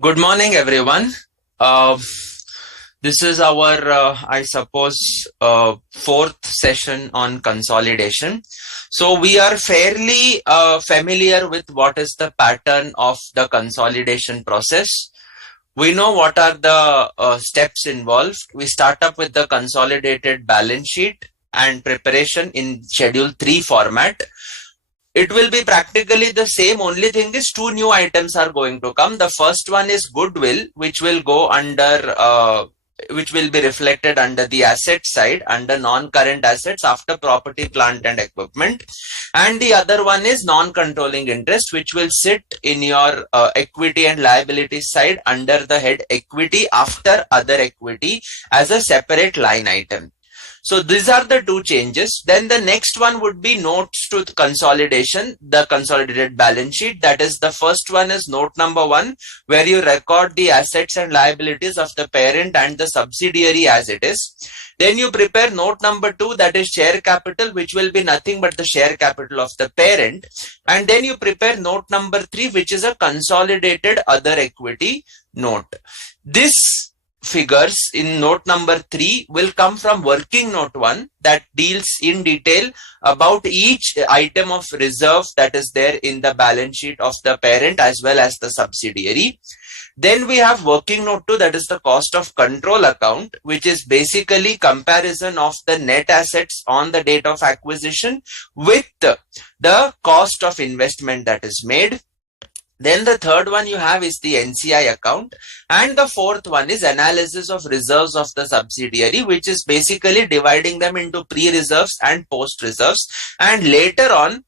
Good morning, everyone. Uh, this is our, I suppose, fourth session on consolidation. So we are fairly familiar with what is the pattern of the consolidation process. We know what are the steps involved. We start up with the consolidated balance sheet and preparation in Schedule 3 format. It will be practically the same. Only thing is two new items are going to come. The first one is goodwill, which will go under, which will be reflected under the asset side, under non-current assets after property, plant and equipment. And the other one is non-controlling interest, which will sit in your equity and liability side under the head equity after other equity as a separate line item. So these are the two changes. Then the next one would be notes to consolidation, the consolidated balance sheet. That is, the first one is note number 1, where you record the assets and liabilities of the parent and the subsidiary as it is. Then you prepare note number 2, that is share capital, which will be nothing but the share capital of the parent. And then you prepare note number 3, which is a consolidated other equity note. This figures in note number 3 will come from working note 1 that deals in detail about each item of reserve that is there in the balance sheet of the parent as well as the subsidiary. Then we have working note 2, that is the cost of control account, which is basically comparison of the net assets on the date of acquisition with the cost of investment that is made. Then the third one you have is the NCI account, and the fourth one is analysis of reserves of the subsidiary, which is basically dividing them into pre-reserves and post-reserves, and later on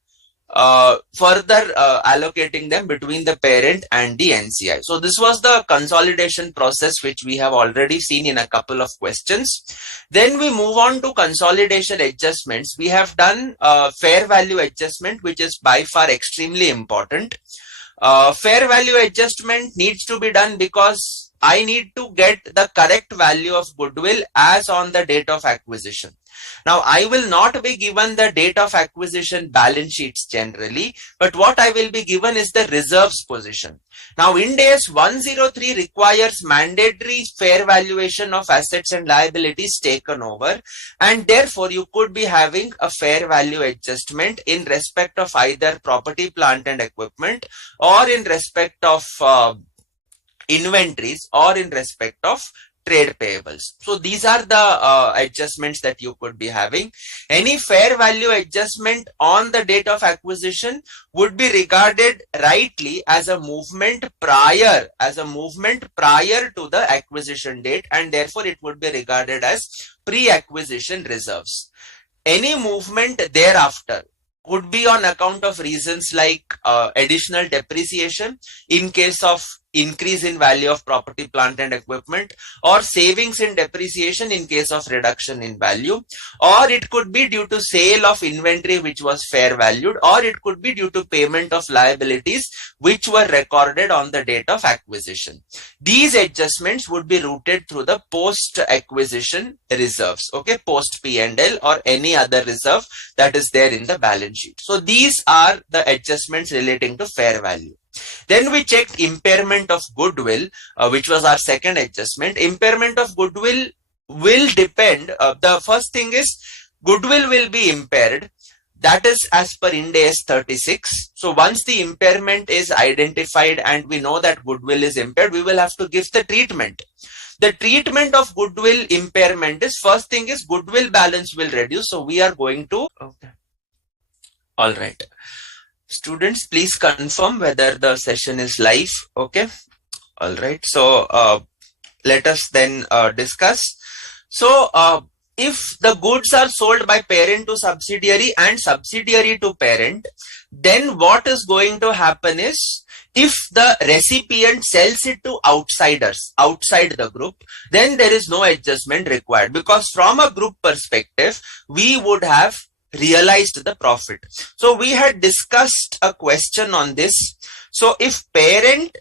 further allocating them between the parent and the NCI. So this was the consolidation process, which we have already seen in a couple of questions. Then we move on to consolidation adjustments. We have done fair value adjustment, which is by far extremely important. Fair value adjustment needs to be done because I need to get the correct value of goodwill as on the date of acquisition. Now, I will not be given the date of acquisition balance sheets generally, but what I will be given is the reserves position. Now, Ind AS 103 requires mandatory fair valuation of assets and liabilities taken over, and therefore you could be having a fair value adjustment in respect of either property, plant and equipment, or in respect of inventories, or in respect of trade payables. So these are the adjustments that you could be having. Any fair value adjustment on the date of acquisition would be regarded rightly as a movement prior to the acquisition date, and therefore it would be regarded as pre-acquisition reserves. Any movement thereafter would be on account of reasons like additional depreciation in case of increase in value of property, plant and equipment, or savings in depreciation in case of reduction in value, or it could be due to sale of inventory which was fair valued, or it could be due to payment of liabilities which were recorded on the date of acquisition. These adjustments would be routed through the post acquisition reserves, okay, post P&L or any other reserve that is there in the balance sheet. So these are the adjustments relating to fair value. Then we checked impairment of goodwill, which was our second adjustment. Impairment of goodwill will depend. The first thing is goodwill will be impaired. That is as per Ind AS 36. So once the impairment is identified and we know that goodwill is impaired, we will have to give the treatment. The treatment of goodwill impairment is, first thing is goodwill balance will reduce. So we are going to, okay. All right. Students, please confirm whether the session is live. Okay. All right. So let us then discuss. So if the goods are sold by parent to subsidiary and subsidiary to parent, then what is going to happen is, if the recipient sells it to outsiders outside the group, then there is no adjustment required, because from a group perspective, we would have realized the profit. So we had discussed a question on this. So if parent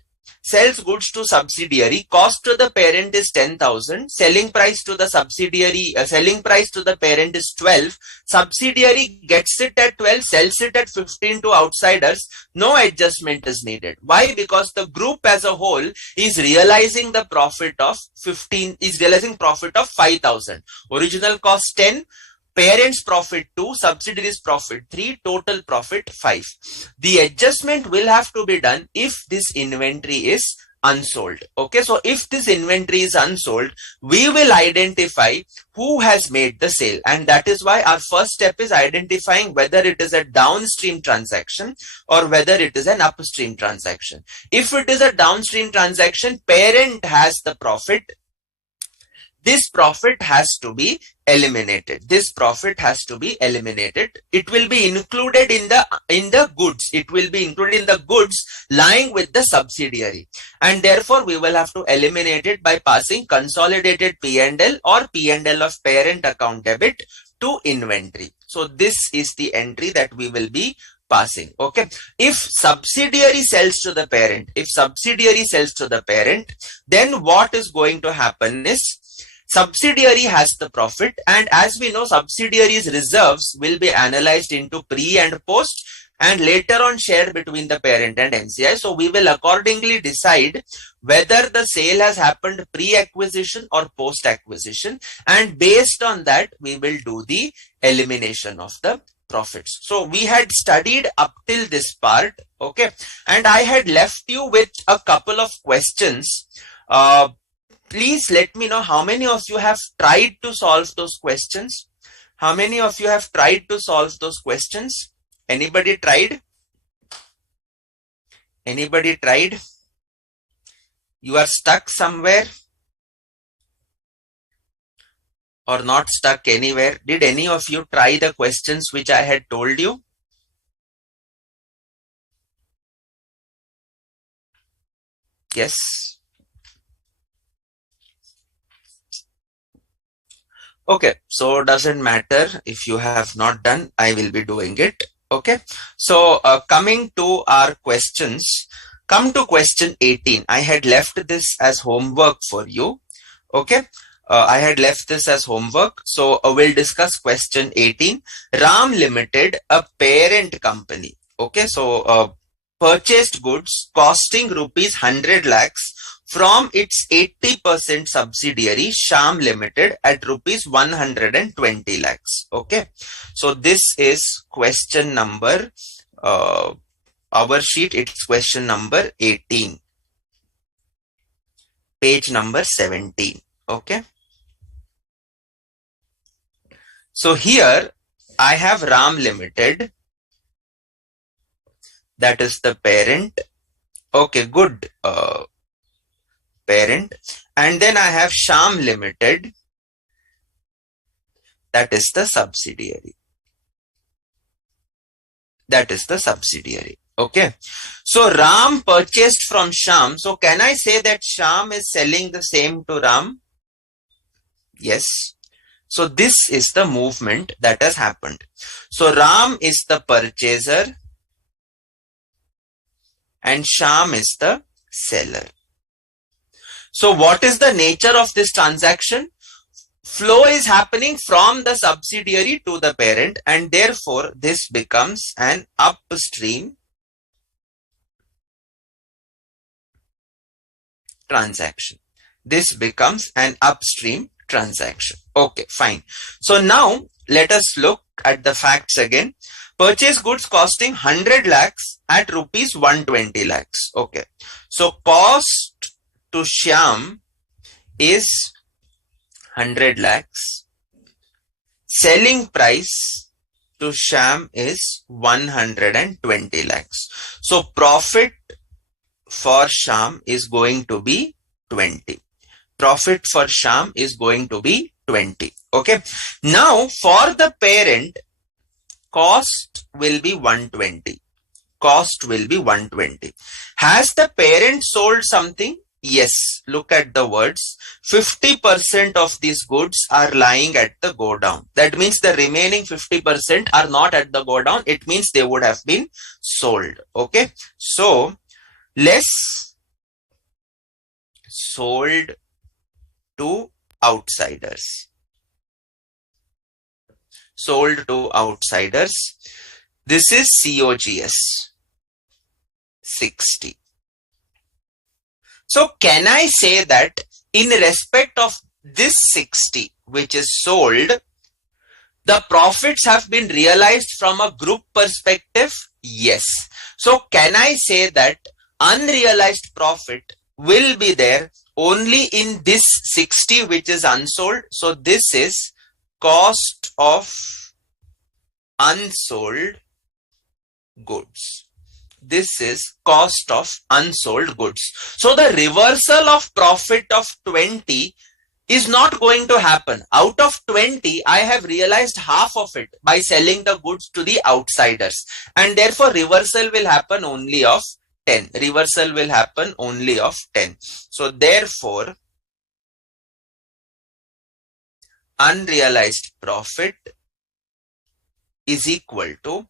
sells goods to subsidiary, cost to the parent is 10,000, selling price to the subsidiary, selling price to the parent is 12, subsidiary gets it at 12, sells it at 15 to outsiders, no adjustment is needed. Why? Because the group as a whole is realizing the profit of 5,000. Original cost 10, parent's profit 2, subsidiary's profit 3, total profit 5. The adjustment will have to be done if this inventory is unsold. Okay, so if this inventory is unsold, we will identify who has made the sale, and that is why our first step is identifying whether it is a downstream transaction or whether it is an upstream transaction. If it is a downstream transaction, parent has the profit. This profit has to be eliminated. This profit has to be eliminated. It will be included in the goods. It will be included in the goods lying with the subsidiary. And therefore, we will have to eliminate it by passing consolidated P&L or P&L of parent account debit to inventory. So this is the entry that we will be passing. Okay. If subsidiary sells to the parent, then what is going to happen is, subsidiary has the profit, and as we know, subsidiary's reserves will be analyzed into pre and post and later on shared between the parent and NCI. So we will accordingly decide whether the sale has happened pre-acquisition or post-acquisition, and based on that we will do the elimination of the profits. So we had studied up till this part, okay, and I had left you with a couple of questions. Please let me know how many of you have tried to solve those questions. How many of you have tried to solve those questions? Anybody tried? Anybody tried? You are stuck somewhere or not stuck anywhere? Did any of you try the questions which I had told you? Yes. Okay, so doesn't matter if you have not done, I will be doing it. Okay, so coming to our questions, come to question 18. I had left this as homework for you. Okay, I had left this as homework. So we'll discuss question 18. Ram Limited, a parent company. Okay, so purchased goods costing rupees 100 lakhs from its 80% subsidiary Sham Limited at rupees 120 lakhs. Okay, so this is question number, our sheet, it's question number 18, page number 17. Okay, so here I have Ram Limited, that is the parent. Okay, good. Parent, and then I have Sham Limited, that is the subsidiary. That is the subsidiary. Okay, so Ram purchased from Sham. So can I say that Sham is selling the same to Ram? Yes. So this is the movement that has happened. So Ram is the purchaser and Sham is the seller. So what is the nature of this transaction? Flow is happening from the subsidiary to the parent, and therefore this becomes an upstream transaction. This becomes an upstream transaction. Okay, fine. So now let us look at the facts again. Purchase goods costing 100 lakhs at rupees 120 lakhs. Okay, so cost to Shyam is 100 lakhs. Selling price to Shyam is 120 lakhs. So profit for Shyam is going to be 20. Profit for Shyam is going to be 20. Okay. Now for the parent, cost will be 120. Cost will be 120. Has the parent sold something? Yes, look at the words. 50% of these goods are lying at the go down. That means the remaining 50% are not at the go down. It means they would have been sold. Okay, so less sold to outsiders. Sold to outsiders. This is COGS 60. So can I say that in respect of this 60 which is sold, the profits have been realized from a group perspective? Yes. So can I say that unrealized profit will be there only in this 60 which is unsold? So this is cost of unsold goods. This is cost of unsold goods. So the reversal of profit of 20 is not going to happen. Out of 20, I have realized half of it by selling the goods to the outsiders. And therefore, reversal will happen only of 10. Reversal will happen only of 10. So therefore, unrealized profit is equal to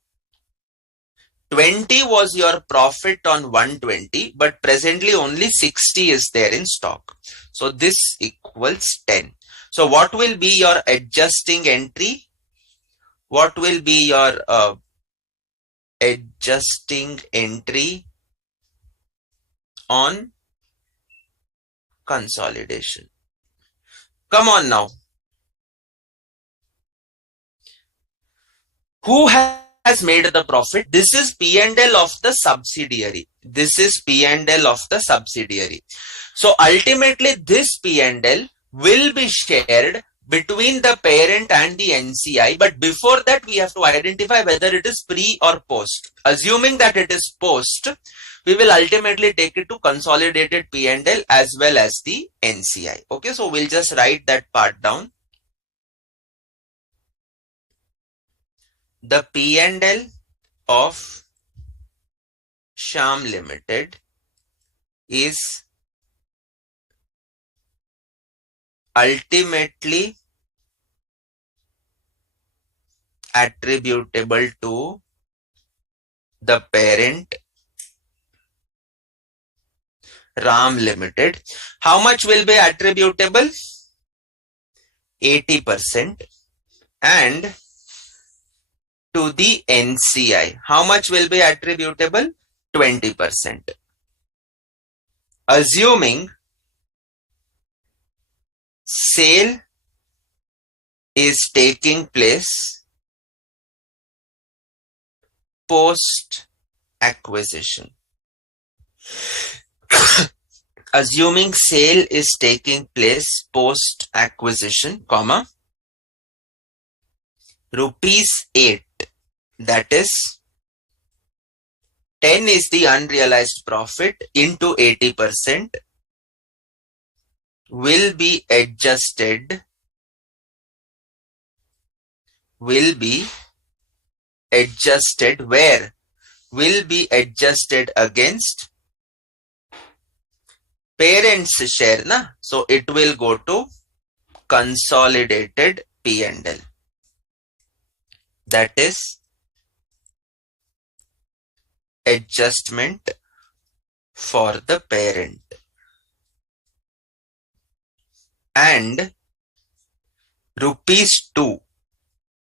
20 was your profit on 120, but presently only 60 is there in stock. So this equals 10. So what will be your adjusting entry? What will be your adjusting entry on consolidation? Come on now. Who has made the profit? This is P&L of the subsidiary. This is P&L of the subsidiary. So ultimately this P&L will be shared between the parent and the NCI. But before that, we have to identify whether it is pre or post. Assuming that it is post, we will ultimately take it to consolidated P&L as well as the NCI. Okay, so we'll just write that part down. The P&L of Shyam Limited is ultimately attributable to the parent Ram Limited. How much will be attributable? 80%. And to the NCI, how much will be attributable? 20%. Assuming sale is taking place post acquisition. Assuming sale is taking place post acquisition, comma, rupees 8, that is 10 is the unrealized profit into 80% will be adjusted where? Will be adjusted against parent's share, na? So it will go to consolidated P&L. That is adjustment for the parent. And rupees 2,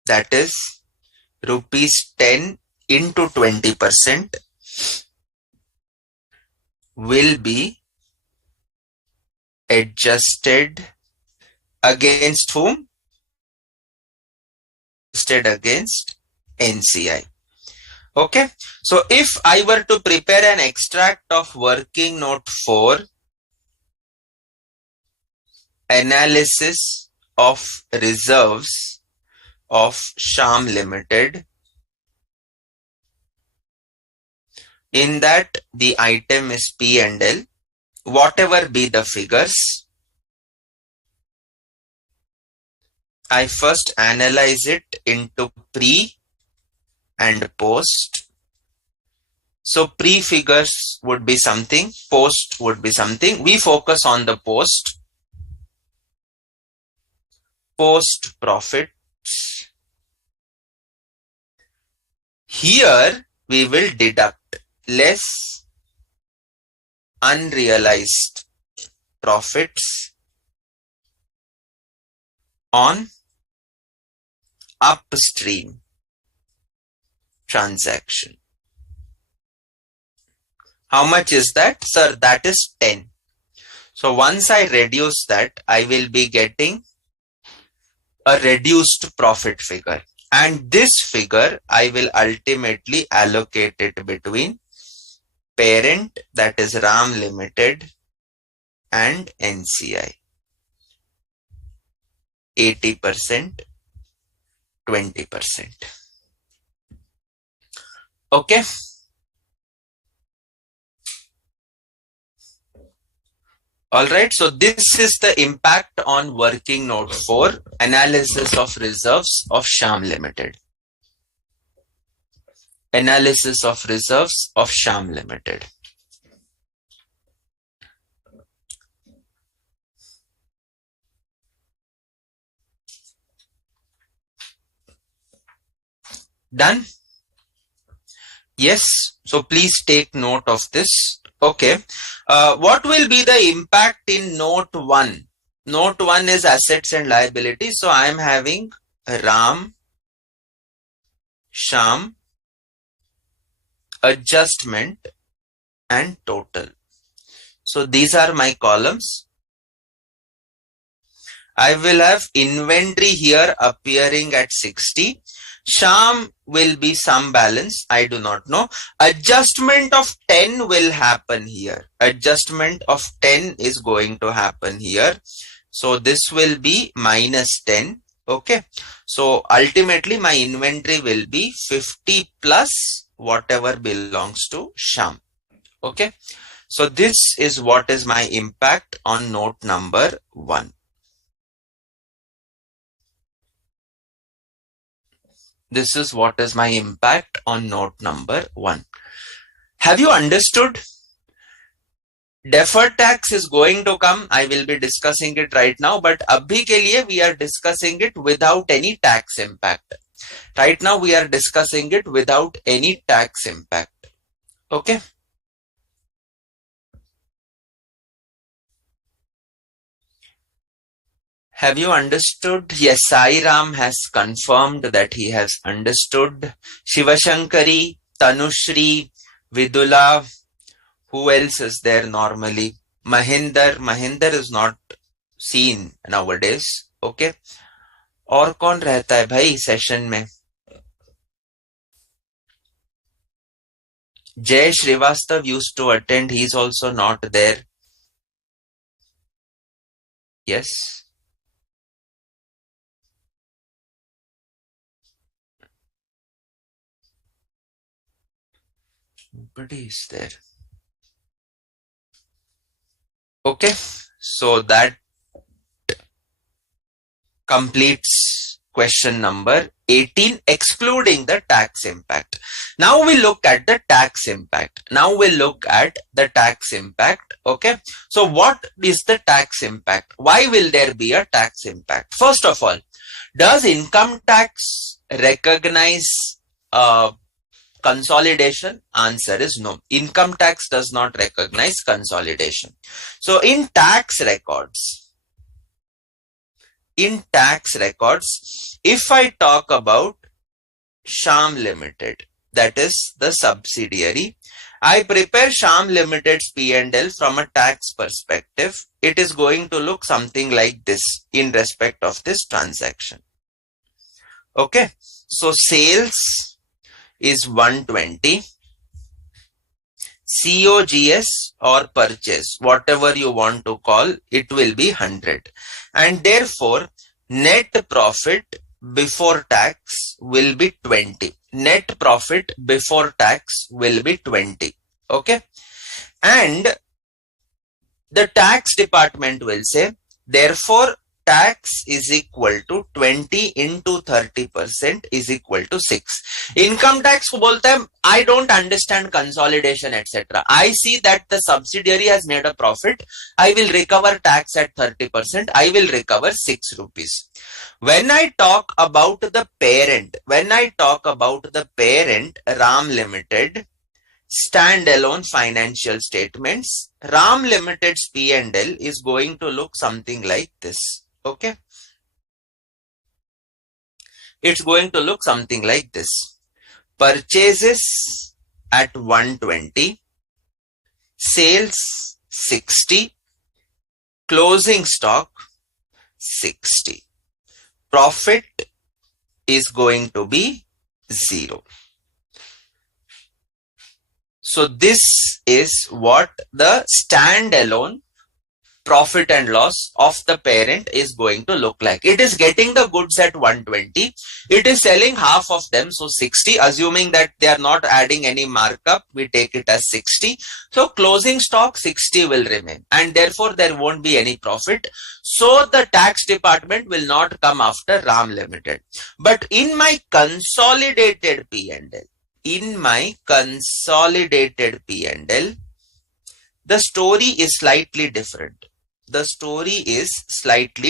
that is rupees 10 into 20% will be adjusted against whom? Adjusted against NCI. Okay. So if I were to prepare an extract of working note 4, analysis of reserves of Shyam Limited, in that the item is P&L, whatever be the figures, I first analyze it into pre and post. So pre figures would be something, post would be something. We focus on the post. Post profits. Here we will deduct less unrealized profits on upstream transaction. How much is that? Sir, that is 10. So once I reduce that, I will be getting a reduced profit figure. And this figure, I will ultimately allocate it between parent, that is RAM Limited, and NCI. 80%, 20%. Okay. All right. So this is the impact on working note 4, analysis of reserves of Sham Limited. Analysis of reserves of Sham Limited. Done? Yes. So please take note of this. Okay. What will be the impact in note 1? Note 1 is assets and liabilities. So I am having RAM, Sham, adjustment, and total. So these are my columns. I will have inventory here appearing at 60. Sham will be some balance. I do not know. Adjustment of 10 will happen here. Adjustment of 10 is going to happen here. So this will be minus 10. Okay. So ultimately my inventory will be 50 plus whatever belongs to Sham. Okay. So this is what is my impact on note number 1. This is what is my impact on note number 1. Have you understood? Deferred tax is going to come. I will be discussing it right now, but abhi ke liye we are discussing it without any tax impact. Right now we are discussing it without any tax impact. Okay. Have you understood? Yes, Sai Ram has confirmed that he has understood. Shivashankari, Tanushri, Vidula, who else is there normally? Mahinder is not seen nowadays. Okay. और कौन रहता है भाई session में? Jay Srivastav used to attend. He is also not there. Yes. Nobody is there. Okay. So that completes question number 18, excluding the tax impact. Now we look at the tax impact. Okay. So what is the tax impact? Why will there be a tax impact? First of all, does income tax recognize consolidation? Answer is no. Income tax does not recognize consolidation. So in tax records, if I talk about Sham Limited, that is the subsidiary, I prepare Sham Limited's P&L from a tax perspective. It is going to look something like this in respect of this transaction. Okay. So sales is 120. COGS or purchase, whatever you want to call, it will be 100. And therefore, net profit before tax will be 20. Net profit before tax will be 20. Okay. And the tax department will say, therefore, tax is equal to 20 into 30% is equal to 6. Income tax को बोलता है, I don't understand consolidation, etc. I see that the subsidiary has made a profit. I will recover tax at 30%. I will recover 6 rupees. When I talk about the parent, Ram Limited, standalone financial statements, Ram Limited's P&L is going to look something like this. Okay. It's going to look something like this. Purchases at 120, sales 60, closing stock 60. Profit is going to be 0. So this is what the standalone profit and loss of the parent is going to look like. It is getting the goods at 120. It is selling half of them, so 60, assuming that they are not adding any markup, we take it as 60. So closing stock 60 will remain, and therefore there won't be any profit. So the tax department will not come after Ram Limited. But in my consolidated P&L, the story is slightly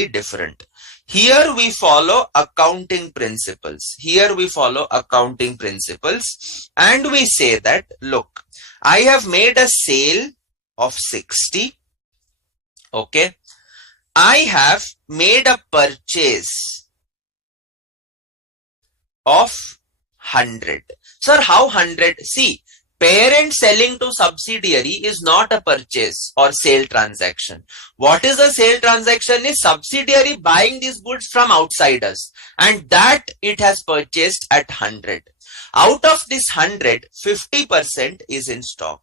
different. Here we follow accounting principles. And we say that, look, I have made a sale of 60. Okay. I have made a purchase of 100. Sir, how 100? See, parent selling to subsidiary is not a purchase or sale transaction. What is a sale transaction? Is subsidiary buying these goods from outsiders, and that it has purchased at 100. Out of this 100, 50% is in stock.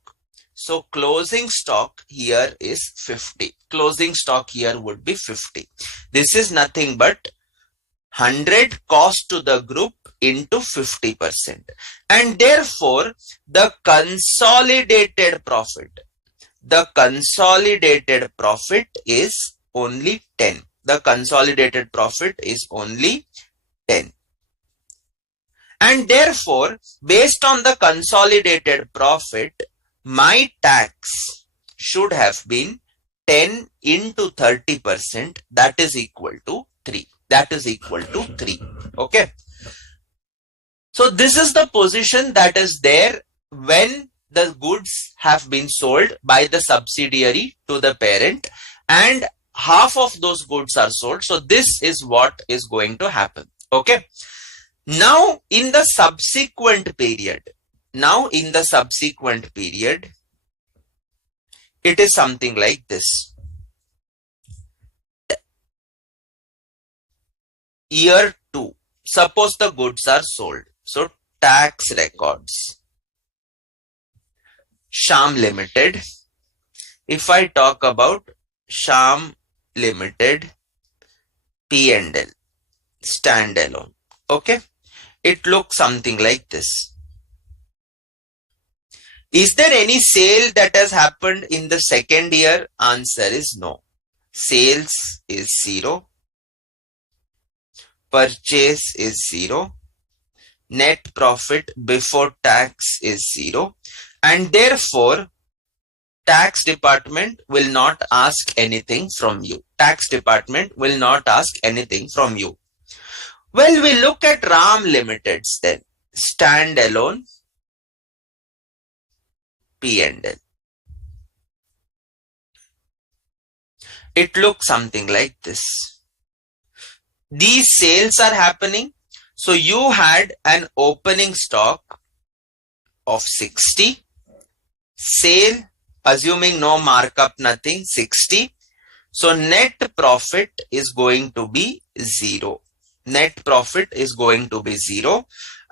So closing stock here is 50. Closing stock here would be 50. This is nothing but 100 cost to the group into 50%. And therefore, the consolidated profit is only 10. And therefore, based on the consolidated profit, my tax should have been 10 into 30%, that is equal to 3. Okay. So this is the position that is there when the goods have been sold by the subsidiary to the parent, and half of those goods are sold. So this is what is going to happen. Okay. Now in the subsequent period, it is something like this. Year 2, suppose the goods are sold. So tax records. Sham Limited. If I talk about Sham Limited P&L standalone, okay, it looks something like this. Is there any sale that has happened in the second year? Answer is no. Sales is 0. Purchase is 0. Net profit before tax is 0. And therefore, tax department will not ask anything from you. Well, we look at Ram Limited's then. Standalone P&L. It looks something like this. These sales are happening. So you had an opening stock of 60. Sale, assuming no markup, nothing, 60. So net profit is going to be 0.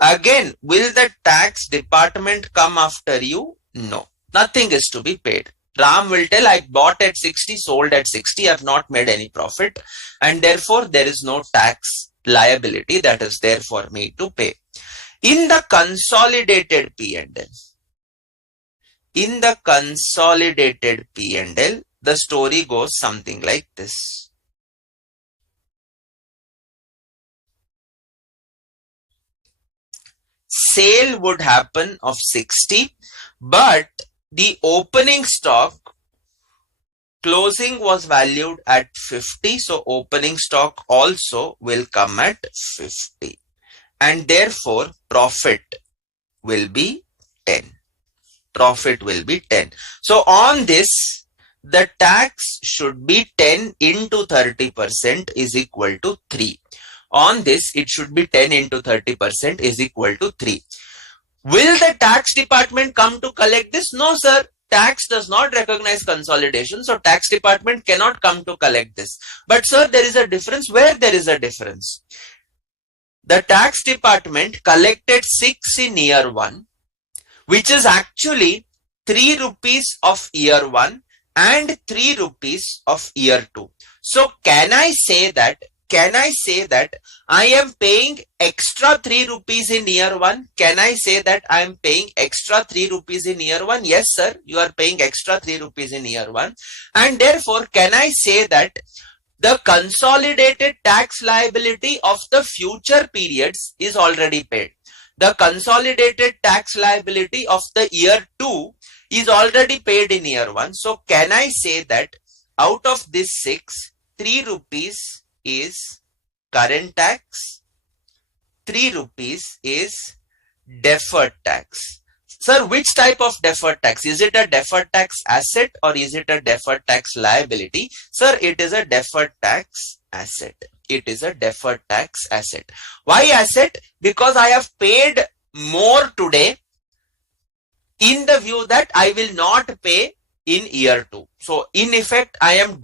Again, will the tax department come after you? No. Nothing is to be paid. Ram will tell, I bought at 60, sold at 60, I have not made any profit, and therefore there is no tax liability that is there for me to pay. In the consolidated P&L, the story goes something like this. Sale would happen of 60, but the opening stock closing was valued at 50. So opening stock also will come at 50. And therefore profit will be 10. Profit will be 10. So on this, the tax should be 10 into 30% is equal to 3. On this, it should be 10 into 30% is equal to 3. Will the tax department come to collect this? No, sir. Tax does not recognize consolidation, so tax department cannot come to collect this. But sir, there is a difference. Where there is a difference? The tax department collected 6 in year 1, which is actually 3 rupees of year 1 and 3 rupees of year 2. So can I say that I am paying extra 3 rupees in year 1? Can I say that I am paying extra 3 rupees in year 1? Yes, sir, you are paying extra 3 rupees in year 1. And therefore, can I say that the consolidated tax liability of the future periods is already paid? The consolidated tax liability of the year 2 is already paid in year 1. So can I say that out of this 6, 3 rupees is current tax, 3 rupees is deferred tax. Sir, which type of deferred tax? Is it a deferred tax asset or is it a deferred tax liability? Sir, it is a deferred tax asset. It is a deferred tax asset. Why asset? Because I have paid more today in the view that I will not pay in year 2. So in effect, I am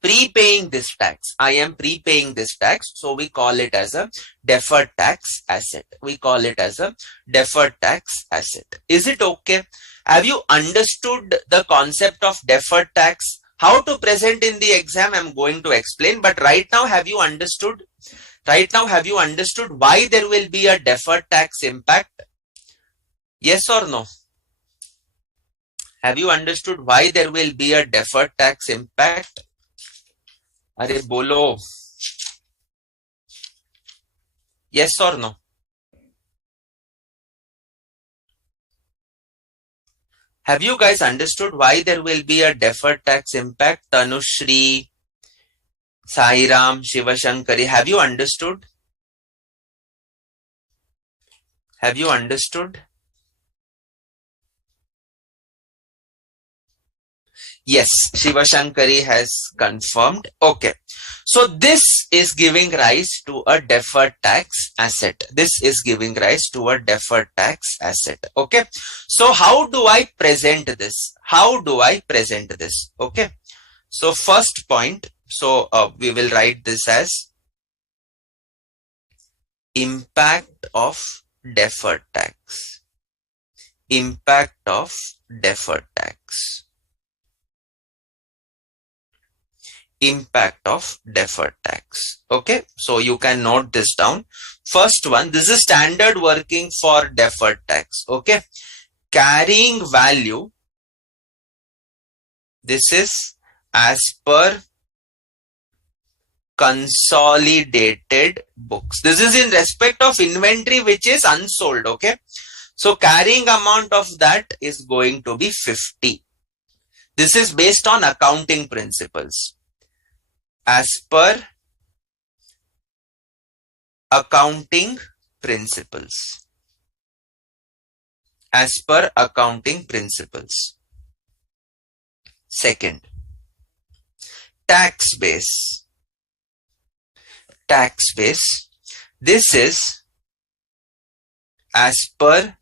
prepaying this tax. I am prepaying this tax. So we call it as a deferred tax asset. We call it as a deferred tax asset. Is it okay? Have you understood the concept of deferred tax? How to present in the exam, I'm going to explain. But right now, have you understood? Right now, have you understood why there will be a deferred tax impact? Yes or no? Have you understood why there will be a deferred tax impact? Are bolo. Yes or no? Have you guys understood why there will be a deferred tax impact? Tanushri, Sairam, Shivashankari, have you understood? Have you understood? Yes, Shivashankari has confirmed. Okay. So this is giving rise to a deferred tax asset. This is giving rise to a deferred tax asset. Okay. So how do I present this? How do I present this? Okay. So first point. So we will write this as impact of deferred tax. Impact of deferred tax. Impact of deferred tax. Okay, so you can note this down. First one, this is standard working for deferred tax. Okay, carrying value. This is as per consolidated books. This is in respect of inventory which is unsold. Okay, so carrying amount of that is going to be 50. This is based on accounting principles. As per accounting principles. As per accounting principles. Second, tax base. Tax base. This is as per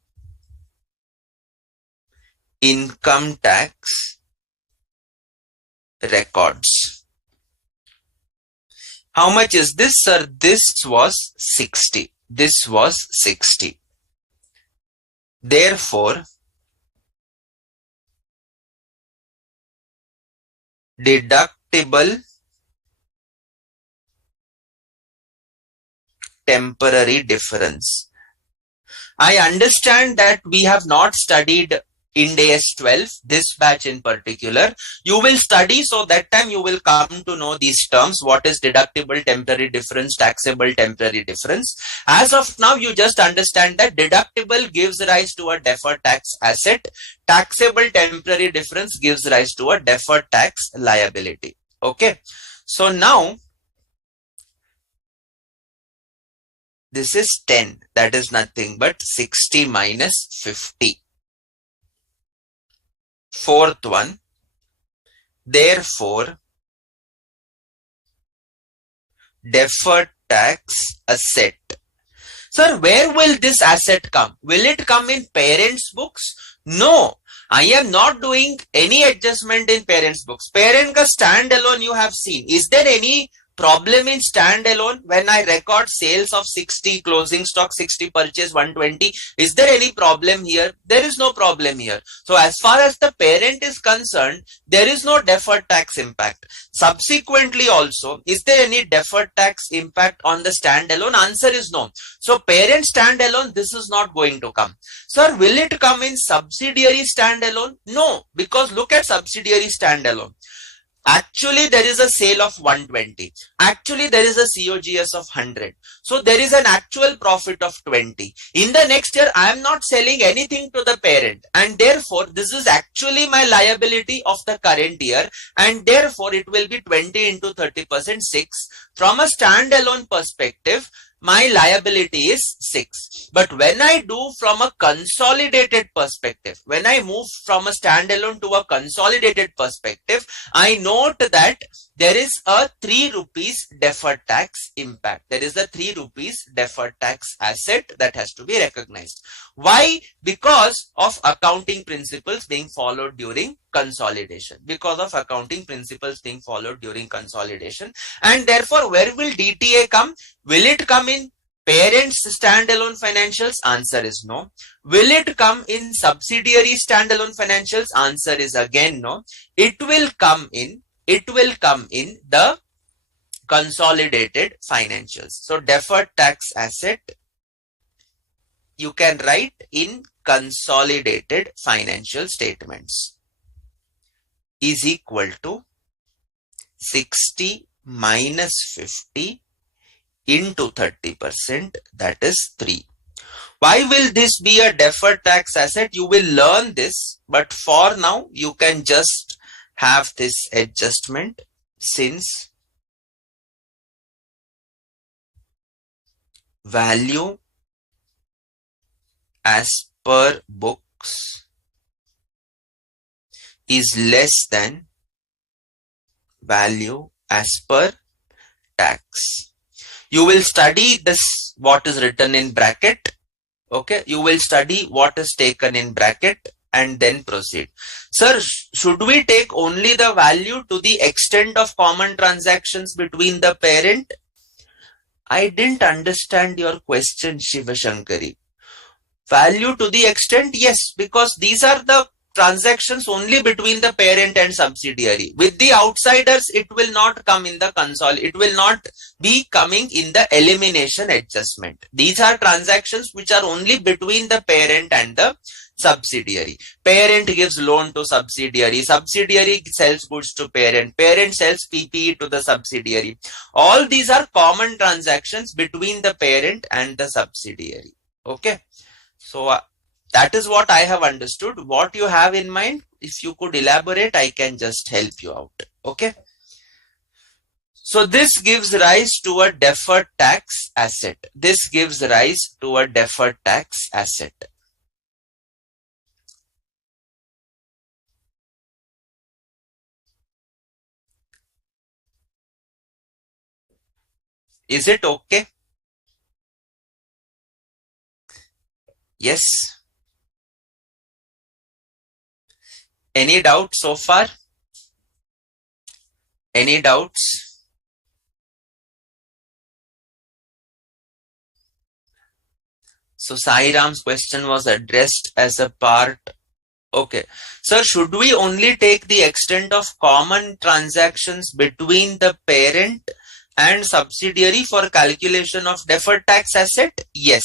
income tax records. How much is this, sir? This was 60. This was 60. Therefore, deductible temporary difference. I understand that we have not studied Ind AS 12, this batch in particular. You will study, so that time you will come to know these terms. What is deductible temporary difference, taxable temporary difference. As of now, you just understand that deductible gives rise to a deferred tax asset. Taxable temporary difference gives rise to a deferred tax liability. Okay. So now, this is 10. That is nothing but 60 minus 50. Fourth one, therefore, deferred tax asset. Sir, where will this asset come? Will it come in parents' books? No. I am not doing any adjustment in parents' books. Parent ka standalone you have seen. Is there any problem in standalone when I record sales of 60, closing stock 60, purchase 120? Is there any problem here? There is no problem here. So as far as the parent is concerned, there is no deferred tax impact. Subsequently also, is there any deferred tax impact on the standalone? Answer is no. So parent standalone, this is not going to come. Sir, will it come in subsidiary standalone? No, because look at subsidiary standalone. Actually, there is a sale of 120. Actually, there is a COGS of 100. So there is an actual profit of 20. In the next year, I am not selling anything to the parent. And therefore, this is actually my liability of the current year. And therefore, it will be 20 into 30%, 6. From a standalone perspective, my liability is 6. But when I do from a consolidated perspective, when I move from a standalone to a consolidated perspective, I note that there is a 3 rupees deferred tax impact. There is a 3 rupees deferred tax asset that has to be recognized. Why? Because of accounting principles being followed during consolidation. Because of accounting principles being followed during consolidation. And therefore, where will DTA come? Will it come in parents standalone financials? Answer is no. Will it come in subsidiary standalone financials? Answer is again no. It will come in the consolidated financials. So deferred tax asset you can write in consolidated financial statements is equal to 60 minus 50 into 30%, that is 3. Why will this be a deferred tax asset? You will learn this, but for now you can just have this adjustment since value as per books is less than value as per tax. You will study this, what is written in bracket. Okay, you will study what is taken in bracket and then proceed. Sir, should we take only the value to the extent of common transactions between the parent? I didn't understand your question, Shivashankari. Value to the extent? Yes, because these are the transactions only between the parent and subsidiary. With the outsiders, it will not come in the it will not be coming in the elimination adjustment. These are transactions which are only between the parent and the subsidiary. Parent gives loan to subsidiary, subsidiary sells goods to parent, parent sells PPE to the subsidiary. All these are common transactions between the parent and the subsidiary. Okay. So that is what I have understood. What you have in mind, if you could elaborate, I can just help you out. Okay. So this gives rise to a deferred tax asset. This gives rise to a deferred tax asset. Is it okay? Yes. Any doubt so far? Any doubts? So Sai Ram's question was addressed as a part. Okay. Sir, should we only take the extent of common transactions between the parent and subsidiary for calculation of deferred tax asset? Yes.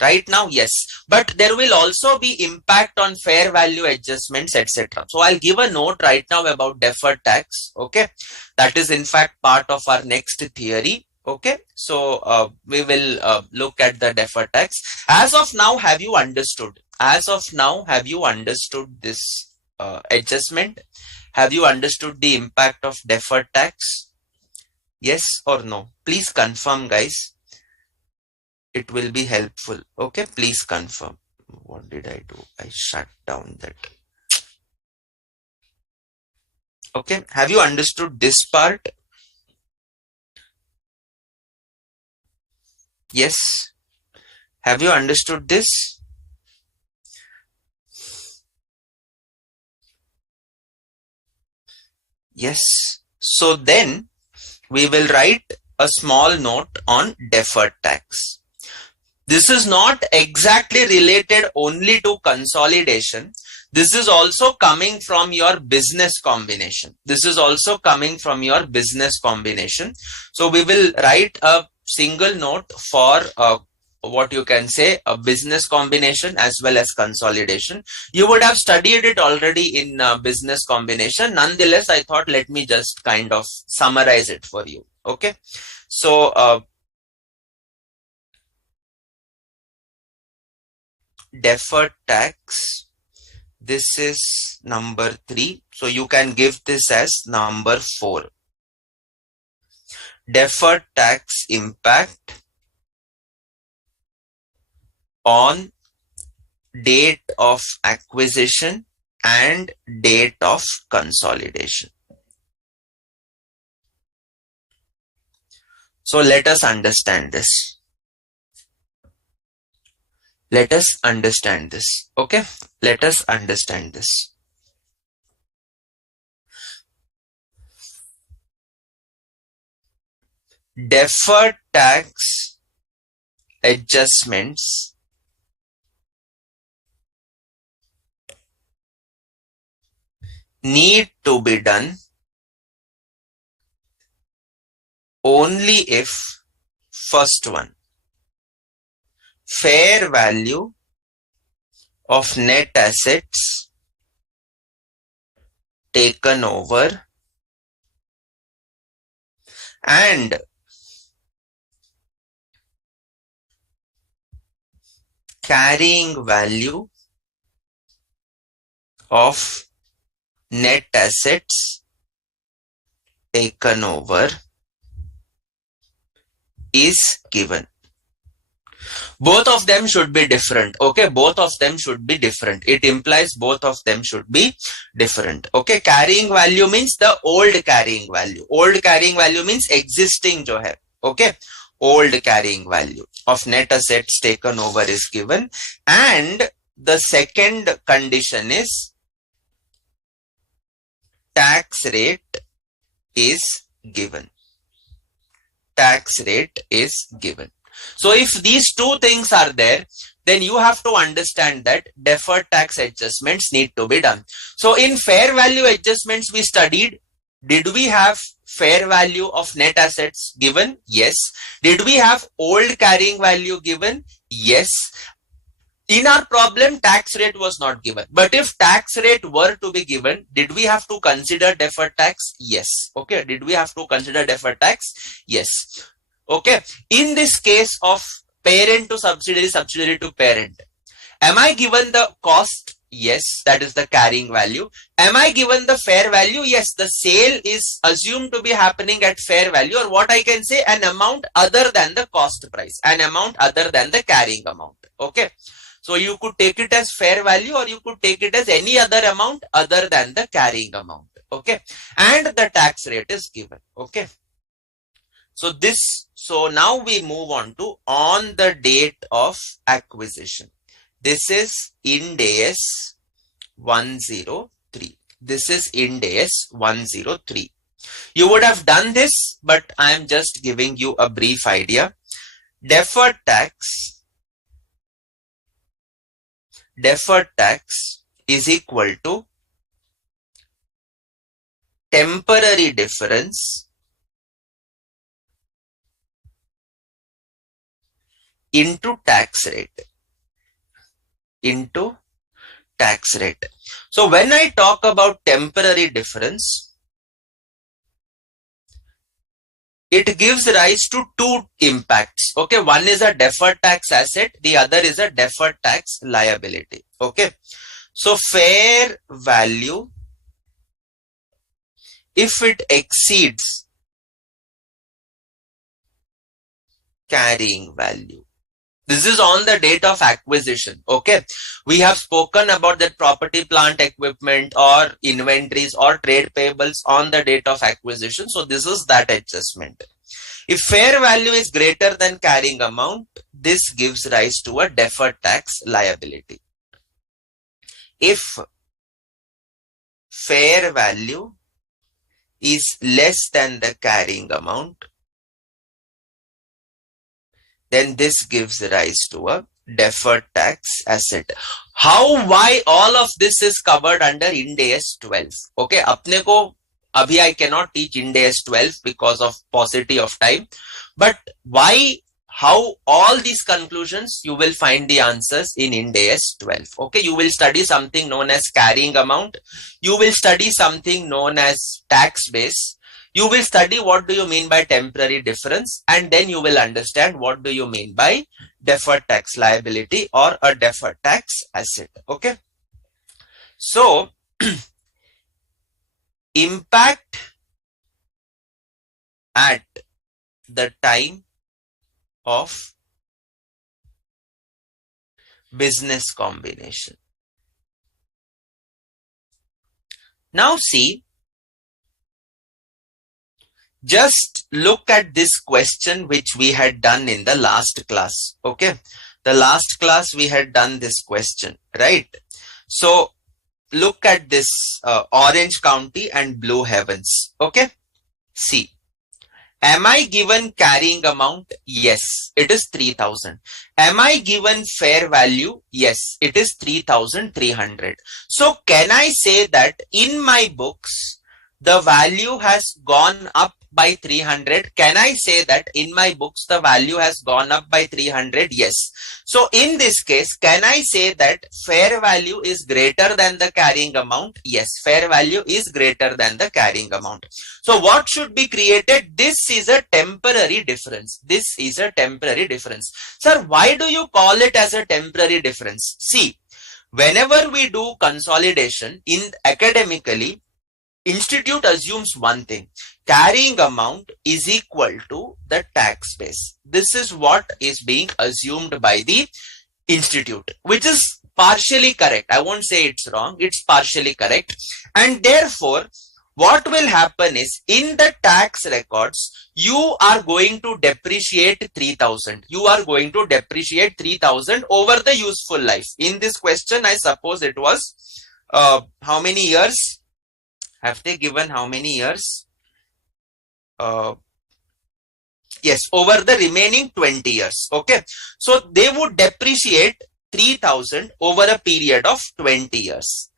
Right now, yes. But there will also be impact on fair value adjustments, etc. So I'll give a note right now about deferred tax. Okay. That is in fact part of our next theory. Okay. So we will look at the deferred tax. As of now, have you understood? As of now, have you understood this adjustment? Have you understood the impact of deferred tax? Yes or no? Please confirm, guys. It will be helpful. Okay, please confirm. What did I do? I shut down that. Okay, have you understood this part? Yes. Have you understood this? Yes. So then we will write a small note on deferred tax. This is not exactly related only to consolidation. This is also coming from your business combination. This is also coming from your business combination. So we will write a single note for what you can say a business combination as well as consolidation. You would have studied it already in business combination. Nonetheless, I thought let me just kind of summarize it for you. Okay. So deferred tax, this is number 3. So you can give this as number 4. Deferred tax impact on date of acquisition and date of consolidation. So let us understand this. Let us understand this. Okay. Let us understand this. Deferred tax adjustments need to be done only if first one, fair value of net assets taken over and carrying value of net assets taken over is given. Both of them should be different. Okay, both of them should be different. It implies both of them should be different. Okay, carrying value means the old carrying value. Old carrying value means existing jo hai. Okay, old carrying value of net assets taken over is given, and the second condition is tax rate is given. Tax rate is given. So if these two things are there, then you have to understand that deferred tax adjustments need to be done. So in fair value adjustments we studied, did we have fair value of net assets given? Yes. Did we have old carrying value given? Yes. In our problem, tax rate was not given. But if tax rate were to be given, did we have to consider deferred tax? Yes. Okay. Did we have to consider deferred tax? Yes. Okay. In this case of parent to subsidiary, subsidiary to parent, am I given the cost? Yes, that is the carrying value. Am I given the fair value? Yes, the sale is assumed to be happening at fair value, or what I can say, an amount other than the cost price, an amount other than the carrying amount. Okay. So you could take it as fair value, or you could take it as any other amount other than the carrying amount. Okay. And the tax rate is given. Okay. So now we move on the date of acquisition. This is Ind AS 103. This is Ind AS 103. You would have done this, but I am just giving you a brief idea. Deferred tax is equal to temporary difference into tax rate. So when I talk about temporary difference, it gives rise to two impacts. Okay, one is a deferred tax asset, the other is a deferred tax liability. Okay, so fair value, if it exceeds carrying value, This is on the date of acquisition. Okay. We have spoken about that property, plant, equipment or inventories or trade payables on the date of acquisition. So this is that adjustment. If fair value is greater than carrying amount, this gives rise to a deferred tax liability. If fair value is less than the carrying amount, then this gives rise to a deferred tax asset. How, why all of this is covered under Ind AS 12? Okay, apne ko abhi I cannot teach Ind AS 12 because of paucity of time, but why, how, all these conclusions you will find the answers in Ind AS 12. Okay, you will study something known as carrying amount, you will study something known as tax base, you will study what do you mean by temporary difference, and then you will understand what do you mean by deferred tax liability or a deferred tax asset. Okay. So, impact at the time of business combination. Now see, just look at this question which we had done in the last class. Okay, the last class we had done this question, right? So look at this Orange County and Blue Heavens. Okay, see, am I given carrying amount? Yes, it is 3,000. Am I given fair value? Yes, it is 3,300. So can I say that in my books the value has gone up by 300? Can I say that in my books the value has gone up by 300? Yes. So in this case, can I say that fair value is greater than the carrying amount? Yes, fair value is greater than the carrying amount. So what should be created? This is a temporary difference. This is a temporary difference. Sir, why do you call it as a temporary difference? See, whenever we do consolidation in academically, institute assumes one thing: carrying amount is equal to the tax base. This is what is being assumed by the institute, which is partially correct. I won't say it's wrong, it's partially correct. And therefore, what will happen is in the tax records, you are going to depreciate 3,000. You are going to depreciate 3,000 over the useful life. In this question, I suppose it was how many years? Have they given how many years? Yes, over the remaining 20 years. Okay. So they would depreciate 3,000 over a period of 20 years.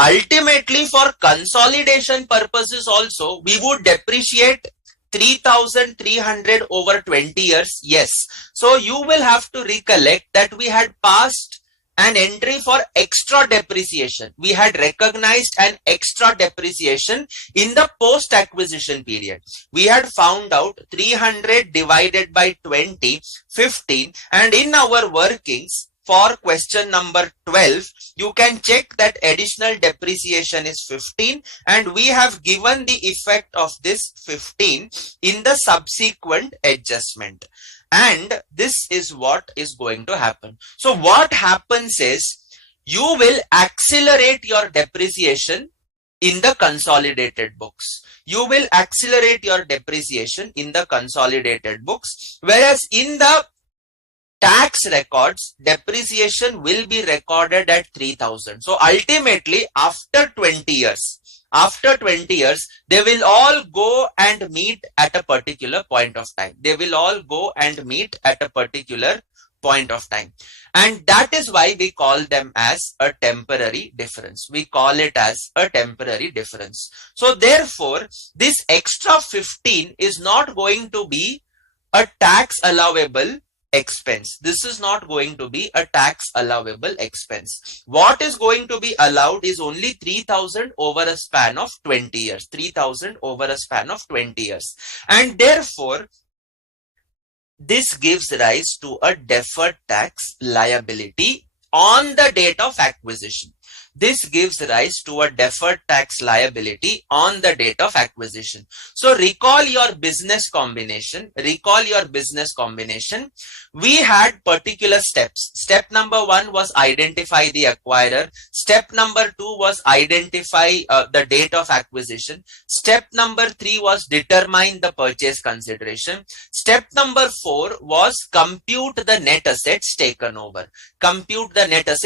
Ultimately, for consolidation purposes also, we would depreciate 3,300 over 20 years. Yes. So you will have to recollect that we had passed an entry for extra depreciation. We had recognized an extra depreciation in the post-acquisition period. We had found out 300 divided by 20, 15, and in our workings for question number 12, you can check that additional depreciation is 15, and we have given the effect of this 15 in the subsequent adjustment. And this is what is going to happen. So what happens is you will accelerate your depreciation in the consolidated books. You will accelerate your depreciation in the consolidated books, whereas in the tax records, depreciation will be recorded at 3,000. So ultimately, after 20 years, they will all go and meet at a particular point of time. They will all go and meet at a particular point of time. And that is why we call them as a temporary difference. We call it as a temporary difference. So therefore, this extra 15 is not going to be a tax allowable expense. This is not going to be a tax allowable expense. What is going to be allowed is only 3,000 over a span of 20 years. 3,000 over a span of 20 years. And therefore, this gives rise to a deferred tax liability on the date of acquisition. this gives rise to a deferred tax liability on the date of acquisition. So recall your business combination. We had particular steps. Step number 1 was identify the acquirer. Step number 2 was identify the date of acquisition. Step number 3 was determine the purchase consideration. Step number 4 was compute the net assets taken over.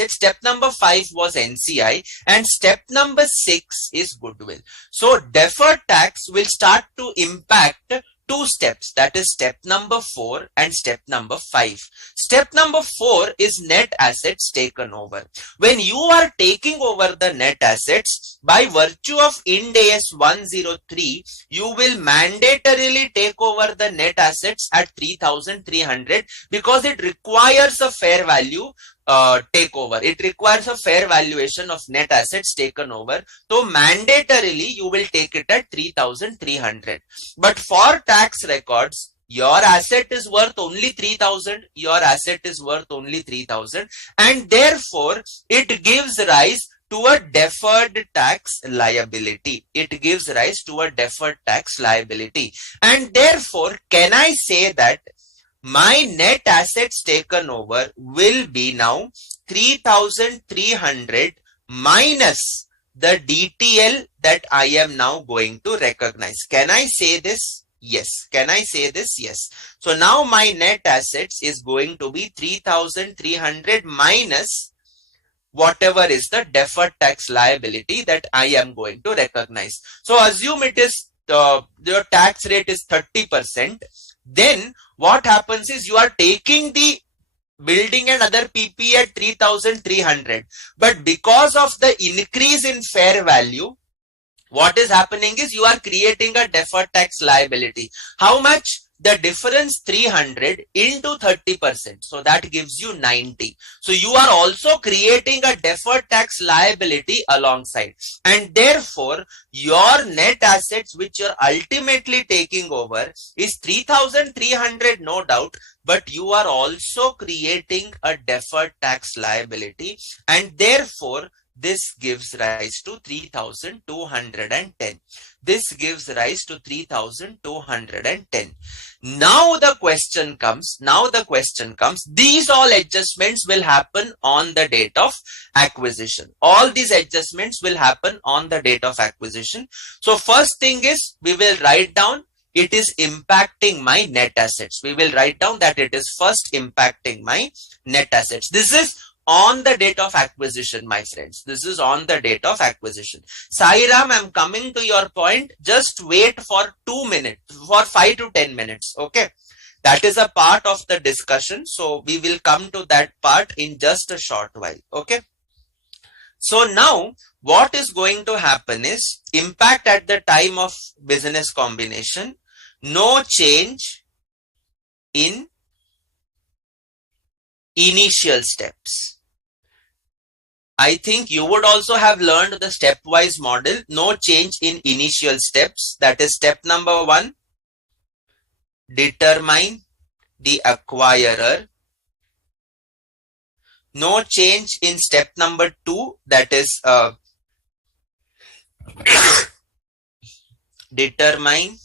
Step number 5 was NCI, and step number 6 is goodwill. So deferred tax will start to impact 2 steps, that is step number 4 and step number 5. Step number 4 is net assets taken over. When you are taking over the net assets, by virtue of Ind AS 103, you will mandatorily take over the net assets at 3,300 because it requires a fair value takeover. It requires a fair valuation of net assets taken over. So mandatorily you will take it at 3,300. But for tax records, your asset is worth only 3,000. And therefore it gives rise to a deferred tax liability. And therefore, can I say that my net assets taken over will be now 3,300 minus the DTL that I am now going to recognize? Can I say this? Yes. Yes. So now my net assets is going to be 3,300 minus whatever is the deferred tax liability that I am going to recognize. So assume it is your tax rate is 30%. Then what happens is you are taking the building and other PP at 3,300. But because of the increase in fair value, what is happening is you are creating a deferred tax liability. How much? The difference 300 into 30%. So that gives you 90. So you are also creating a deferred tax liability alongside. And therefore, your net assets which you're ultimately taking over is 3,300, no doubt. But you are also creating a deferred tax liability. And therefore, this gives rise to 3,210. Now the question comes, these all adjustments will happen on the date of acquisition. All these adjustments will happen on the date of acquisition. So first thing is we will write down it is impacting my net assets. We will write down that it is first impacting my net assets. This is on the date of acquisition, my friends. This is on the date of acquisition. Sairam, I'm coming to your point. Just wait for 2 minutes, for 5 to 10 minutes. Okay. That is a part of the discussion. So we will come to that part in just a short while. Okay. So now what is going to happen is impact at the time of business combination. No change in initial steps. I think you would also have learned the stepwise model. No change in initial steps. That is step number 1. Determine the acquirer. No change in step number 2. That is determine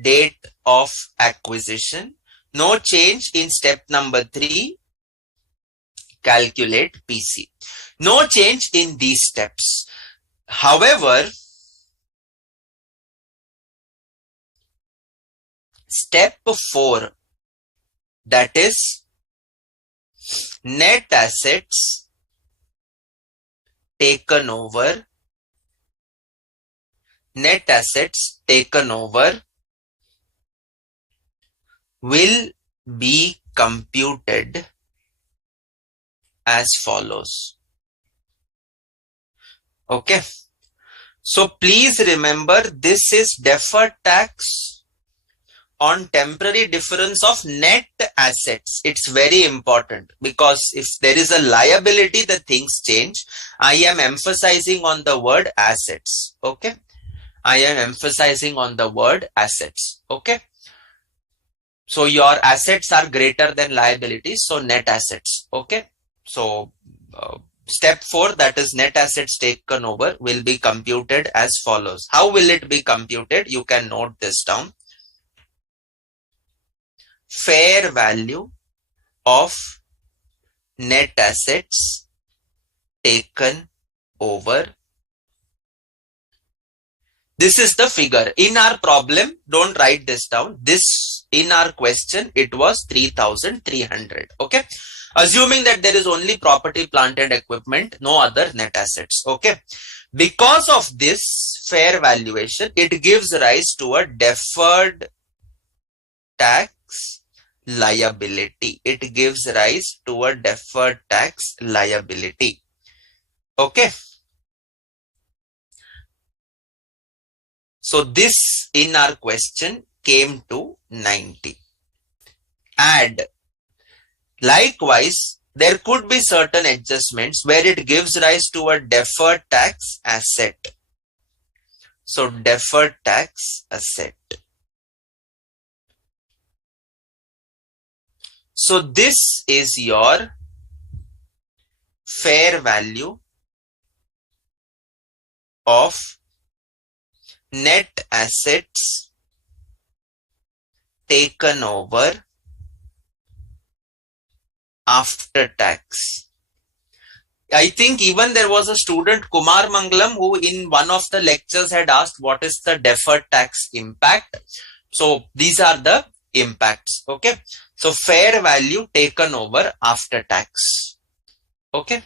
date of acquisition. No change in step number 3. Calculate PC. No change in these steps. However, step 4, that is net assets taken over. Net assets taken over will be computed as follows. Okay. So please remember, this is deferred tax on temporary difference of net assets. It's very important because if there is a liability, the things change. I am emphasizing on the word assets. Okay. I am emphasizing on the word assets. Okay. So your assets are greater than liabilities. So net assets. Okay. So step 4, that is net assets taken over, will be computed as follows. How will it be computed? You can note this down. Fair value of net assets taken over. This is the figure. In our problem, don't write this down. This, in our question, it was 3,300. Okay. Assuming that there is only property, plant and equipment, no other net assets. Okay. Because of this fair valuation, it gives rise to a deferred tax liability. It gives rise to a deferred tax liability. Okay. So this in our question came to 90. Add. Likewise, there could be certain adjustments where it gives rise to a deferred tax asset. So deferred tax asset. So this is your fair value of net assets taken over after tax. I think even there was a student, Kumar Mangalam, who in one of the lectures had asked what is the deferred tax impact. So these are the impacts. Okay. So fair value taken over after tax. Okay.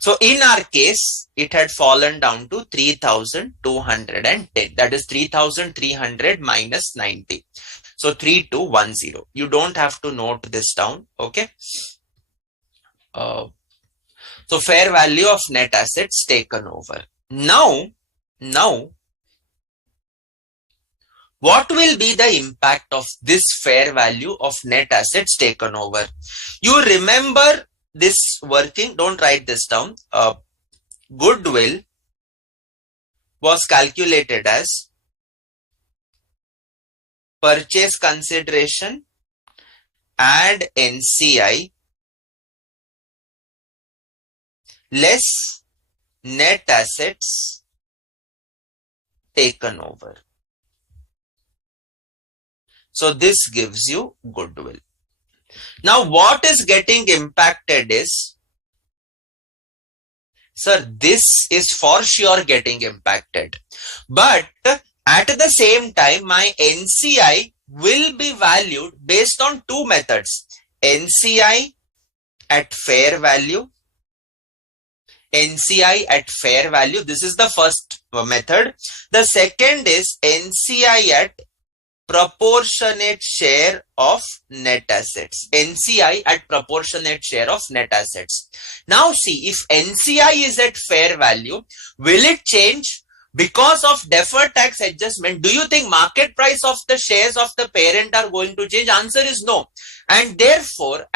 So in our case, it had fallen down to 3,210. That is 3,300 minus 90. So 3,210. You don't have to note this down. Okay. So fair value of net assets taken over. Now, what will be the impact of this fair value of net assets taken over? You remember this working, don't write this down. Goodwill was calculated as purchase consideration and NCI less net assets taken over. So this gives you goodwill. Now what is getting impacted is, sir, this is for sure getting impacted. But at the same time, my NCI will be valued based on two methods. NCI at fair value. NCI at fair value. This is the first method. The second is NCI at proportionate share of net assets. NCI at proportionate share of net assets. Now see, if NCI is at fair value, will it change? Because of deferred tax adjustment, do you think market price of the shares of the parent are going to change? Answer is no. And therefore,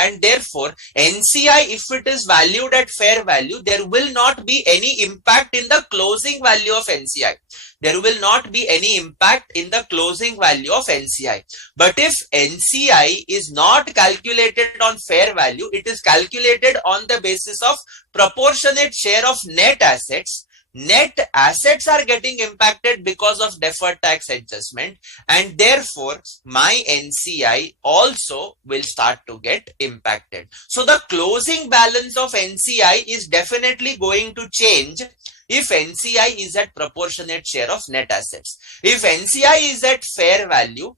NCI, if it is valued at fair value, there will not be any impact in the closing value of NCI. There will not be any impact in the closing value of NCI. But if NCI is not calculated on fair value, it is calculated on the basis of proportionate share of net assets. Net assets are getting impacted because of deferred tax adjustment, and therefore my NCI also will start to get impacted. So the closing balance of NCI is definitely going to change if NCI is at proportionate share of net assets. If NCI is at fair value,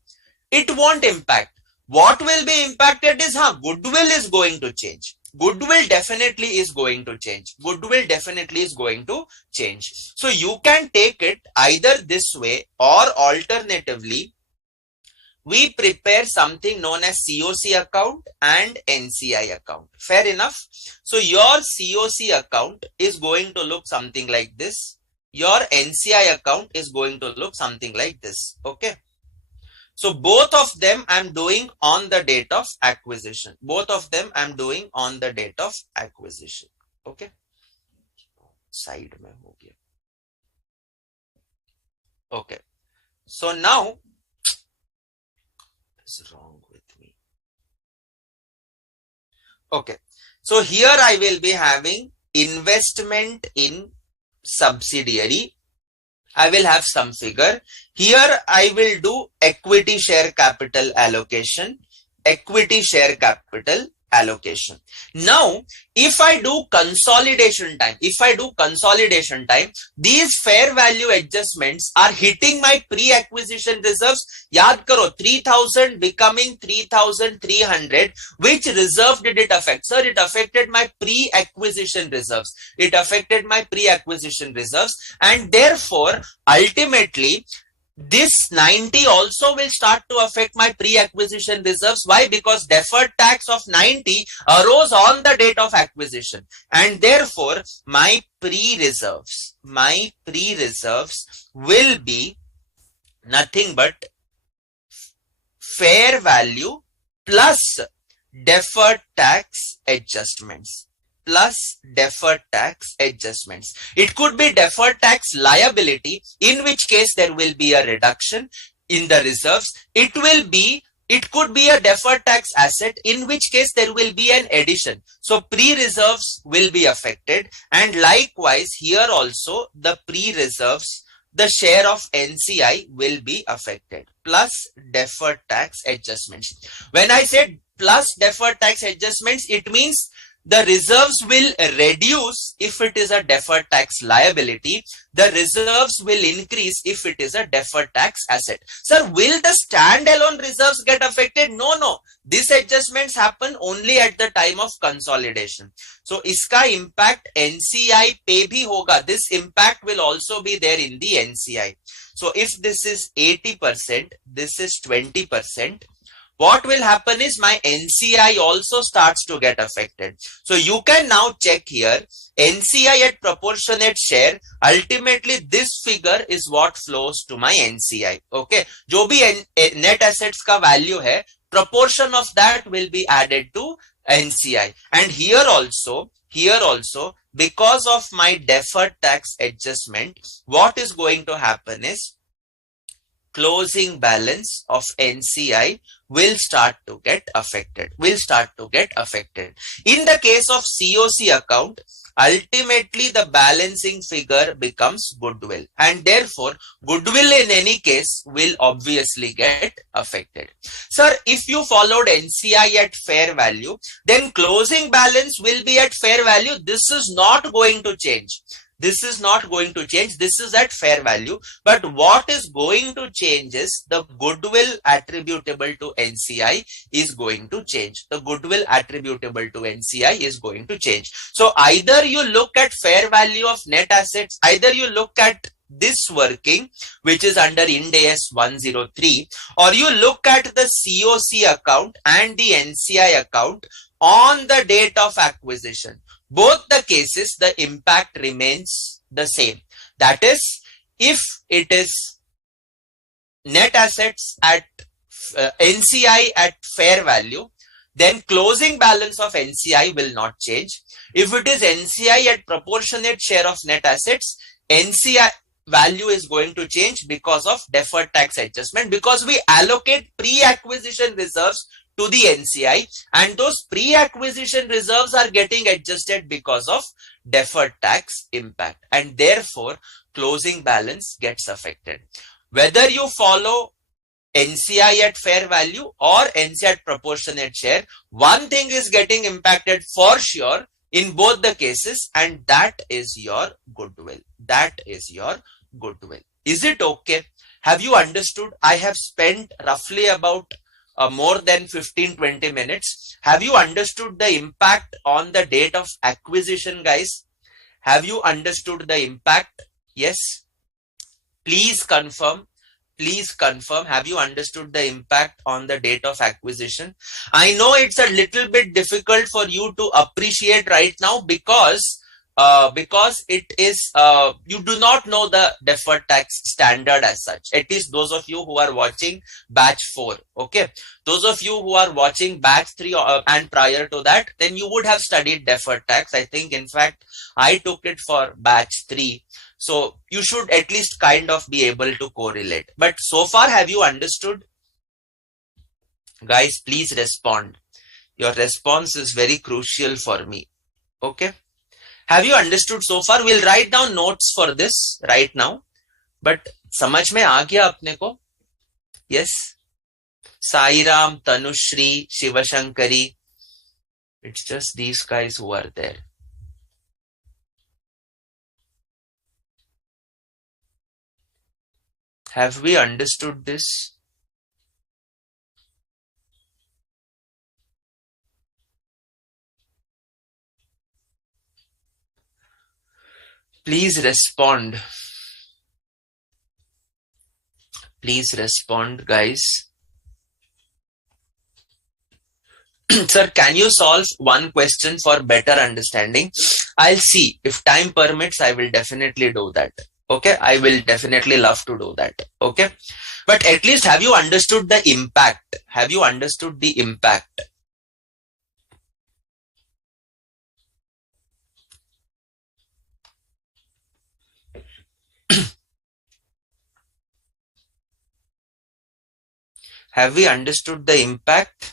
it won't impact. What will be impacted is goodwill is going to change. Goodwill definitely is going to change. Goodwill definitely is going to change. So you can take it either this way, or alternatively, we prepare something known as COC account and NCI account. Fair enough. So your COC account is going to look something like this. Your NCI account is going to look something like this. Okay. So both of them I'm doing on the date of acquisition. Both of them I'm doing on the date of acquisition. Okay. Side mein ho gaya. Okay. So now, what's wrong with me? Okay. So here I will be having investment in subsidiary, I will have some figure. Here I will do equity share capital allocation, equity share capital allocation. Now, if I do consolidation time, these fair value adjustments are hitting my pre-acquisition reserves. Yaad karo, 3000 becoming 3300. Which reserve did it affect? Sir, it affected my pre-acquisition reserves. And therefore, ultimately, this 90 also will start to affect my pre-acquisition reserves. Why? Because deferred tax of 90 arose on the date of acquisition, and therefore my pre-reserves will be nothing but fair value plus deferred tax adjustments. It could be deferred tax liability, in which case there will be a reduction in the reserves. It could be a deferred tax asset, in which case there will be an addition. So pre-reserves will be affected, and likewise here also the pre-reserves, the share of NCI will be affected, plus deferred tax adjustments. When I said plus deferred tax adjustments, it means the reserves will reduce if it is a deferred tax liability. The reserves will increase if it is a deferred tax asset. Sir, will the standalone reserves get affected? No. These adjustments happen only at the time of consolidation. So, iska impact NCI pe bhi hoga. This impact will also be there in the NCI. So, if this is 80%, this is 20%. What will happen is my NCI also starts to get affected. So you can now check here, NCI at proportionate share, ultimately this figure is what flows to my NCI. Okay, जो भी net assets का value है, proportion of that will be added to NCI. And here also, because of my deferred tax adjustment, what is going to happen is closing balance of NCI will start to get affected. In the case of COC account, ultimately the balancing figure becomes goodwill, and therefore goodwill in any case will obviously get affected. Sir, if you followed NCI at fair value, then closing balance will be at fair value. This is not going to change. This is at fair value. But what is going to change is the goodwill attributable to NCI is going to change. So either you look at fair value of net assets, either you look at this working, which is under Ind AS 103, or you look at the COC account and the NCI account on the date of acquisition. Both the cases, the impact remains the same. That is, if it is net assets at NCI at fair value, then closing balance of NCI will not change. If it is NCI at proportionate share of net assets, NCI value is going to change because of deferred tax adjustment, because we allocate pre-acquisition reserves to the NCI, and those pre-acquisition reserves are getting adjusted because of deferred tax impact, and therefore closing balance gets affected. Whether you follow NCI at fair value or NCI at proportionate share, one thing is getting impacted for sure in both the cases, and that is your goodwill. Is it okay? Have you understood? I have spent roughly about more than 15-20 minutes. Have you understood the impact on the date of acquisition, guys? Have you understood the impact? Yes. Please confirm. Have you understood the impact on the date of acquisition? I know it's a little bit difficult for you to appreciate right now because it is you do not know the deferred tax standard as such. At least those of you who are watching batch 4. Okay, those of you who are watching batch 3 and prior to that, then you would have studied deferred tax. I think in fact I took it for batch 3. So you should at least kind of be able to correlate. But so far, have you understood? Guys, please respond. Your response is very crucial for me. Okay. Have you understood so far? We'll write down notes for this right now. But समझ में आ गया अपने को? Yes. Sairam, Tanushri, Shivashankari. It's just these guys who are there. Have we understood this? Please respond. Please respond, guys. Sir, can you solve one question for better understanding? I'll see. If time permits, I will definitely do that. Okay, I will definitely love to do that. Okay, but at least have you understood the impact? Have you understood the impact? Have we understood the impact?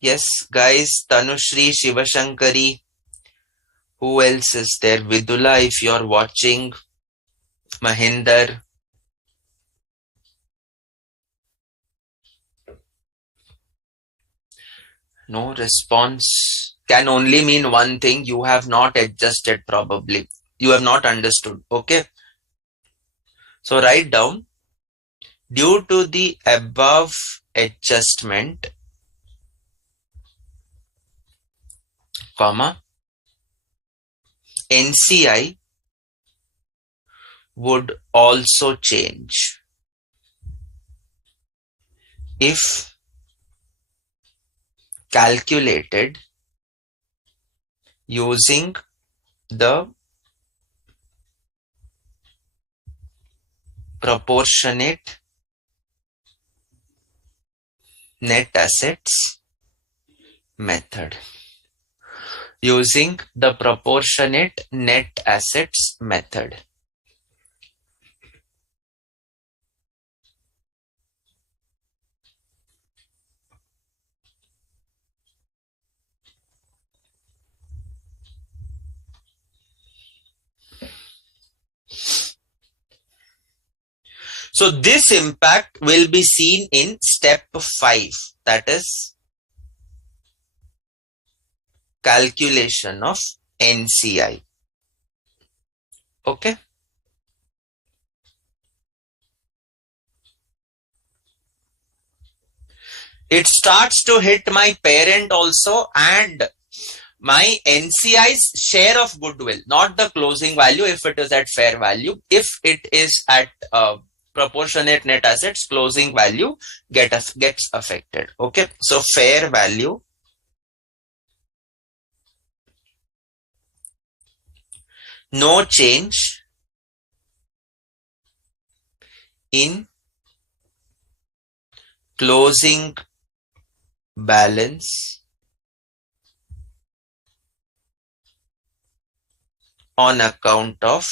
Yes, guys, Tanushri, Shivashankari. Who else is there? Vidula, if you're watching. Mahinder. No response can only mean one thing. You have not adjusted probably. You have not understood. Okay. So write down, due to the above adjustment, comma, NCI would also change if calculated using the proportionate net assets method. Using the proportionate net assets method. So this impact will be seen in step 5, that is calculation of NCI. Okay. It starts to hit my parent also and my NCI's share of goodwill, not the closing value if it is at fair value. If it is at proportionate net assets, closing value gets affected. Okay, so fair value, no change in closing balance on account of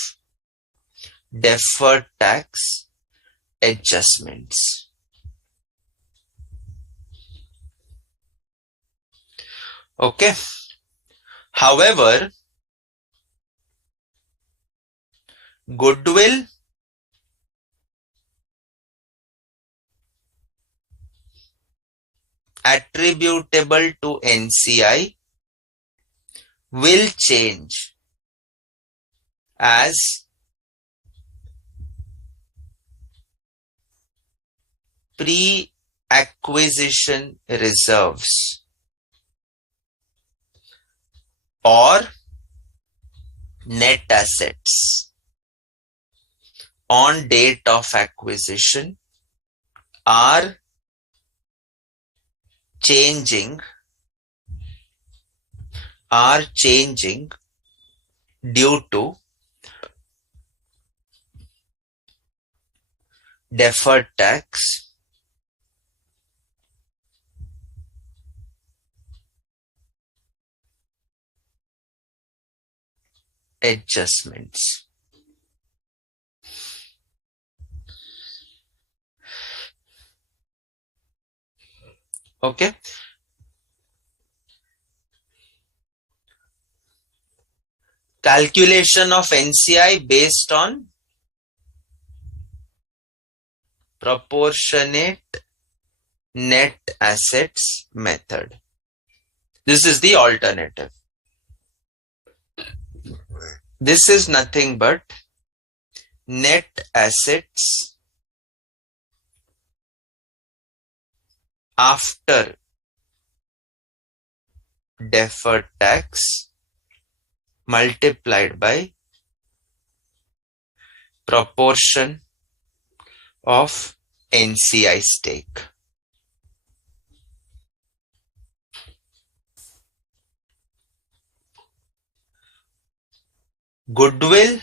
deferred tax adjustments. Okay. However, goodwill attributable to NCI will change as pre-acquisition reserves or net assets on date of acquisition are changing due to deferred tax adjustments. Okay. Calculation of NCI based on proportionate net assets method. This is the alternative. This is nothing but net assets after deferred tax multiplied by proportion of NCI stake. Goodwill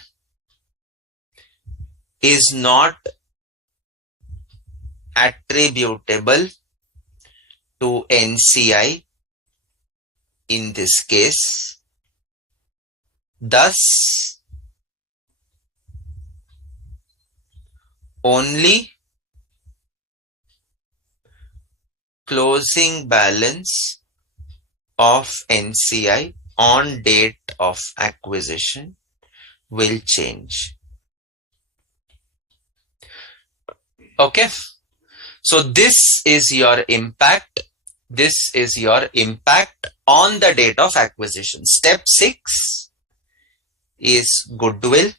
is not attributable to NCI in this case. Thus, only closing balance of NCI on date of acquisition will change. Okay. So this is your impact. This is your impact on the date of acquisition. Step 6 is goodwill.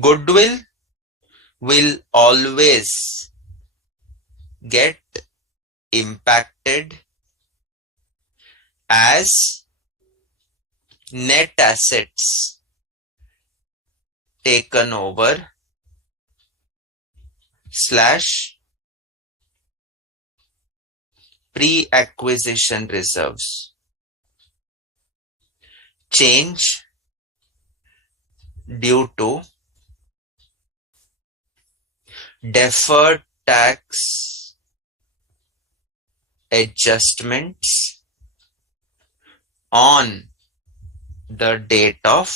Goodwill will always get impacted as net assets taken over / pre-acquisition reserves change due to deferred tax adjustments on the date of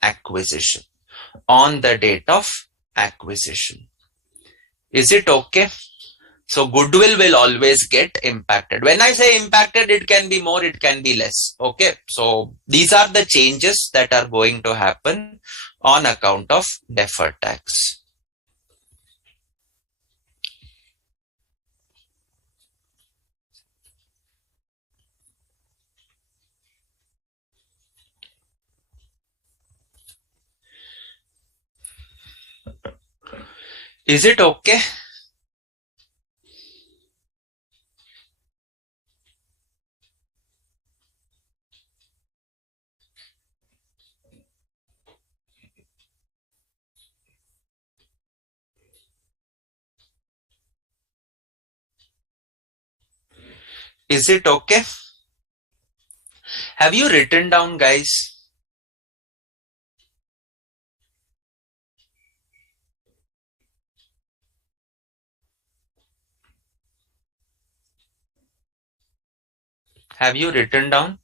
acquisition. On the date of acquisition. Is it okay? So goodwill will always get impacted. When I say impacted, it can be more, it can be less. Okay. So these are the changes that are going to happen on account of deferred tax. Is it okay? Is it okay? Have you written down, guys? Have you written down?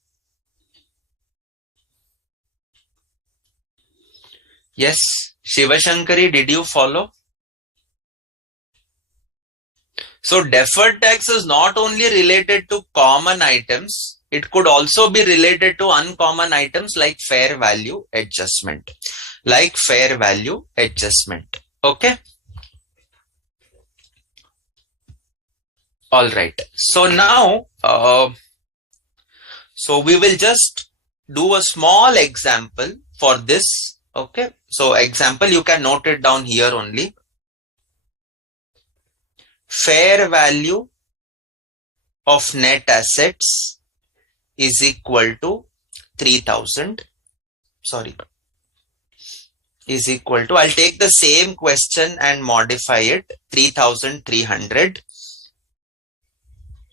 Yes. Shivashankari, did you follow? So deferred tax is not only related to common items, it could also be related to uncommon items like fair value adjustment. Like fair value adjustment. Okay. All right. So now, so we will just do a small example for this. Okay. So example, you can note it down here only. Fair value of net assets is equal to 3000. Sorry. Is equal to, I'll take the same question and modify it, 3300.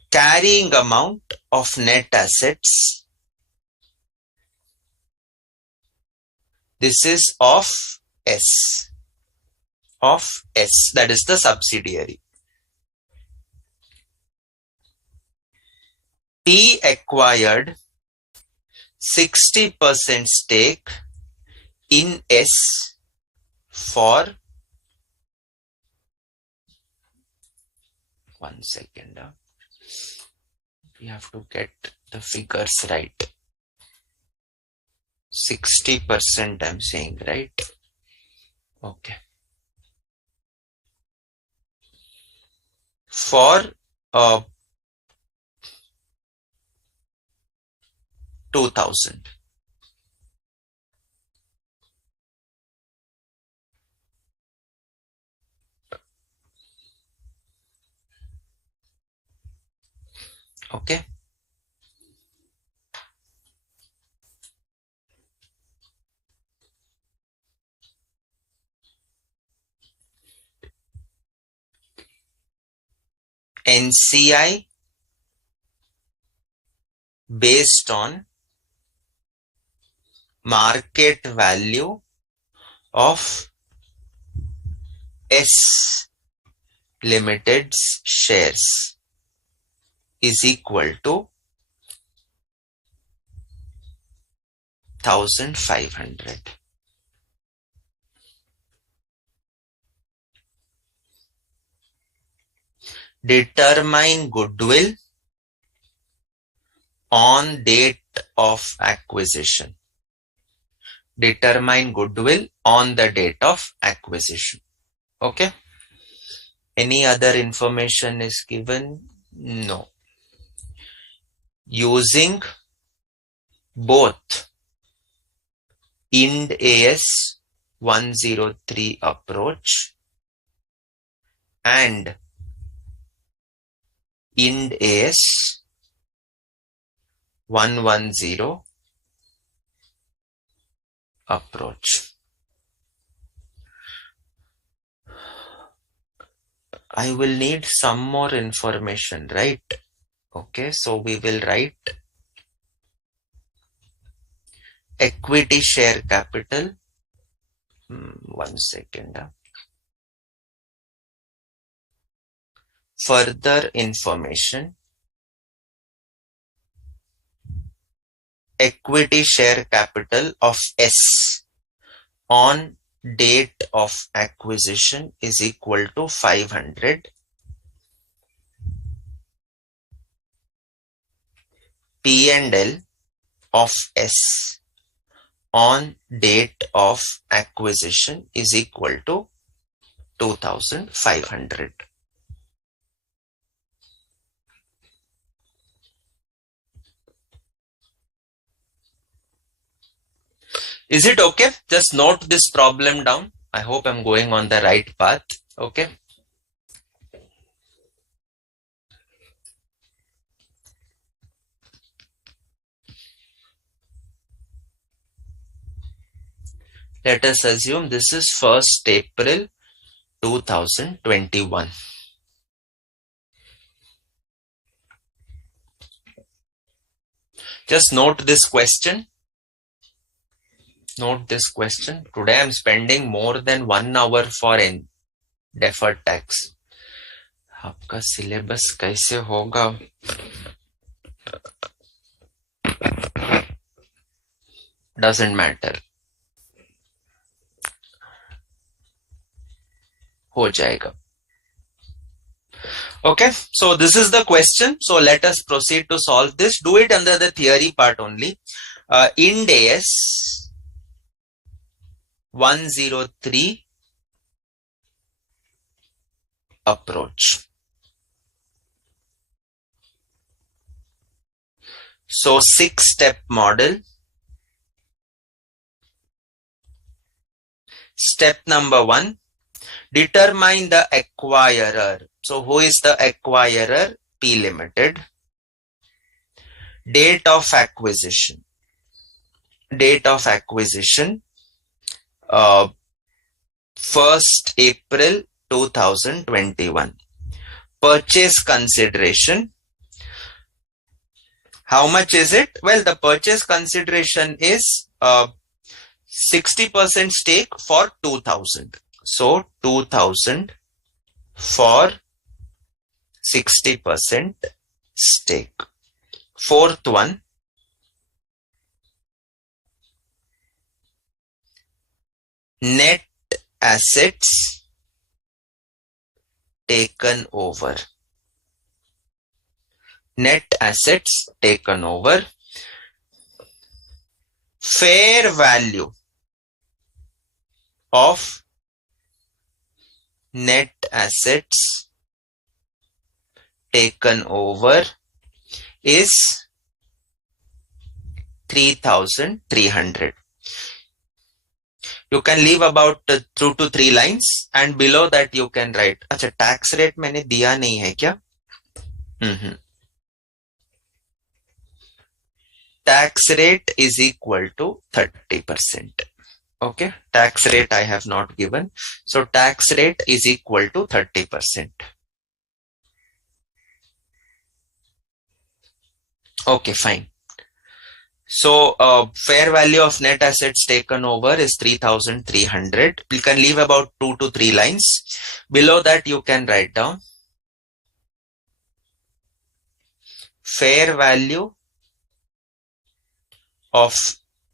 Carrying amount of net assets. This is of S. Of S, that is the subsidiary. P acquired 60% stake in S for 1 second. We have to get the figures right. 60% I'm saying, right? Okay. For 2000. Okay. NCI based on market value of S Limited's shares is equal to 1500. Determine goodwill on date of acquisition. Determine goodwill on the date of acquisition. Okay. Any other information is given? No. Using both Ind AS 103 approach and Ind AS 110 approach. I will need some more information, right? Okay, so we will write equity share capital. 1 second. Further information. Equity share capital of S on date of acquisition is equal to 500. P&L of S on date of acquisition is equal to 2500. Is it okay? Just note this problem down. I hope I'm going on the right path. Okay. Let us assume this is 1st April 2021. Just note this question. Note this question. Today I'm spending more than 1 hour for deferred tax. आपका syllabus कैसे होगा? Doesn't matter. हो जाएगा. Okay, so this is the question. So let us proceed to solve this. Do it under the theory part only. Ind AS 103 approach. So 6-step model. Step number 1, determine the acquirer. So who is the acquirer? P Limited. Date of acquisition. Date of acquisition 1st April 2021. Purchase consideration. How much is it? Well, the purchase consideration is 60% stake for 2000. So 2000 for 60% stake. 4th one, net assets taken over. net assets taken over, fair value of net assets taken over is 3,300. You can leave about 2 to 3 lines and below that you can write. अच्छा tax rate मैंने दिया नहीं है क्या? Tax rate is equal to 30%. Okay, tax rate I have not given. So tax rate is equal to 30%. Okay, fine. So fair value of net assets taken over is 3,300. You can leave about 2 to 3 lines. Below that you can write down fair value of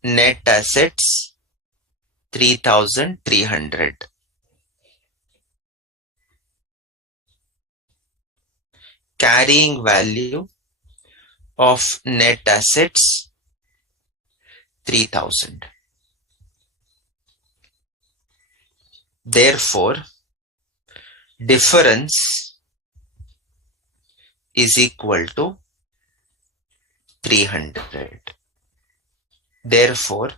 net assets 3,300. Carrying value of net assets 3,000. Therefore, difference is equal to 300. Therefore,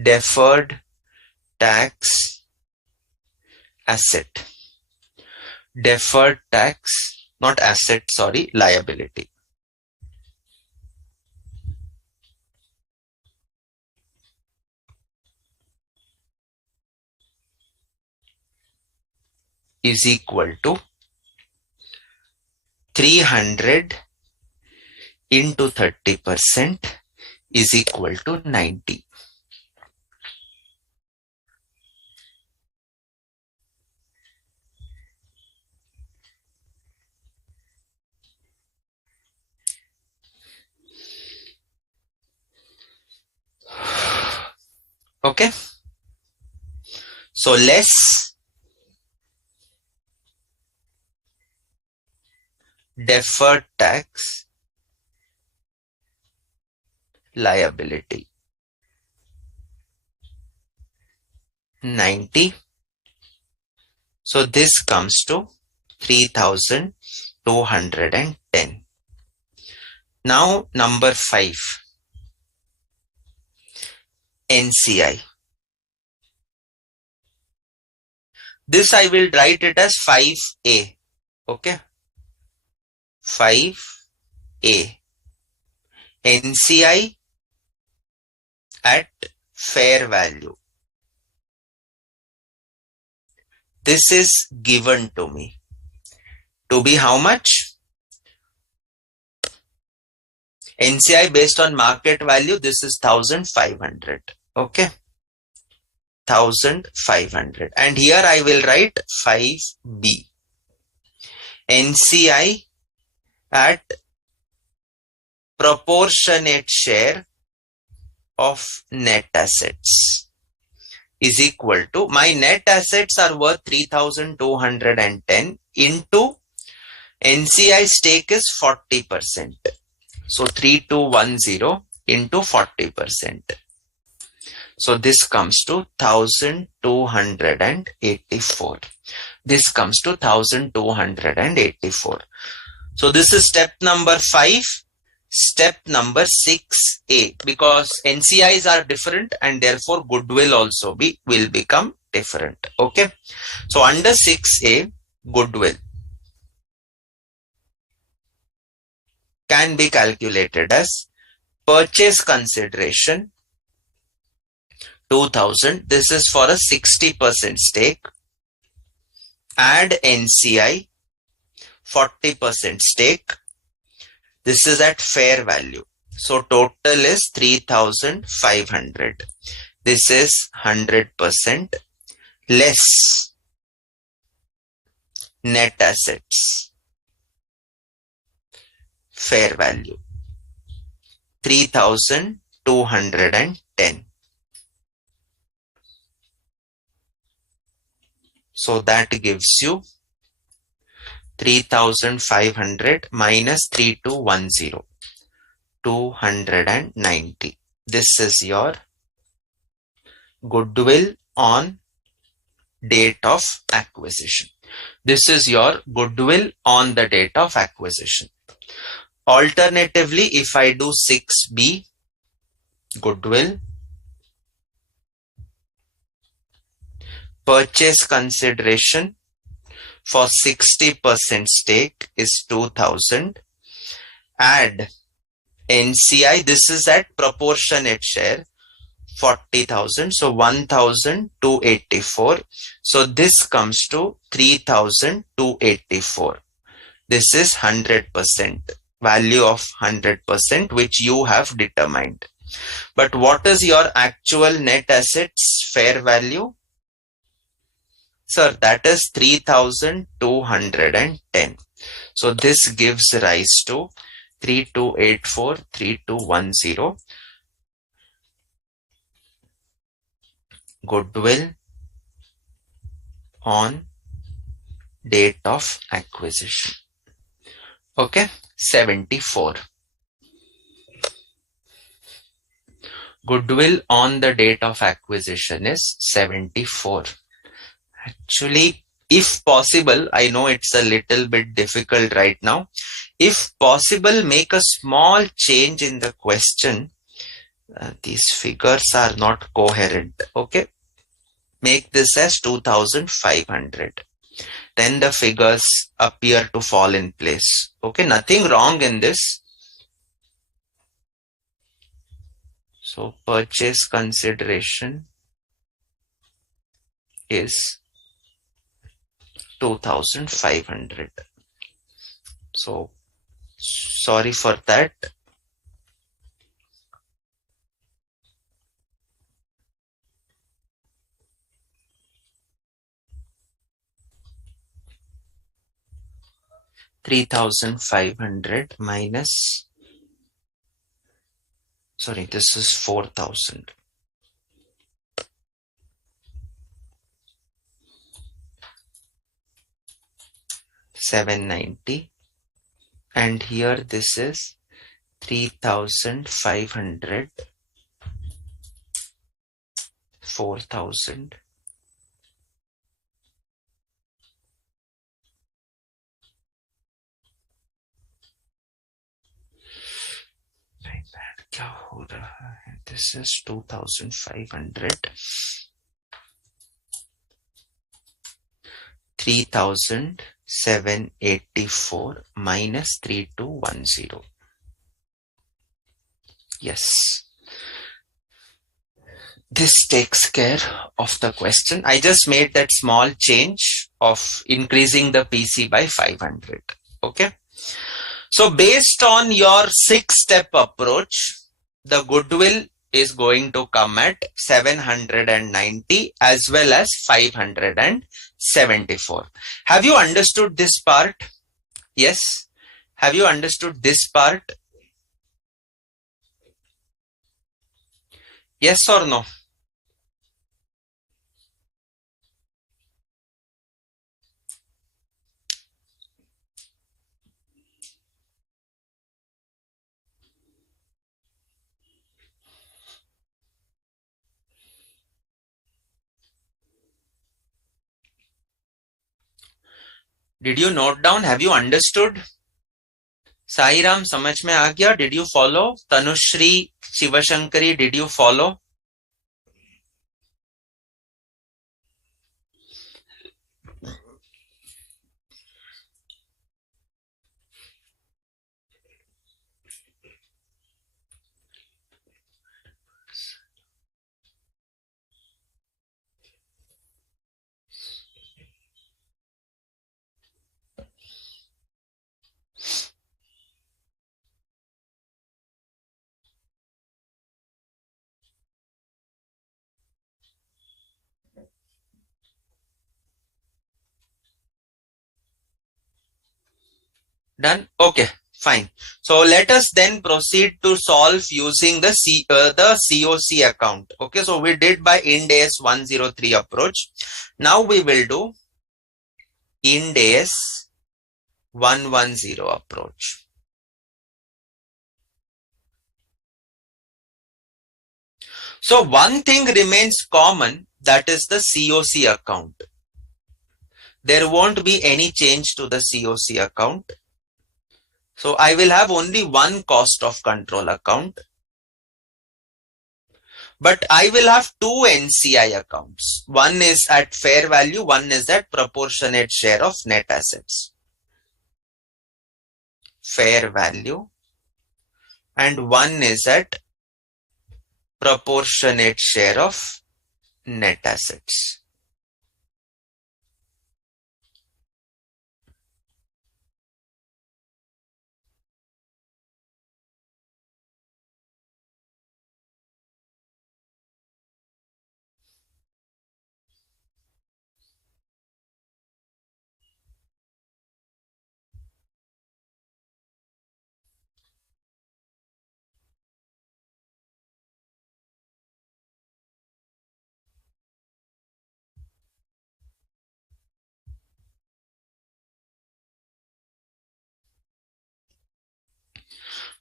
deferred tax asset. Deferred tax, not asset, sorry, liability. Is equal to 300 into 30% is equal to 90. Okay. So less deferred tax liability 90. So this comes to 3,210. Now number 5, NCI. This I will write it as 5A. Okay. 5A. NCI at fair value. This is given to me to be how much? NCI based on market value, this is 1,500. Okay. 1,500. And here I will write 5B. NCI at proportionate share of net assets is equal to, my net assets are worth 3,210 into NCI stake is 40%. So 3,210 into 40%. So this comes to 1,284. This comes to 1,284. So this is step number 5. Step number 6A, because NCIs are different and therefore goodwill also will become different. Okay. So under 6A, goodwill can be calculated as purchase consideration 2,000. This is for a 60% stake. Add NCI 40% stake. This is at fair value. So total is 3,500. This is 100% less net assets. Fair value 3,210. So that gives you 3,500 minus 3,210, 290. This is your goodwill on date of acquisition. This is your goodwill on the date of acquisition. Alternatively, if I do 6B, goodwill, purchase consideration for 60% stake is 2,000. Add NCI, this is at proportionate share, 40,000. So 1,284. So this comes to 3,284. This is 100%, value of 100%, which you have determined. But what is your actual net assets fair value? Sir, that is 3,210. So this gives rise to 3,284, 3,210. Goodwill on date of acquisition. Okay, 74. Goodwill on the date of acquisition is 74. Actually, if possible, I know it's a little bit difficult right now. If possible, make a small change in the question. These figures are not coherent. Okay. Make this as 2,500. Then the figures appear to fall in place. Okay. Nothing wrong in this. So purchase consideration is 2,500. So sorry for that. $3,500 minus, sorry, this is 4,000. $790, and here this is 3,500, 4,000. क्या हो रहा है? This is 2,500, 3,784 minus 3,210. Yes, this takes care of the question. I just made that small change of increasing the PC by 500. Okay. So based on your 6-step approach, the goodwill is going to come at 790 as well as 574. Have you understood this part? Yes. Have you understood this part? Yes or no? Did you note down? Have you understood? Sai Ram, समझ में आ गया? Did you follow? Tanushri, Shivashankari, did you follow? Done? Okay, fine. So let us then proceed to solve using the COC account. Okay, so we did by Ind AS 103 approach. Now we will do Ind AS 110 approach. So one thing remains common, that is the COC account. There won't be any change to the COC account. So I will have only one cost of control account. But I will have two NCI accounts. One is at fair value, one is at proportionate share of net assets. Fair value. And one is at proportionate share of net assets.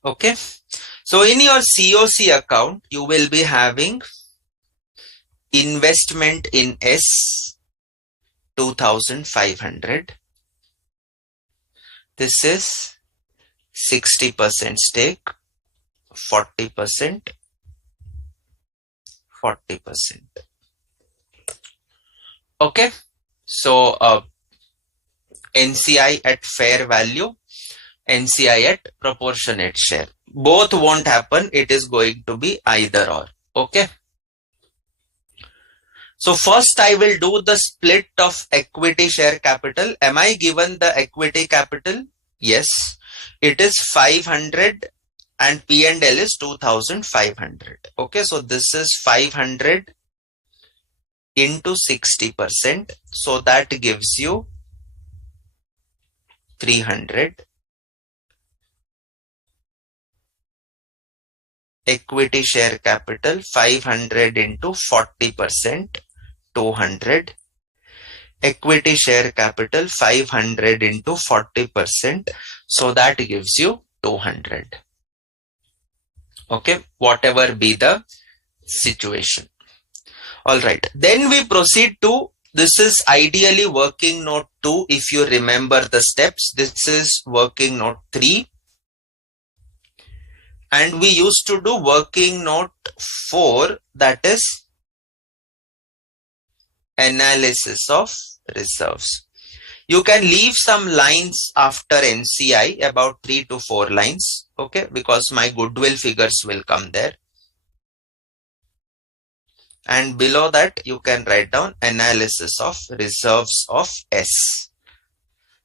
Okay. So in your COC account, you will be having investment in S 2,500. This is 60% stake, 40%, 40%. Okay. So NCI at fair value, NCI at proportionate share. Both won't happen. It is going to be either or. Okay. So first I will do the split of equity share capital. Am I given the equity capital? Yes. It is 500 and P&L is 2,500. Okay. So this is 500 into 60%. So that gives you 300. Equity share capital 500 into 40%, 200. Equity share capital 500 into 40%. So that gives you 200. Okay, whatever be the situation. All right, then we proceed to, this is ideally working note 2. If you remember the steps, this is working note 3. And we used to do working note 4, that is analysis of reserves. You can leave some lines after NCI, about 3 to 4 lines, okay, because my goodwill figures will come there. And below that, you can write down analysis of reserves of S.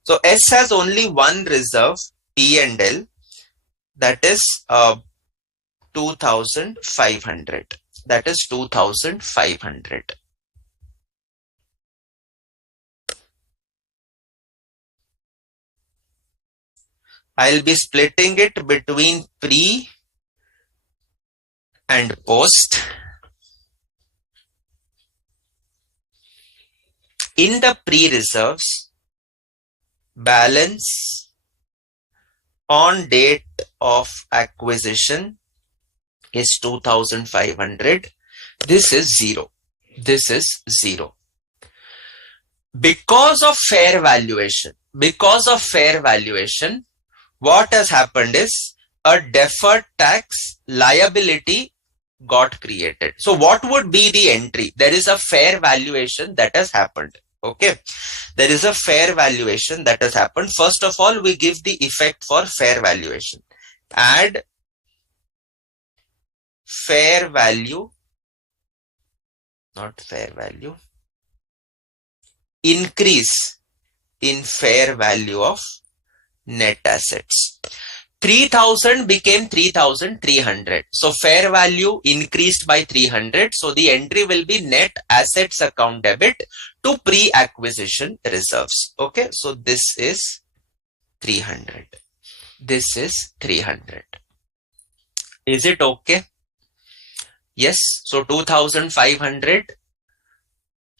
So S has only one reserve, P&L, that is 2,500. That is 2,500. I'll be splitting it between pre and post. In the pre-reserves, balance on date of acquisition is 2,500. This is 0. This is 0. Because of fair valuation, what has happened is a deferred tax liability got created. So what would be the entry? There is a fair valuation that has happened. Okay. There is a fair valuation that has happened. First of all, we give the effect for fair valuation. Add fair value, not fair value, increase in fair value of net assets. 3,000 became 3,300. So fair value increased by 300. So the entry will be net assets account debit to pre-acquisition reserves. Okay. So this is 300. This is 300. Is it okay? Yes. So 2,500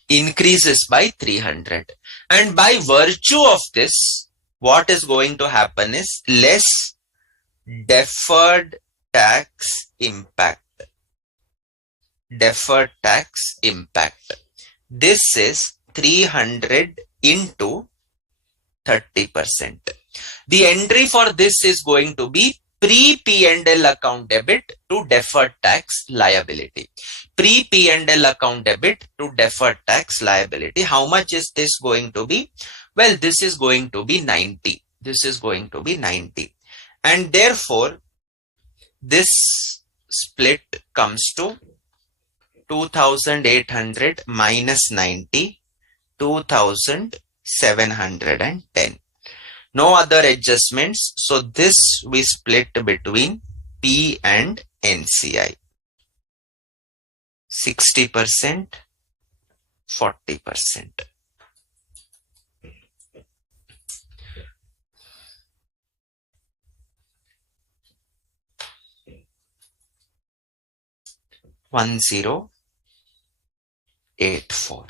increases by 300. And by virtue of this, what is going to happen is less deferred tax impact. Deferred tax impact. This is 300 into 30%. The entry for this is going to be pre-P&L account debit to deferred tax liability. Pre-P&L account debit to deferred tax liability. How much is this going to be? Well, this is going to be 90. This is going to be 90. And therefore, this split comes to 2,800 minus 90, 2,710. No other adjustments. So this we split between P and NCI. 60%, 40%. $1084.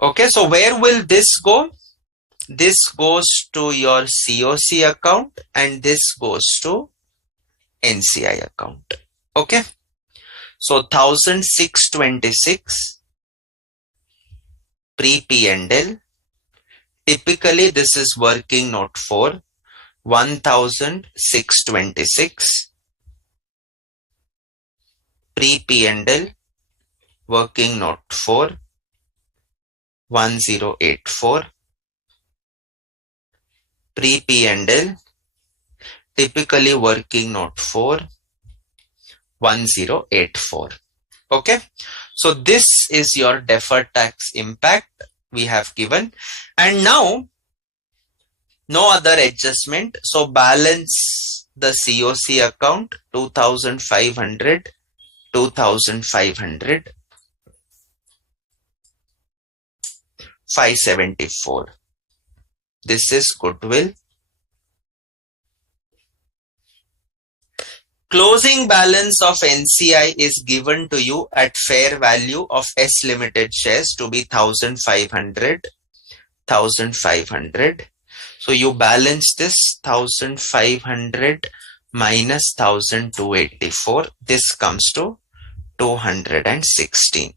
Okay, so where will this go? This goes to your COC account and this goes to NCI account. Okay, so 1,626 pre-P&L. Typically, this is working note for 1,626 pre-P&L, working note for 1084. Pre-P&L, typically working note for 1084. Okay, so this is your deferred tax impact we have given. And now, no other adjustment. So balance the COC account 2,500, 2,500, 574. This is goodwill. Closing balance of NCI is given to you at fair value of S Limited shares to be 1,500, 1,500. So you balance this 1,500 minus 1,284. This comes to 216.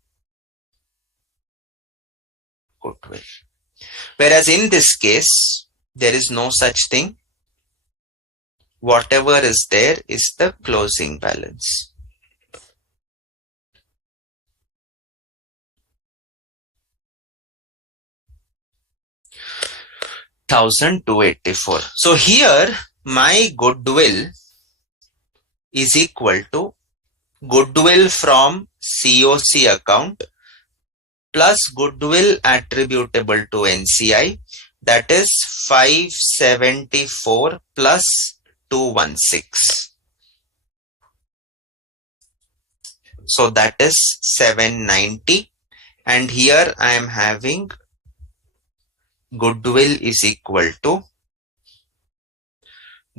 Goodwill. Whereas in this case, there is no such thing. Whatever is there is the closing balance. $1,284. So here my goodwill is equal to goodwill from COC account plus goodwill attributable to NCI, that is 574 plus 216. So that is 790. And here I am having goodwill is equal to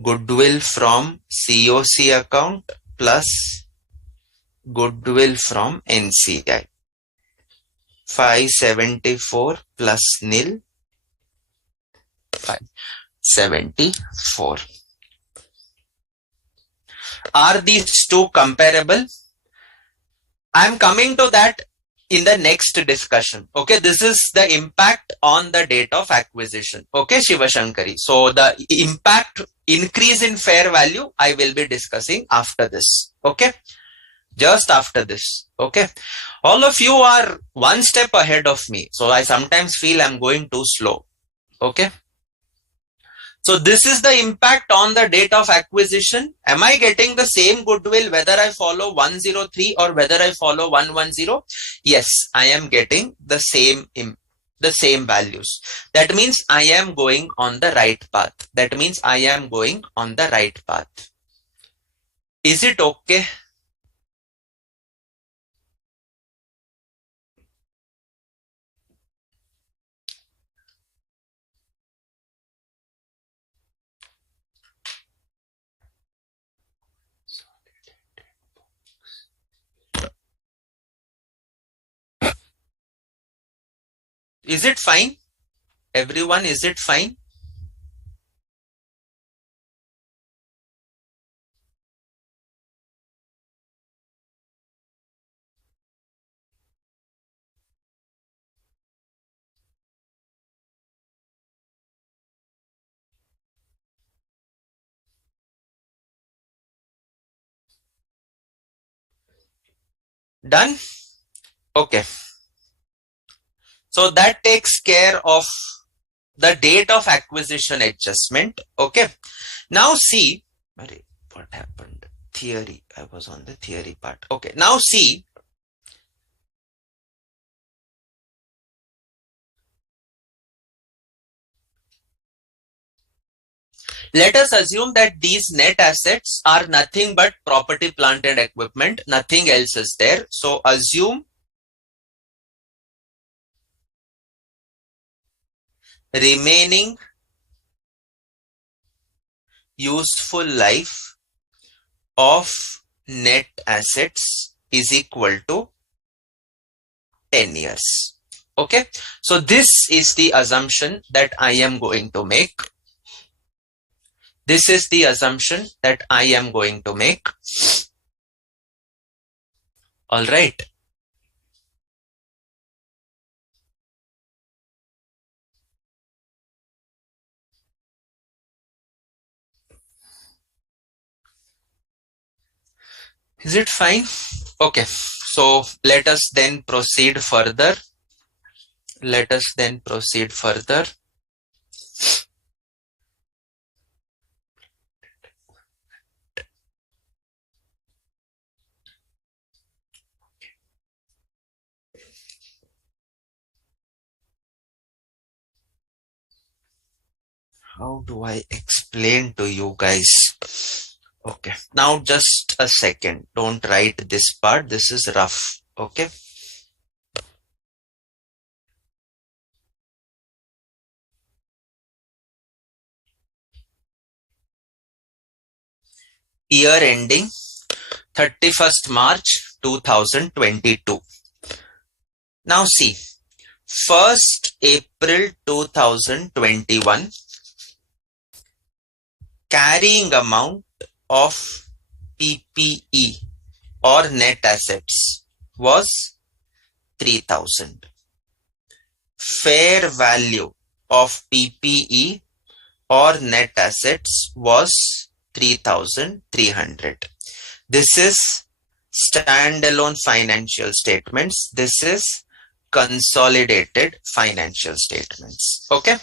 goodwill from COC account plus goodwill from NCI. 574 plus nil, 574. Are these two comparable? I am coming to that in the next discussion. Okay, this is the impact on the date of acquisition. Okay, Shiva Shankari. So the impact increase in fair value I will be discussing after this. Okay, just after this. Okay, all of you are one step ahead of me, so I sometimes feel I'm going too slow. Okay, so this is the impact on the date of acquisition. Am I getting the same goodwill whether I follow 103 or whether I follow 110? Yes, I am getting the same values. That means I am going on the right path. That means I am going on the right path. Is it okay? Is it fine? Everyone, is it fine? Done? Okay. So that takes care of the date of acquisition adjustment. Okay. Now see, what happened? Theory. I was on the theory part. Okay. Now see, let us assume that these net assets are nothing but property, plant and equipment. Nothing else is there. So assume remaining useful life of net assets is equal to 10 years. Okay. So this is the assumption that I am going to make. This is the assumption that I am going to make. All right. Is it fine? Okay. So let us then proceed further. Let us then proceed further. How do I explain to you guys? Okay. Now just a second. Don't write this part. This is rough. Okay. Year ending 31st March 2022. Now see, 1st April 2021, carrying amount of PPE or net assets was 3000. Fair value of PPE or net assets was 3300. This is standalone financial statements. This is consolidated financial statements. Okay.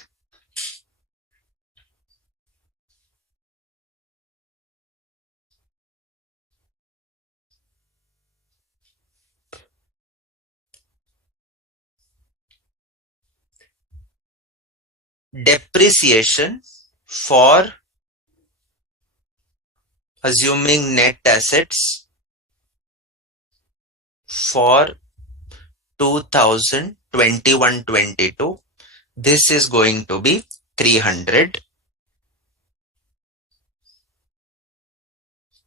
Depreciation for assuming net assets for 2021-22. This is going to be 300.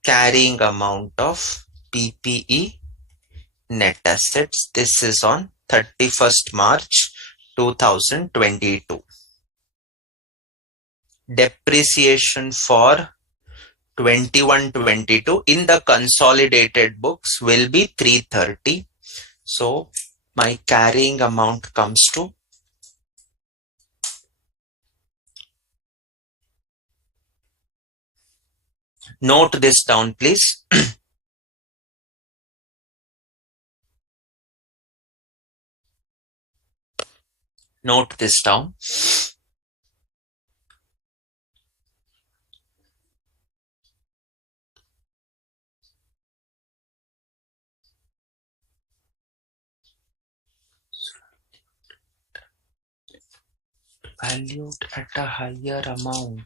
Carrying amount of PPE net assets. This is on 31st March 2022. Depreciation for 21-22 in the consolidated books will be 330. So my carrying amount comes to note this down, please. Note this down. Valued at a higher amount.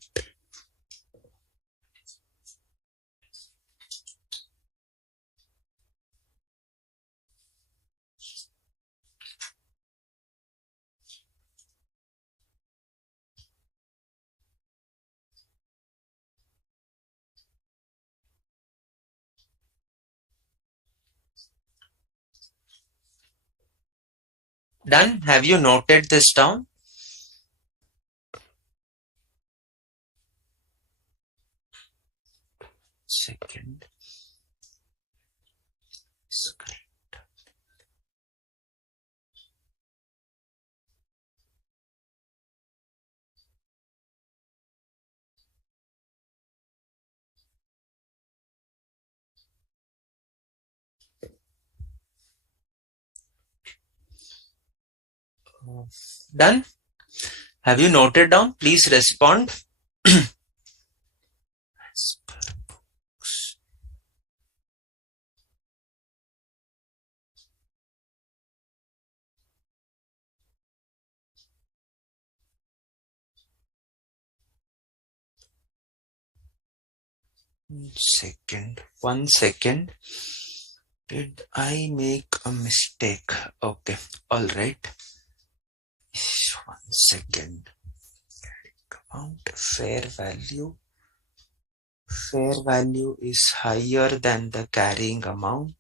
Done? Have you noted this down? Second. Screen. Done? Have you noted down? Please respond. Second. 1 second. Did I make a mistake? Okay. All right. 1 second. Amount fair value. Fair value is higher than the carrying amount.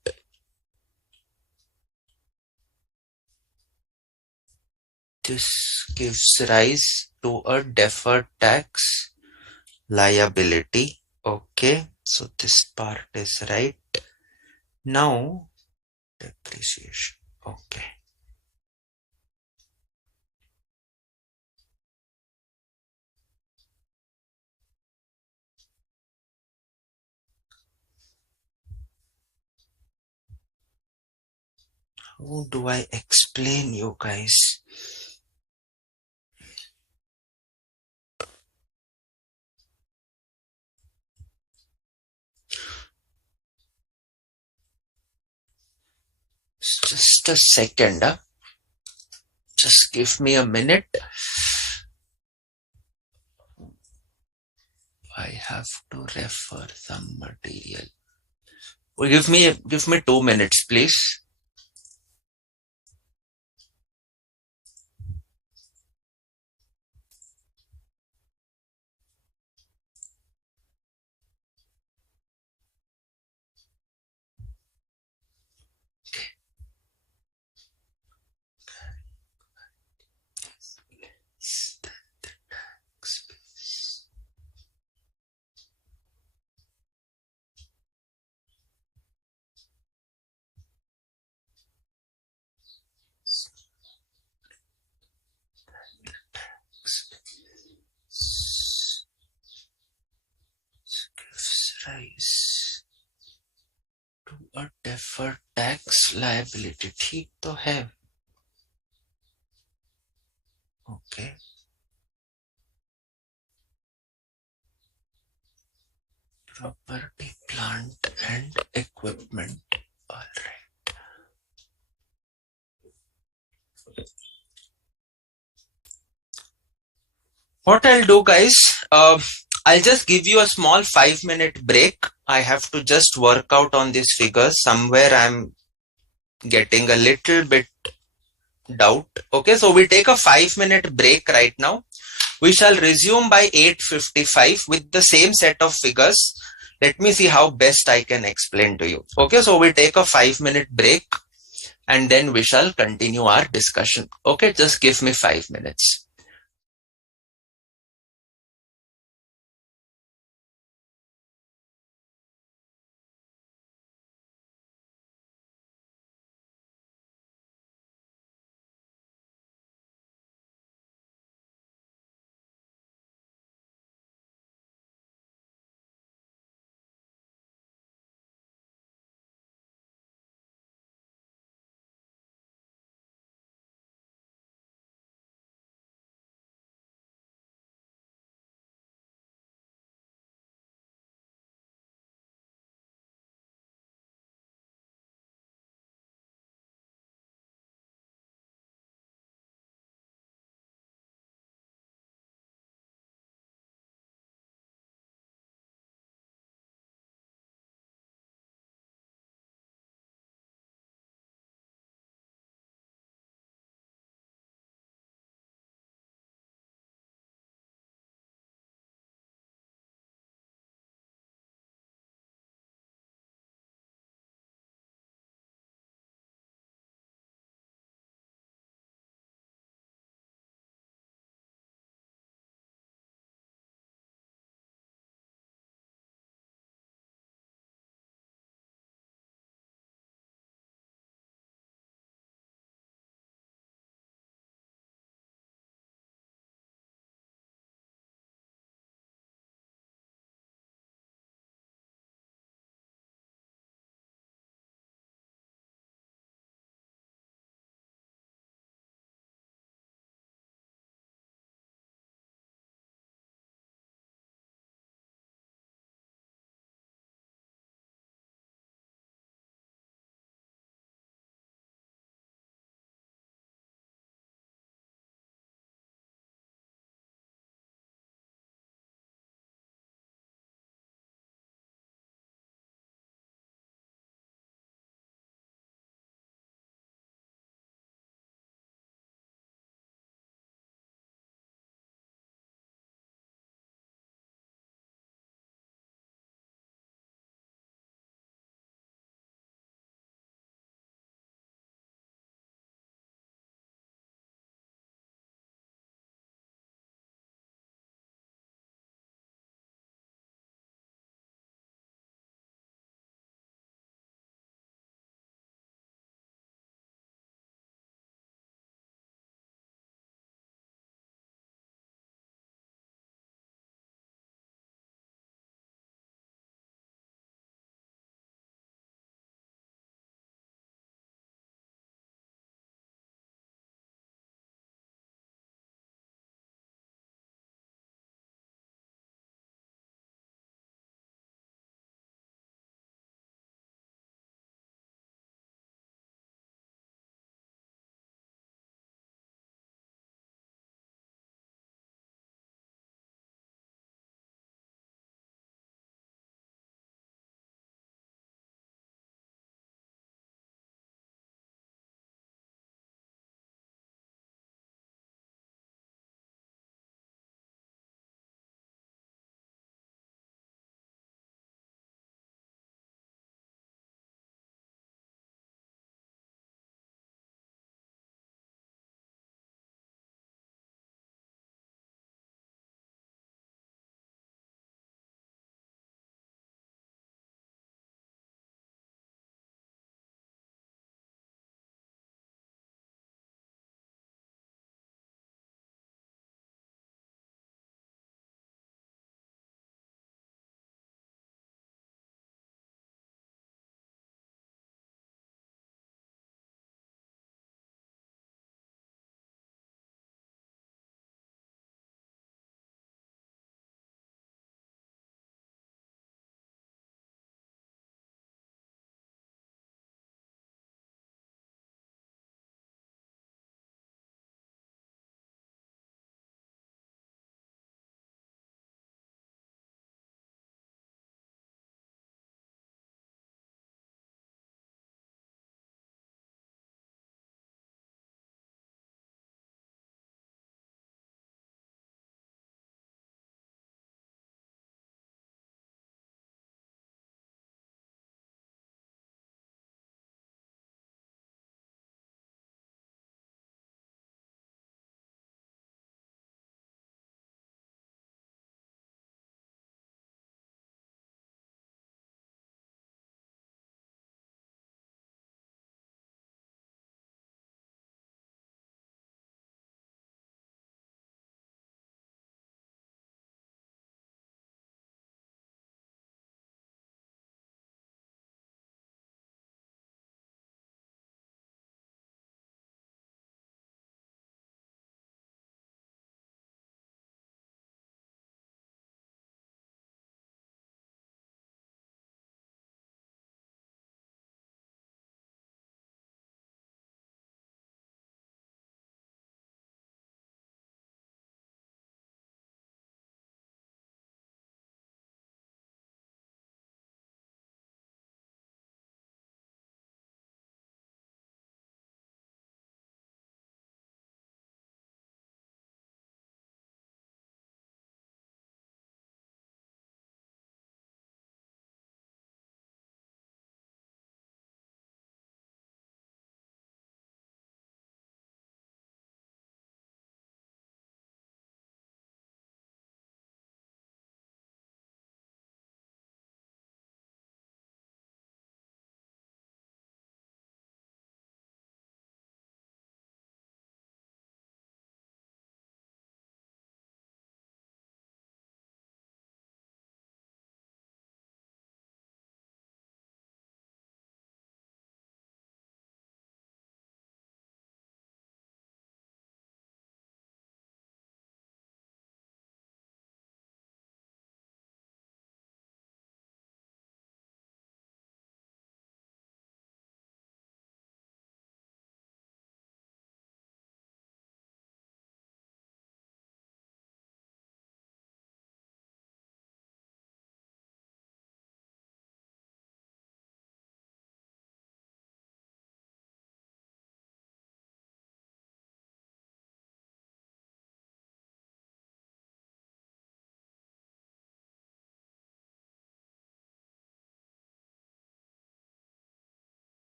This gives rise to a deferred tax liability. Okay, so this part is right. Now, depreciation. Okay. How do I explain you guys? Just a second. Just give me a minute. I have to refer some material. Well, give me 2 minutes, please. Gives rise to a deferred tax liability. ठीक तो है. Okay. Property, plant and equipment. All right. What I'll do, guys, I'll just give you a small 5-minute break. I have to just work out on these figures. Somewhere I'm getting a little bit doubt. Okay, so we take a 5-minute break right now. We shall resume by 8:55 with the same set of figures. Let me see how best I can explain to you. Okay, so we take a 5-minute break and then we shall continue our discussion. Okay, just give me 5 minutes.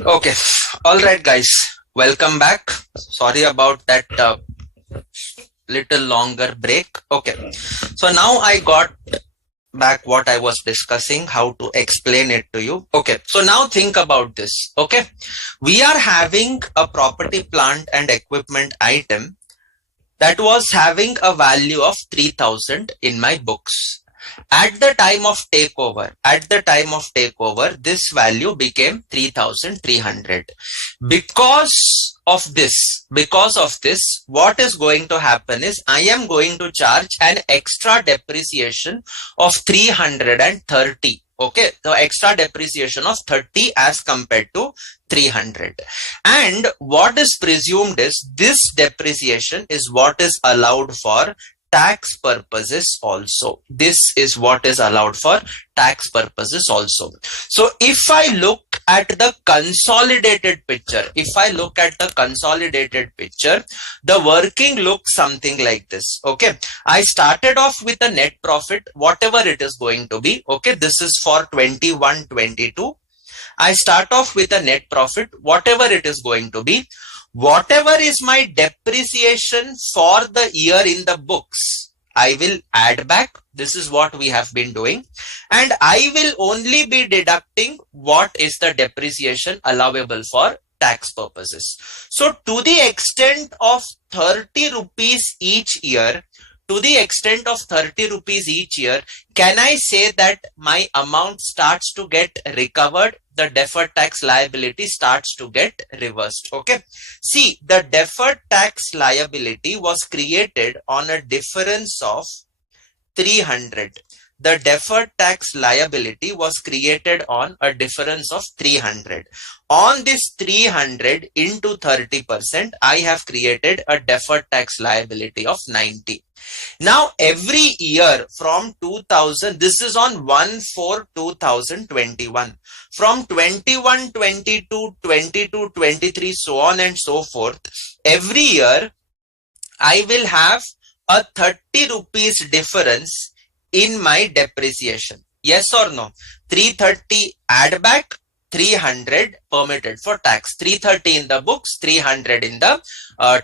Okay. All right, guys. Welcome back. Sorry about that little longer break. Okay. So now I got back what I was discussing, how to explain it to you. Okay. So now think about this. Okay. We are having a property, plant and equipment item that was having a value of 3000 in my books. At the time of takeover, this value became 3300. Because of this, what is going to happen is I am going to charge an extra depreciation of 330. Okay, so extra depreciation of 30 as compared to 300. And what is presumed is this depreciation is what is allowed for tax purposes also. This is what is allowed for tax purposes also. So if I look at the consolidated picture, the working looks something like this. Okay, I started off with a net profit, whatever it is going to be. Okay, this is for 21-22. I start off with a net profit, whatever it is going to be. Whatever is my depreciation for the year in the books, I will add back. This is what we have been doing. And I will only be deducting what is the depreciation allowable for tax purposes. So to the extent of 30 rupees each year, can I say that my amount starts to get recovered? The deferred tax liability starts to get reversed. Okay. See, the deferred tax liability was created on a difference of 300. The deferred tax liability was created on a difference of 300. On this 300 into 30%, I have created a deferred tax liability of 90. Now every year from 2000, this is on 1/4/2021, from 21, 22, 22, 23, so on and so forth, every year I will have a 30 rupees difference in my depreciation. Yes or no? 330 add back, 300 permitted for tax. 330 in the books, 300 in the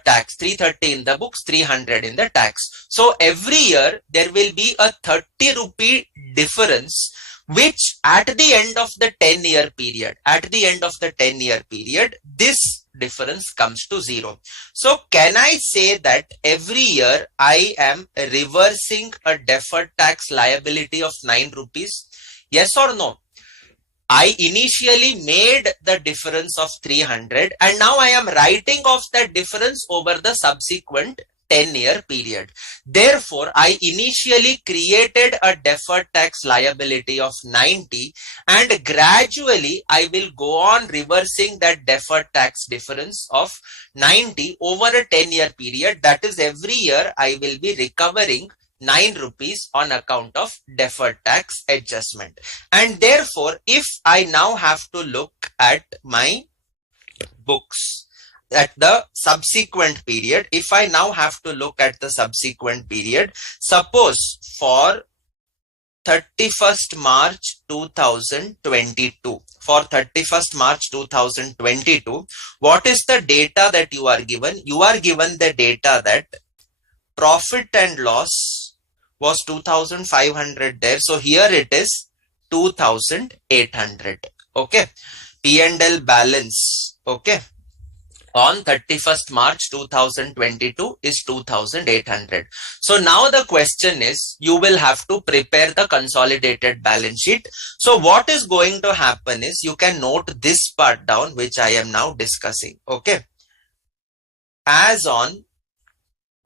tax. 330 in the books, 300 in the tax. So every year there will be a 30 rupee difference, which at the end of the 10-year period, this difference comes to 0. So can I say that every year I am reversing a deferred tax liability of 9 rupees? Yes or no? I initially made the difference of 300 and now I am writing off that difference over the subsequent 10-year period. Therefore, I initially created a deferred tax liability of 90 and gradually I will go on reversing that deferred tax difference of 90 over a 10-year period. That is, every year I will be recovering 9 rupees on account of deferred tax adjustment. And therefore, if I now have to look at my books at the subsequent period, suppose for 31st March 2022, what is the data that you are given? You are given the data that profit and loss was 2500 there. So here it is 2800. Okay. P&L balance. Okay. On 31st March 2022 is 2800. So now the question is, you will have to prepare the consolidated balance sheet. So what is going to happen is, you can note this part down, which I am now discussing. Okay. As on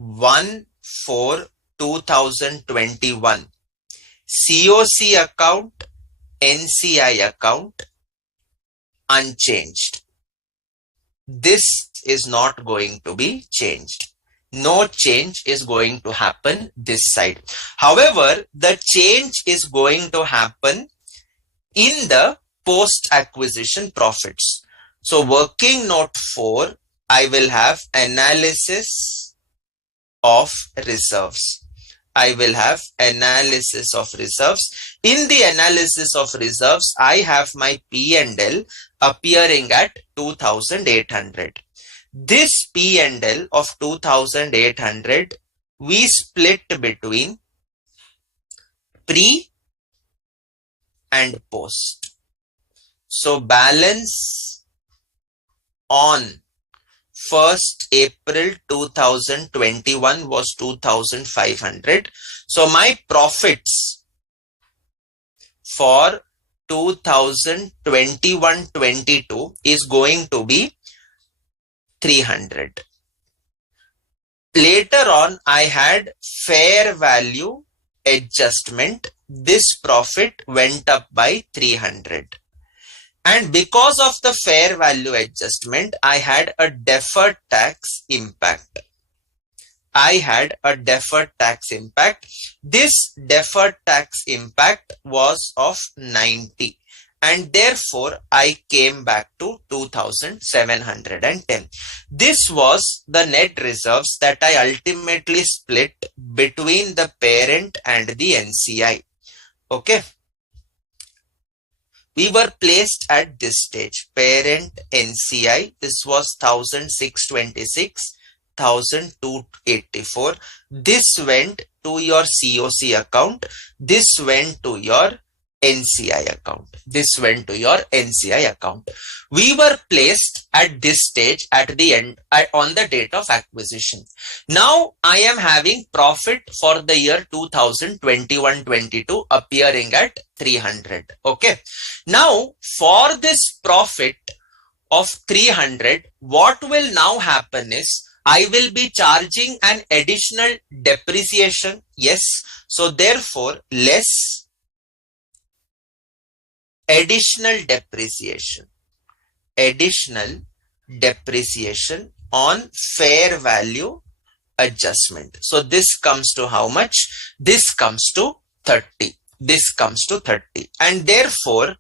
1/4/2021, COC account, NCI account unchanged. This is not going to be changed. No change is going to happen this side. However, the change is going to happen in the post-acquisition profits. So working note 4, I will have analysis of reserves. I will have analysis of reserves. In the analysis of reserves, I have my P&L appearing at 2,800. This P&L of 2,800, we split between pre and post. So balance on 1st April 2021 was 2,500. So my profits for 2021-22 is going to be 300. Later on, I had fair value adjustment. This profit went up by 300. And because of the fair value adjustment, I had a deferred tax impact. This deferred tax impact was of 90. And therefore, I came back to 2,710. This was the net reserves that I ultimately split between the parent and the NCI. Okay. We were placed at this stage, parent NCI, this was 1,626, 1,284. This went to your COC account. This went to your NCI account. We were placed at this stage at the end on the date of acquisition. Now I am having profit for the year 2021-22 appearing at 300. Okay. Now for this profit of 300, what will now happen is I will be charging an additional depreciation. Yes. So therefore less additional depreciation on fair value adjustment. So this comes to how much? This comes to 30. And therefore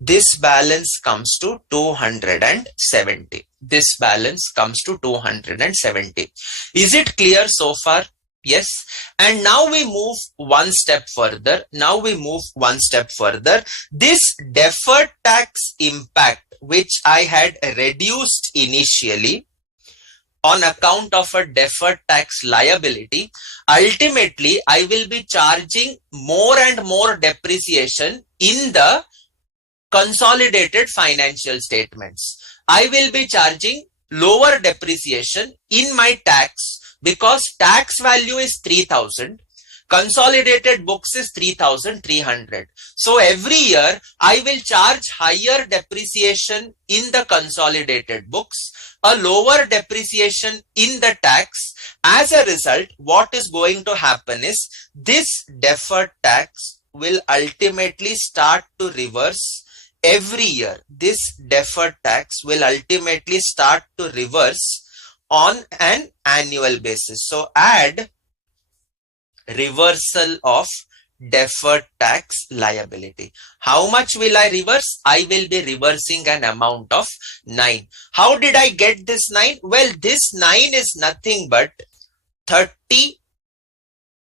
this balance comes to 270. Is it clear so far? Yes. And now we move one step further. This deferred tax impact, which I had reduced initially on account of a deferred tax liability, ultimately I will be charging more and more depreciation in the consolidated financial statements. I will be charging lower depreciation in my tax because tax value is 3,000. Consolidated books is 3,300. So every year I will charge higher depreciation in the consolidated books, a lower depreciation in the tax. As a result, what is going to happen is this deferred tax will ultimately start to reverse every year. This deferred tax will ultimately start to reverse on an annual basis. So add reversal of deferred tax liability. How much will I reverse? I will be reversing an amount of 9. How did I get this 9? Well, this 9 is nothing but 30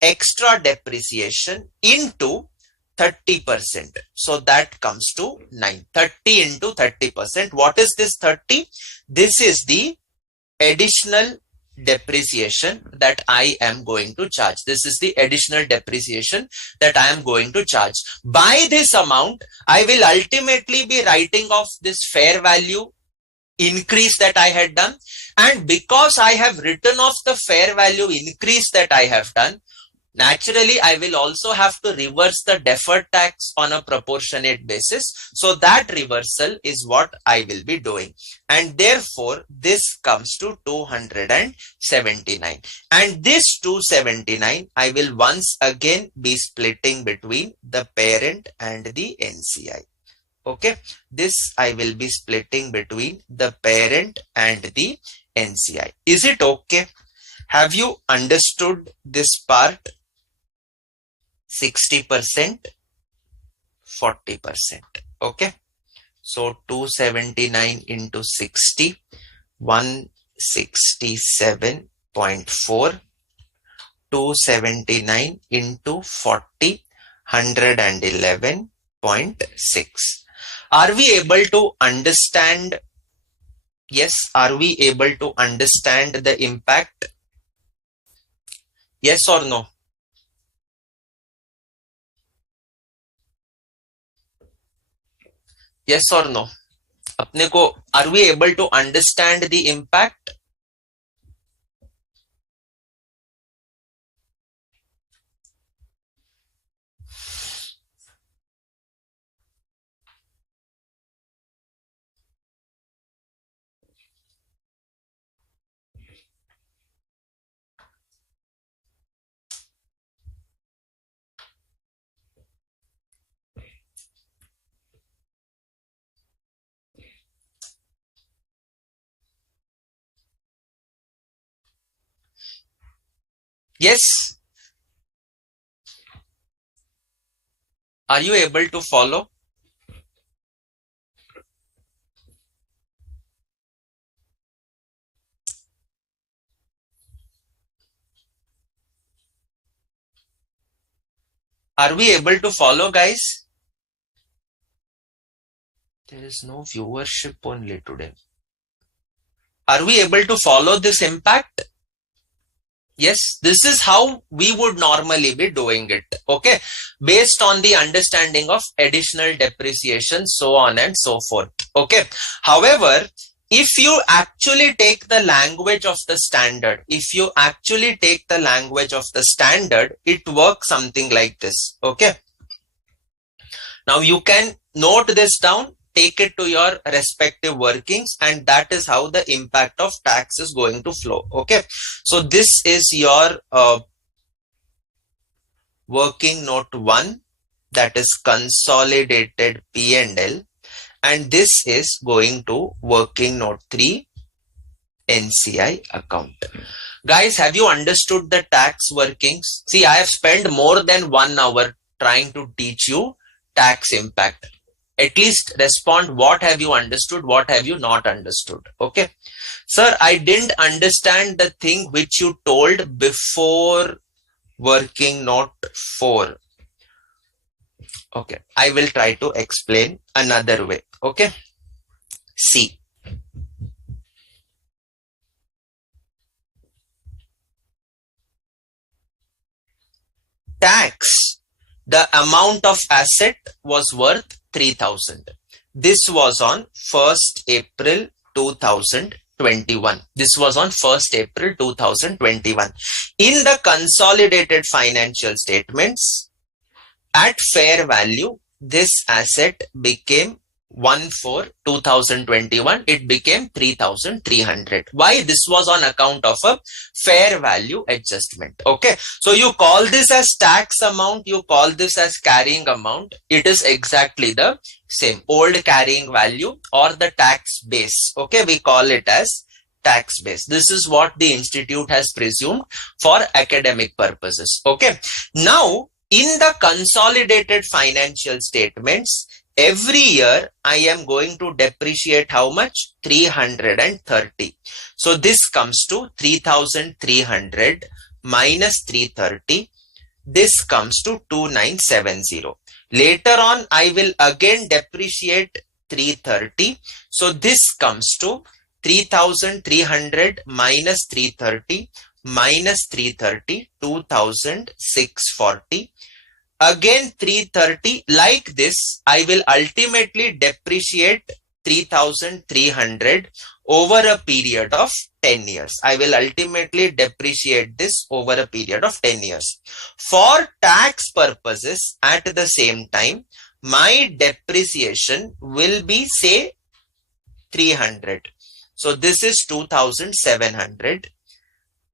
extra depreciation into 30%. So that comes to 9. 30 into 30%. What is this 30? This is the additional depreciation that I am going to charge. By this amount, I will ultimately be writing off this fair value increase that I had done. And because I have written off the fair value increase that I have done, naturally, I will also have to reverse the deferred tax on a proportionate basis. So that reversal is what I will be doing. And therefore, this comes to 279. And this 279, I will once again be splitting between the parent and the NCI. Okay. This I will be splitting between the parent and the NCI. Is it okay? Have you understood this part? 60%, 40%. Okay. So 279 into 60, 167.4. 279 into 40, 111.6. Are we able to understand? Yes, are we able to understand the impact? Yes or no? Yes or no? अपने को, are we able to understand the impact? Yes. Are you able to follow? Are we able to follow, guys? There is no viewership only today. Are we able to follow this impact? Yes, this is how we would normally be doing it. Okay, based on the understanding of additional depreciation, so on and so forth. Okay, however, if you actually take the language of the standard, it works something like this. Okay, now you can note this down, take it to your respective workings, and that is how the impact of tax is going to flow. Okay, so this is your working note 1, that is consolidated P&L, and this is going to working note 3, NCI account. Guys, have you understood the tax workings? See, I have spent more than 1 hour trying to teach you tax impact. At least respond, what have you understood, what have you not understood? Okay, sir, I didn't understand the thing which you told before working note 4. Okay, I will try to explain another way. Okay, see, tax, the amount of asset was worth 3,000. This was on 1st April 2021. This was on 1st April 2021. In the consolidated financial statements, at fair value, this asset became 1/4/2021. It became 3,300. Why? This was on account of a fair value adjustment. Okay, so you call this as tax amount, you call this as carrying amount. It is exactly the same, old carrying value or the tax base. Okay, we call it as tax base. This is what the institute has presumed for academic purposes. Okay, now in the consolidated financial statements, every year I am going to depreciate how much? 330. So this comes to 3,300 minus 330. This comes to 2,970. Later on, I will again depreciate 330. So this comes to 3,300 minus 330 minus 330, 2,640. Again 330. Like this, I will ultimately depreciate 3,300 over a period of 10 years. I will ultimately depreciate this over a period of 10 years. For tax purposes, at the same time, my depreciation will be, say, 300. So this is 2,700.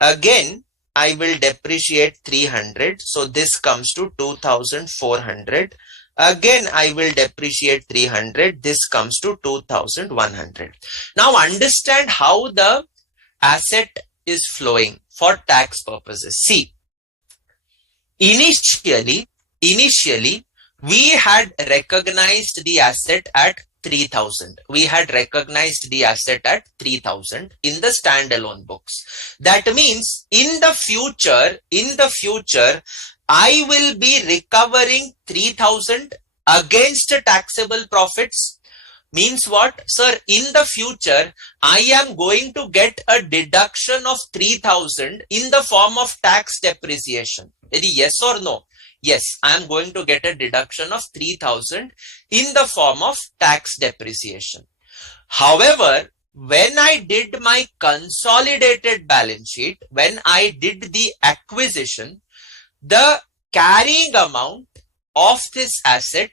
Again, I will depreciate 300. So this comes to 2,400. Again, I will depreciate 300. This comes to 2,100. Now understand how the asset is flowing for tax purposes. See, initially, we had recognized the asset at 3,000. We had recognized the asset at 3,000 in the standalone books. That means in the future, I will be recovering 3,000 against taxable profits. Means what? Sir, in the future, I am going to get a deduction of 3,000 in the form of tax depreciation. Yes or no? Yes, I am going to get a deduction of 3,000 in the form of tax depreciation. However, when I did my consolidated balance sheet, when I did the acquisition, the carrying amount of this asset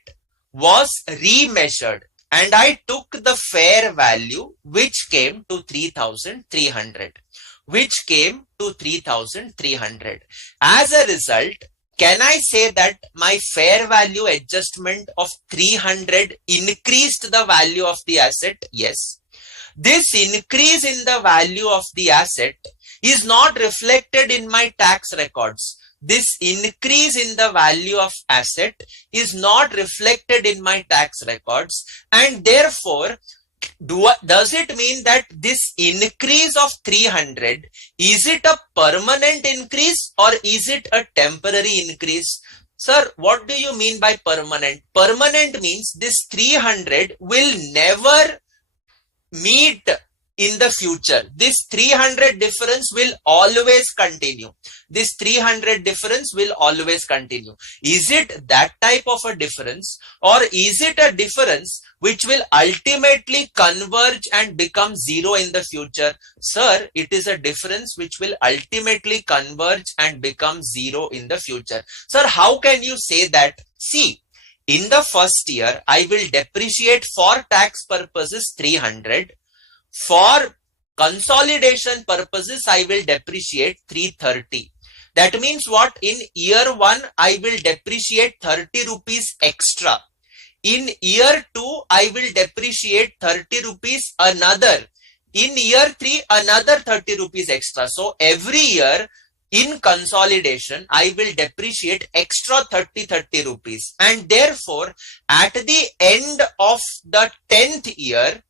was remeasured and I took the fair value which came to 3,300. As a result, can I say that my fair value adjustment of 300 increased the value of the asset? Yes. This increase in the value of the asset is not reflected in my tax records. This increase in the value of asset is not reflected in my tax records, and therefore does it mean that this increase of 300, is it a permanent increase or is it a temporary increase? Sir, what do you mean by permanent? Permanent means this 300 will never meet in the future. This 300 difference will always continue. This 300 difference will always continue. Is it that type of a difference, or is it a difference which will ultimately converge and become zero in the future? Sir, it is a difference which will ultimately converge and become zero in the future. Sir, how can you say that? See, in the first year, I will depreciate for tax purposes 300. For consolidation purposes, I will depreciate 330. That means what? In year 1, I will depreciate 30 rupees extra. In year 2, I will depreciate 30 rupees another. In year 3, another 30 rupees extra. So every year in consolidation, I will depreciate extra 30 rupees. And therefore, at the end of the 10th year,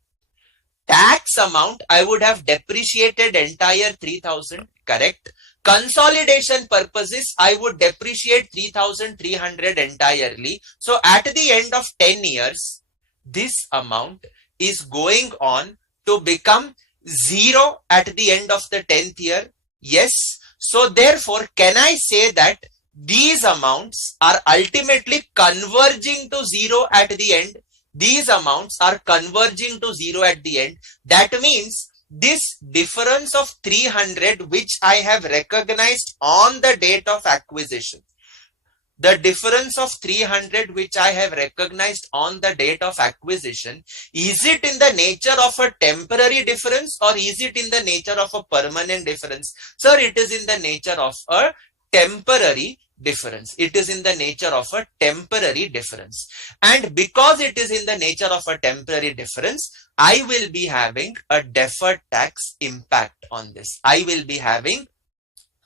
tax amount, I would have depreciated entire 3,000, correct? Consolidation purposes, I would depreciate 3,300 entirely. So at the end of 10 years, this amount is going on to become zero at the end of the 10th year. Yes. So therefore, can I say that these amounts are ultimately converging to zero at the end? These amounts are converging to zero at the end. That means this difference of 300 which I have recognized on the date of acquisition, the difference of 300 which I have recognized on the date of acquisition, is it in the nature of a temporary difference or is it in the nature of a permanent difference? Sir, it is in the nature of a temporary difference. It is in the nature of a temporary difference. And because it is in the nature of a temporary difference, I will be having a deferred tax impact on this. I will be having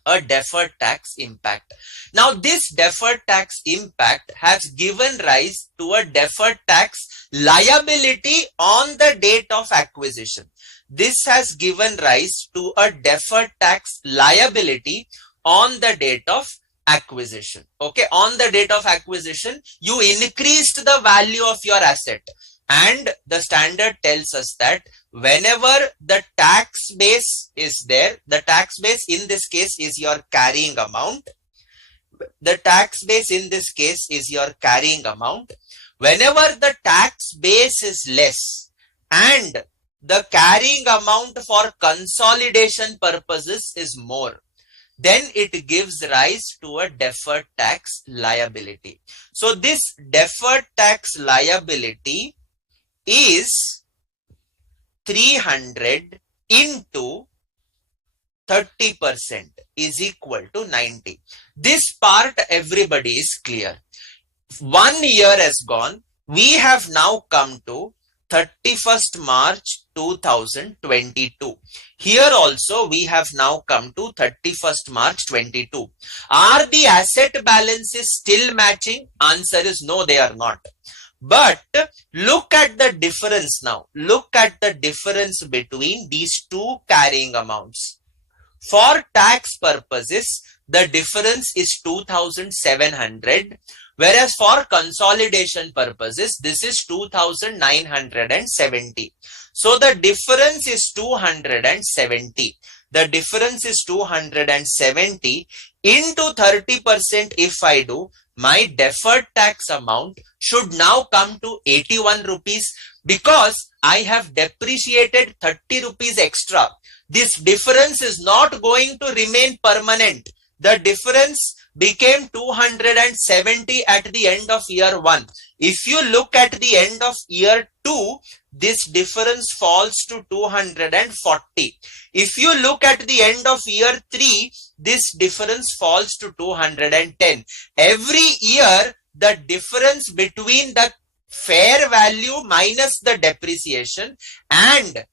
a deferred tax impact. Now, this deferred tax impact has given rise to a deferred tax liability on the date of acquisition. This has given rise to a deferred tax liability on the date of acquisition. Okay, on the date of acquisition, you increased the value of your asset, and the standard tells us that whenever the tax base is there, the tax base in this case is your carrying amount. The tax base in this case is your carrying amount. Whenever the tax base is less and the carrying amount for consolidation purposes is more, then it gives rise to a deferred tax liability. So this deferred tax liability is 300 into 30% is equal to 90. This part everybody is clear. 1 year has gone. We have now come to 31st March 2022. Here also we have now come to 31st March 22. Are the asset balances still matching? Answer is no, they are not. But look at the difference now. Look at the difference between these two carrying amounts. For tax purposes, the difference is 2,700, whereas for consolidation purposes, this is 2,970. So the difference is 270. The difference is 270 into 30% if I do, my deferred tax amount should now come to 81 rupees because I have depreciated 30 rupees extra. This difference is not going to remain permanent. The difference became 270 at the end of year 1. If you look at the end of year 2, this difference falls to 240. If you look at the end of year 3, this difference falls to 210. Every year, the difference between the fair value minus the depreciation and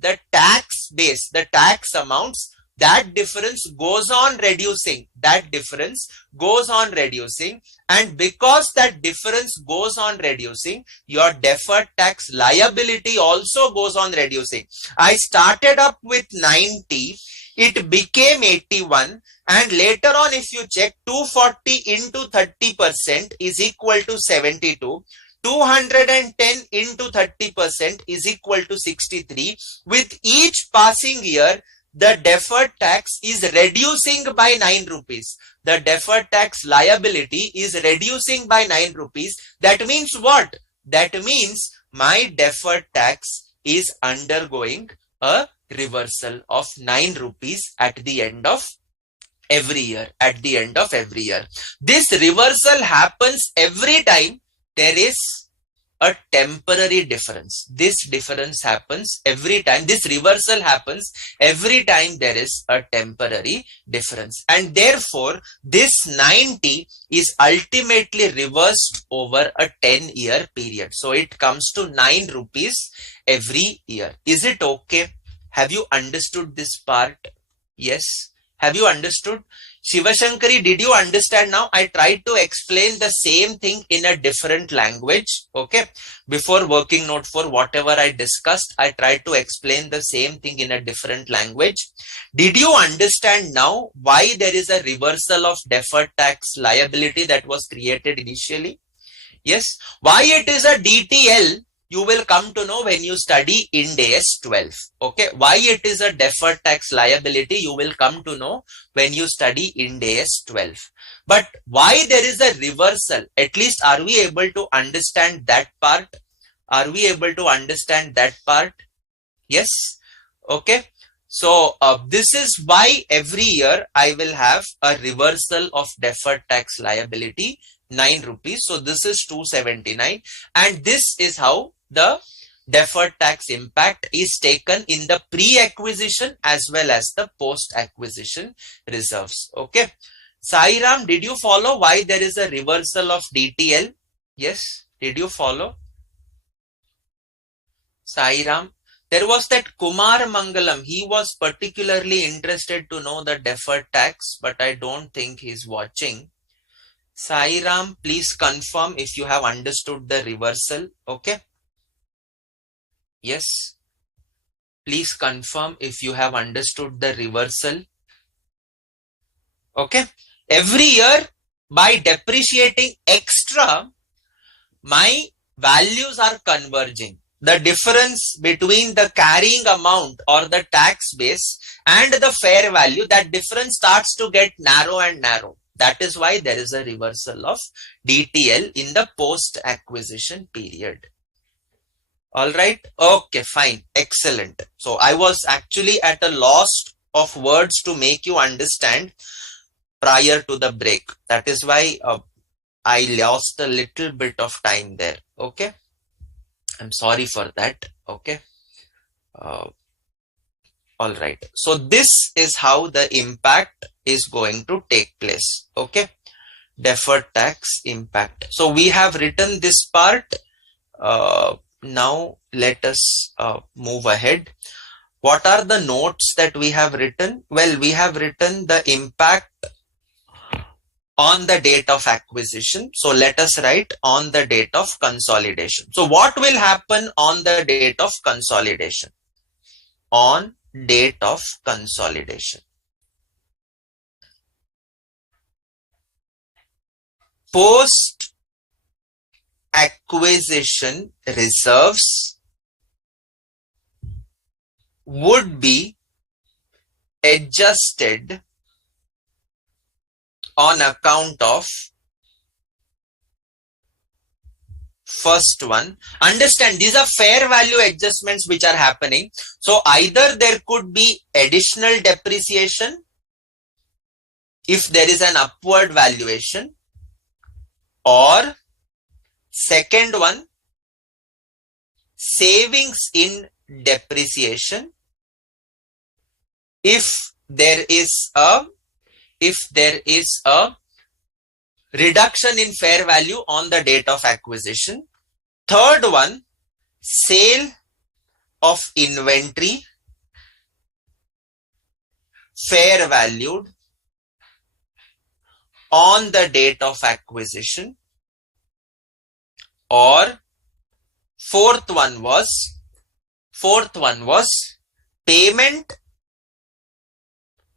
the tax base, the tax amounts, that difference goes on reducing. That difference goes on reducing. And because that difference goes on reducing, your deferred tax liability also goes on reducing. I started up with 90, it became 81, and later on if you check, 240 into 30% is equal to 72. 210 into 30% is equal to 63. With each passing year, the deferred tax is reducing by 9 rupees. The deferred tax liability is reducing by 9 rupees. That means what? That means my deferred tax is undergoing a reversal of 9 rupees at the end of every year. At the end of every year. This reversal happens every time there is a temporary difference. This difference happens every time. This reversal happens every time there is a temporary difference. And therefore, this 90 is ultimately reversed over a 10-year period. So it comes to 9 rupees every year. Is it okay? Have you understood this part? Yes. Have you understood? Shivashankari, did you understand now? I tried to explain the same thing in a different language. Okay. Before working note for whatever I discussed, I tried to explain the same thing in a different language. Did you understand now why there is a reversal of deferred tax liability that was created initially? Yes. Why it is a DTL? You will come to know when you study Ind AS 12. Okay. Why it is a deferred tax liability, you will come to know when you study Ind AS 12. But why there is a reversal? At least are we able to understand that part? Are we able to understand that part? Yes. Okay. So this is why every year I will have a reversal of deferred tax liability, 9 rupees. So this is 279. And this is how the deferred tax impact is taken in the pre-acquisition as well as the post-acquisition reserves. Okay. Sairam, did you follow why there is a reversal of DTL? Yes. Did you follow? Sairam. There was that Kumar Mangalam. He was particularly interested to know the deferred tax, but I don't think he's watching. Sairam, please confirm if you have understood the reversal. Okay. Yes. Please confirm if you have understood the reversal. Okay. Every year, by depreciating extra, my values are converging. The difference between the carrying amount or the tax base and the fair value, that difference starts to get narrow and narrow. That is why there is a reversal of DTL in the post-acquisition period. All right. Okay, fine. Excellent. So I was actually at a loss of words to make you understand prior to the break. That is why I lost a little bit of time there. Okay. I'm sorry for that. Okay. All right. So this is how the impact is going to take place. Okay. Deferred tax impact. So we have written this part. Now let us move ahead. What are the notes that we have written? Well, we have written the impact on the date of acquisition. So let us write on the date of consolidation. So what will happen on the date of consolidation? On date of consolidation, post acquisition reserves would be adjusted on account of first one. Understand, these are fair value adjustments which are happening. So either there could be additional depreciation if there is an upward valuation, or second one, savings in depreciation if there is a reduction in fair value on the date of acquisition. Third one, sale of inventory fair valued on the date of acquisition, or fourth one was payment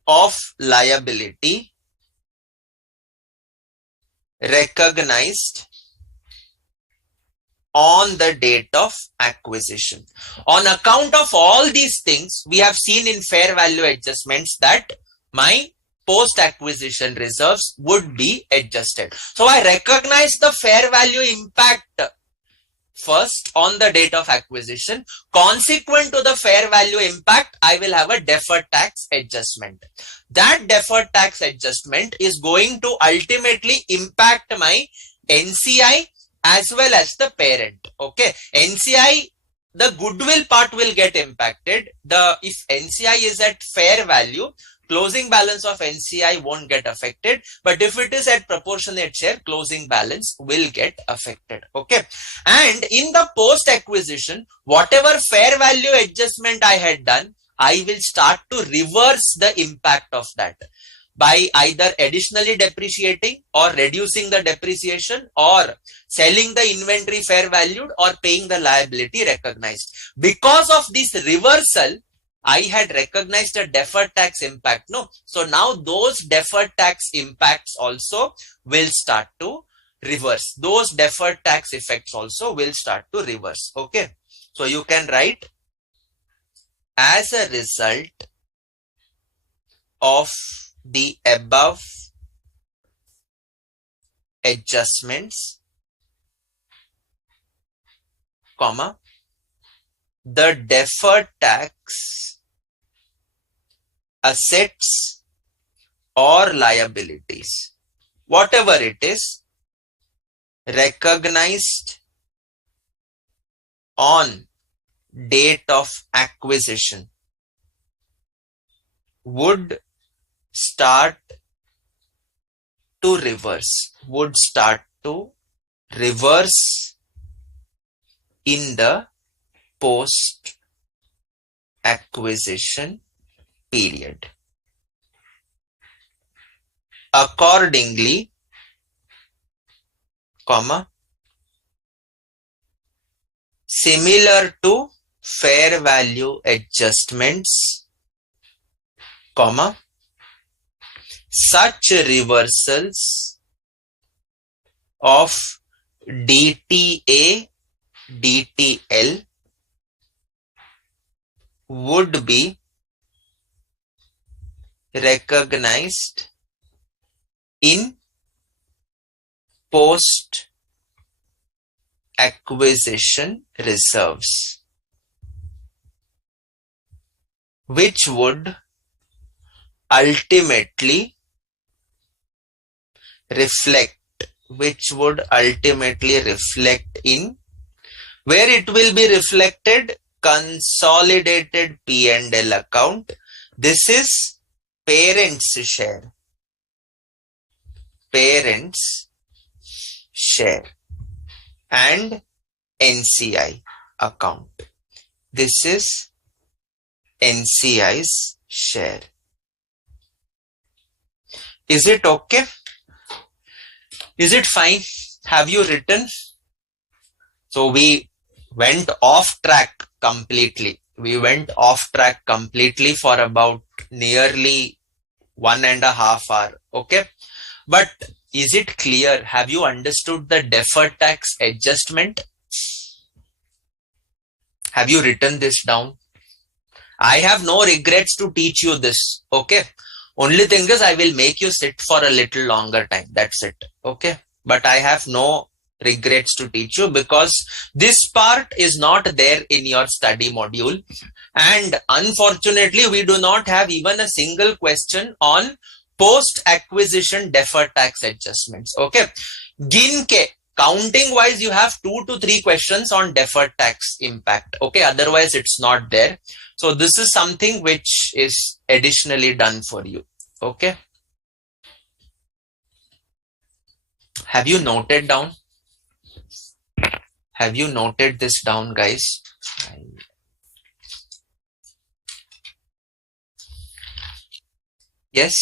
of liability recognized on the date of acquisition. On account of all these things, we have seen in fair value adjustments that my post acquisition reserves would be adjusted. So I recognize the fair value impact first on the date of acquisition. Consequent to the fair value impact, I will have a deferred tax adjustment. That deferred tax adjustment is going to ultimately impact my NCI as well as the parent. Okay, NCI, the goodwill part will get impacted. If NCI is at fair value, closing balance of NCI won't get affected, but if it is at proportionate share, closing balance will get affected. Okay, and in the post acquisition, whatever fair value adjustment I had done, I will start to reverse the impact of that by either additionally depreciating or reducing the depreciation, or selling the inventory fair valued, or paying the liability recognized. Because of this reversal, I had recognized a deferred tax impact. No, so now those deferred tax impacts also will start to reverse. Those deferred tax effects also will start to reverse. Okay, so you can write, as a result of the above adjustments, comma, the deferred tax assets or liabilities, whatever it is, recognized on date of acquisition would start to reverse, in the post acquisition period. Accordingly, comma, similar to fair value adjustments, comma, such reversals of DTA, DTL would be recognized in post acquisition reserves, which would ultimately reflect in, where it will be reflected, consolidated P&L account. This is parents share and NCI account. This is NCI's share. Is it okay? Is it fine? Have you written? So we went off track completely. We went off track completely for about nearly 1.5 hours. Okay. But is it clear? Have you understood the deferred tax adjustment? Have you written this down? I have no regrets to teach you this. Okay. Only thing is I will make you sit for a little longer time. That's it. Okay. But I have no regrets to teach you because this part is not there in your study module. And unfortunately, we do not have even a single question on post-acquisition deferred tax adjustments. Okay. Ginke, counting wise, you have 2 to 3 questions on deferred tax impact. Okay. Otherwise, it's not there. So this is something which is additionally done for you. Okay. Have you noted down? Have you noted this down, guys? Yes.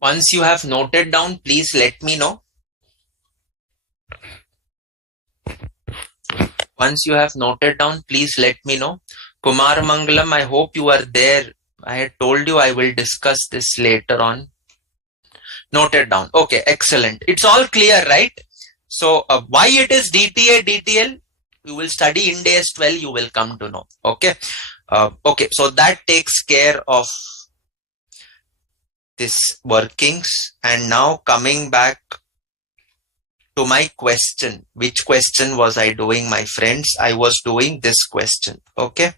Once you have noted down, please let me know. Once you have noted down, please let me know. Kumar Mangalam, I hope you are there. I had told you I will discuss this later on. Noted down. Okay, excellent. It's all clear, right? So why it is DTA, DTL? You will study Ind AS 12, you will come to know. Okay. Okay, so that takes care of this workings. And now coming back to my question. Which question was I doing, my friends? I was doing this question. Okay.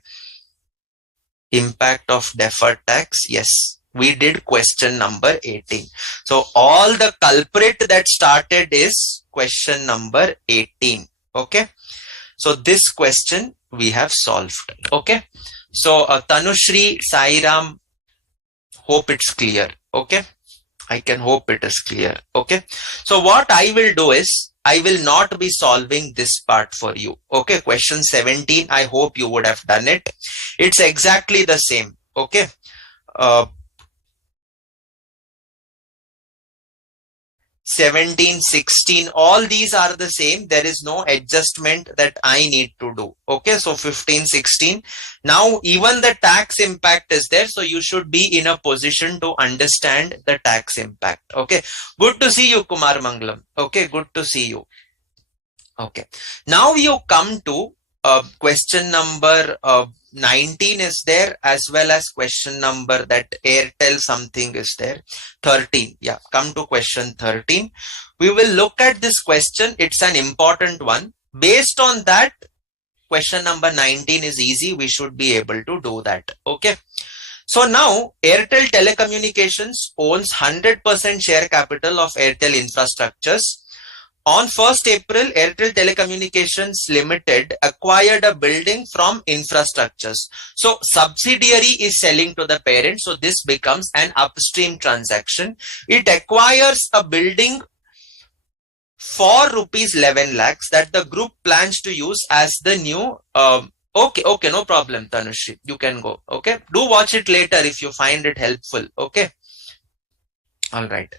Impact of deferred tax. Yes. We did question number 18. So all the culprit that started is question number 18. Okay. So this question we have solved. Okay. So Tanushri, Sairam, hope it's clear. Okay. I can hope it is clear. Okay. So what I will do is I will not be solving this part for you. Okay. Question 17. I hope you would have done it. It's exactly the same. Okay. 17, 16, all these are the same. There is no adjustment that I need to do. Okay, so 15, 16. Now, even the tax impact is there. So you should be in a position to understand the tax impact. Okay, good to see you, Kumar Mangalam. Okay, good to see you. Okay, now you come to question number 19 is there, as well as question number that Airtel something is there. 13. Yeah, come to question 13. We will look at this question. It's an important one. Based on that, question number 19 is easy. We should be able to do that. Okay. So now Airtel Telecommunications owns 100% share capital of Airtel Infrastructures. On 1st April, Airtel Telecommunications Limited acquired a building from Infrastructures. So subsidiary is selling to the parent. So this becomes an upstream transaction. It acquires a building for rupees 11 lakhs that the group plans to use as the new okay, no problem, Tanushri. You can go. Okay. Do watch it later if you find it helpful. Okay. All right.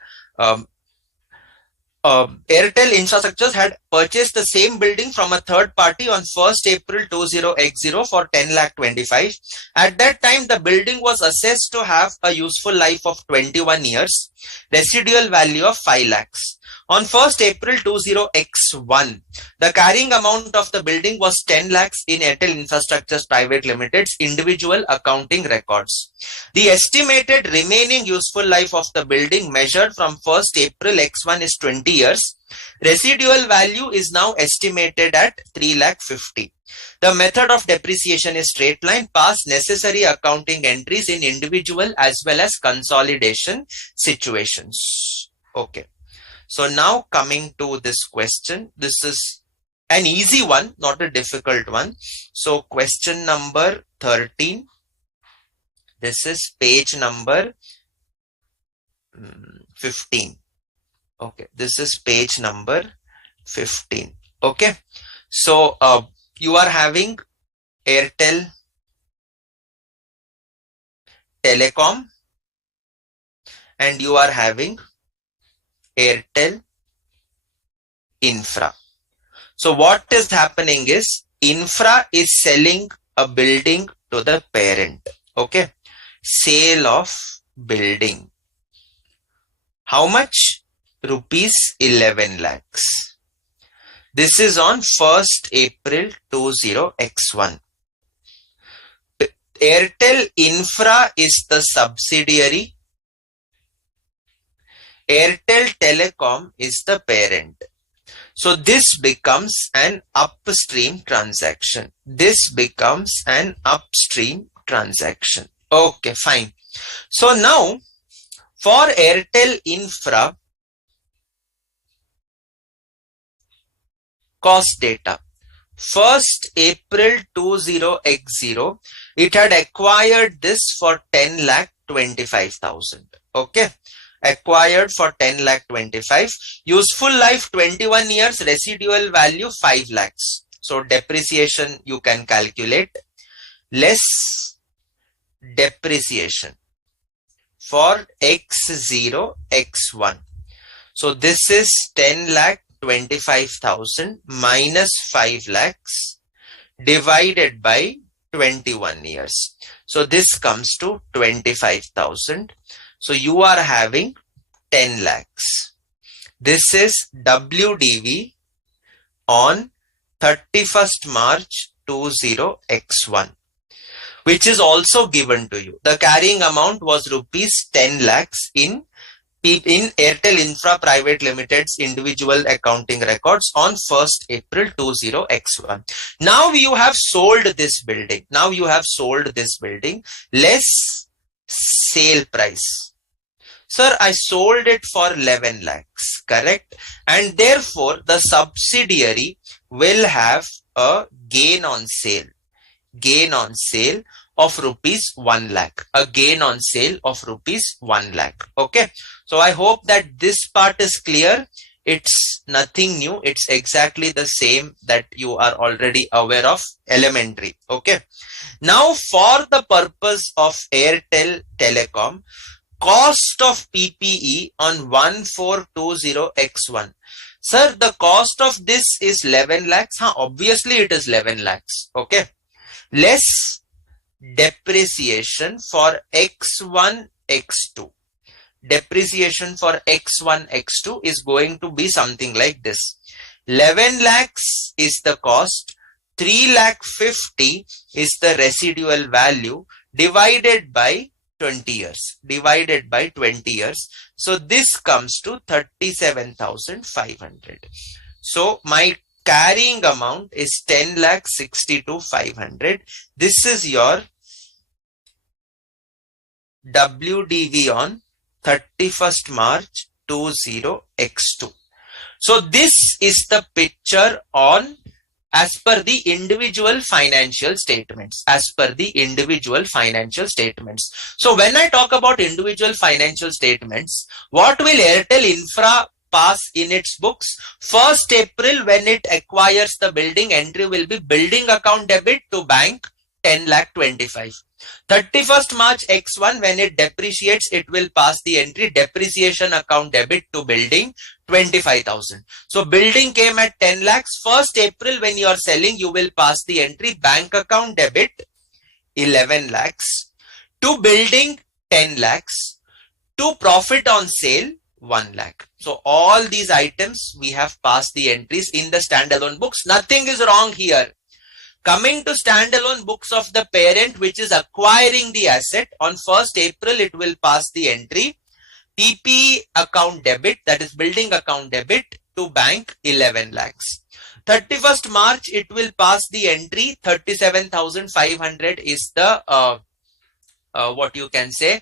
Airtel Infrastructures had purchased the same building from a third party on 1st April 2080 for 10 lakh 25. At that time, the building was assessed to have a useful life of 21 years, residual value of 5 lakhs. On 1st April 20X1, the carrying amount of the building was 10 lakhs in Airtel Infrastructures Private Limited's individual accounting records. The estimated remaining useful life of the building measured from 1st April X1 is 20 years. Residual value is now estimated at 3 lakh 50. The method of depreciation is straight line. Pass necessary accounting entries in individual as well as consolidation situations. Okay. So now coming to this question, this is an easy one, not a difficult one. So question number 13, this is page number 15. Okay, this is page number 15. Okay, so you are having Airtel Telecom, and you are having Airtel Infra. So what is happening is Infra is selling a building to the parent. Okay. Sale of building. How much? Rupees 11 lakhs. This is on 1st April 20x1. Airtel Infra is the subsidiary. Airtel Telecom is the parent. So this becomes an upstream transaction. This becomes an upstream transaction. Okay, fine. So now for Airtel Infra, cost data. 1st April 20x0, it had acquired this for 10,25,000. Okay. Acquired for 10,25,000. Useful life 21 years, residual value 5 lakhs. So depreciation you can calculate. Less depreciation for x0, x1. So this is 10,25,000 minus 5 lakhs divided by 21 years. So this comes to 25,000. So you are having 10 lakhs. This is WDV on 31st March 20x1, which is also given to you. The carrying amount was rupees 10 lakhs in Airtel Infra Private Limited's individual accounting records on 1st April 20x1. Now you have sold this building. Now you have sold this building. Less sale price. Sir, I sold it for 11 lakhs, correct? And therefore, the subsidiary will have a gain on sale. Gain on sale of rupees 1 lakh. A gain on sale of rupees 1 lakh. Okay. So I hope that this part is clear. It's nothing new. It's exactly the same that you are already aware of, elementary. Okay. Now for the purpose of Airtel Telecom, cost of PPE on 1420x1. Sir, the cost of this is 11 lakhs. Obviously it is 11 lakhs. Okay. Less depreciation for x1, x2. Depreciation for x1, x2 is going to be something like this. 11 lakhs is the cost. 3,50,000 is the residual value divided by 20 years. Divided by 20 years. So this comes to 37,500. So my carrying amount is 10,62,500. This is your WDV on 31st March 20x2. So this is the picture on as per the individual financial statements. As per the individual financial statements. So when I talk about individual financial statements, what will Airtel Infra pass in its books? 1st April when it acquires the building, entry will be building account debit to bank 10,25,000. 31st March x1 when it depreciates, it will pass the entry depreciation account debit to building 25,000. So building came at 10 lakhs. 1st April when you are selling, you will pass the entry bank account debit 11 lakhs to building 10 lakhs to profit on sale 1 lakh. So all these items we have passed the entries in the standalone books. Nothing is wrong here. Coming to standalone books of the parent which is acquiring the asset, on 1st April it will pass the entry PP account debit, that is building account debit to bank 11 lakhs. 31st March it will pass the entry 37,500 is the what you can say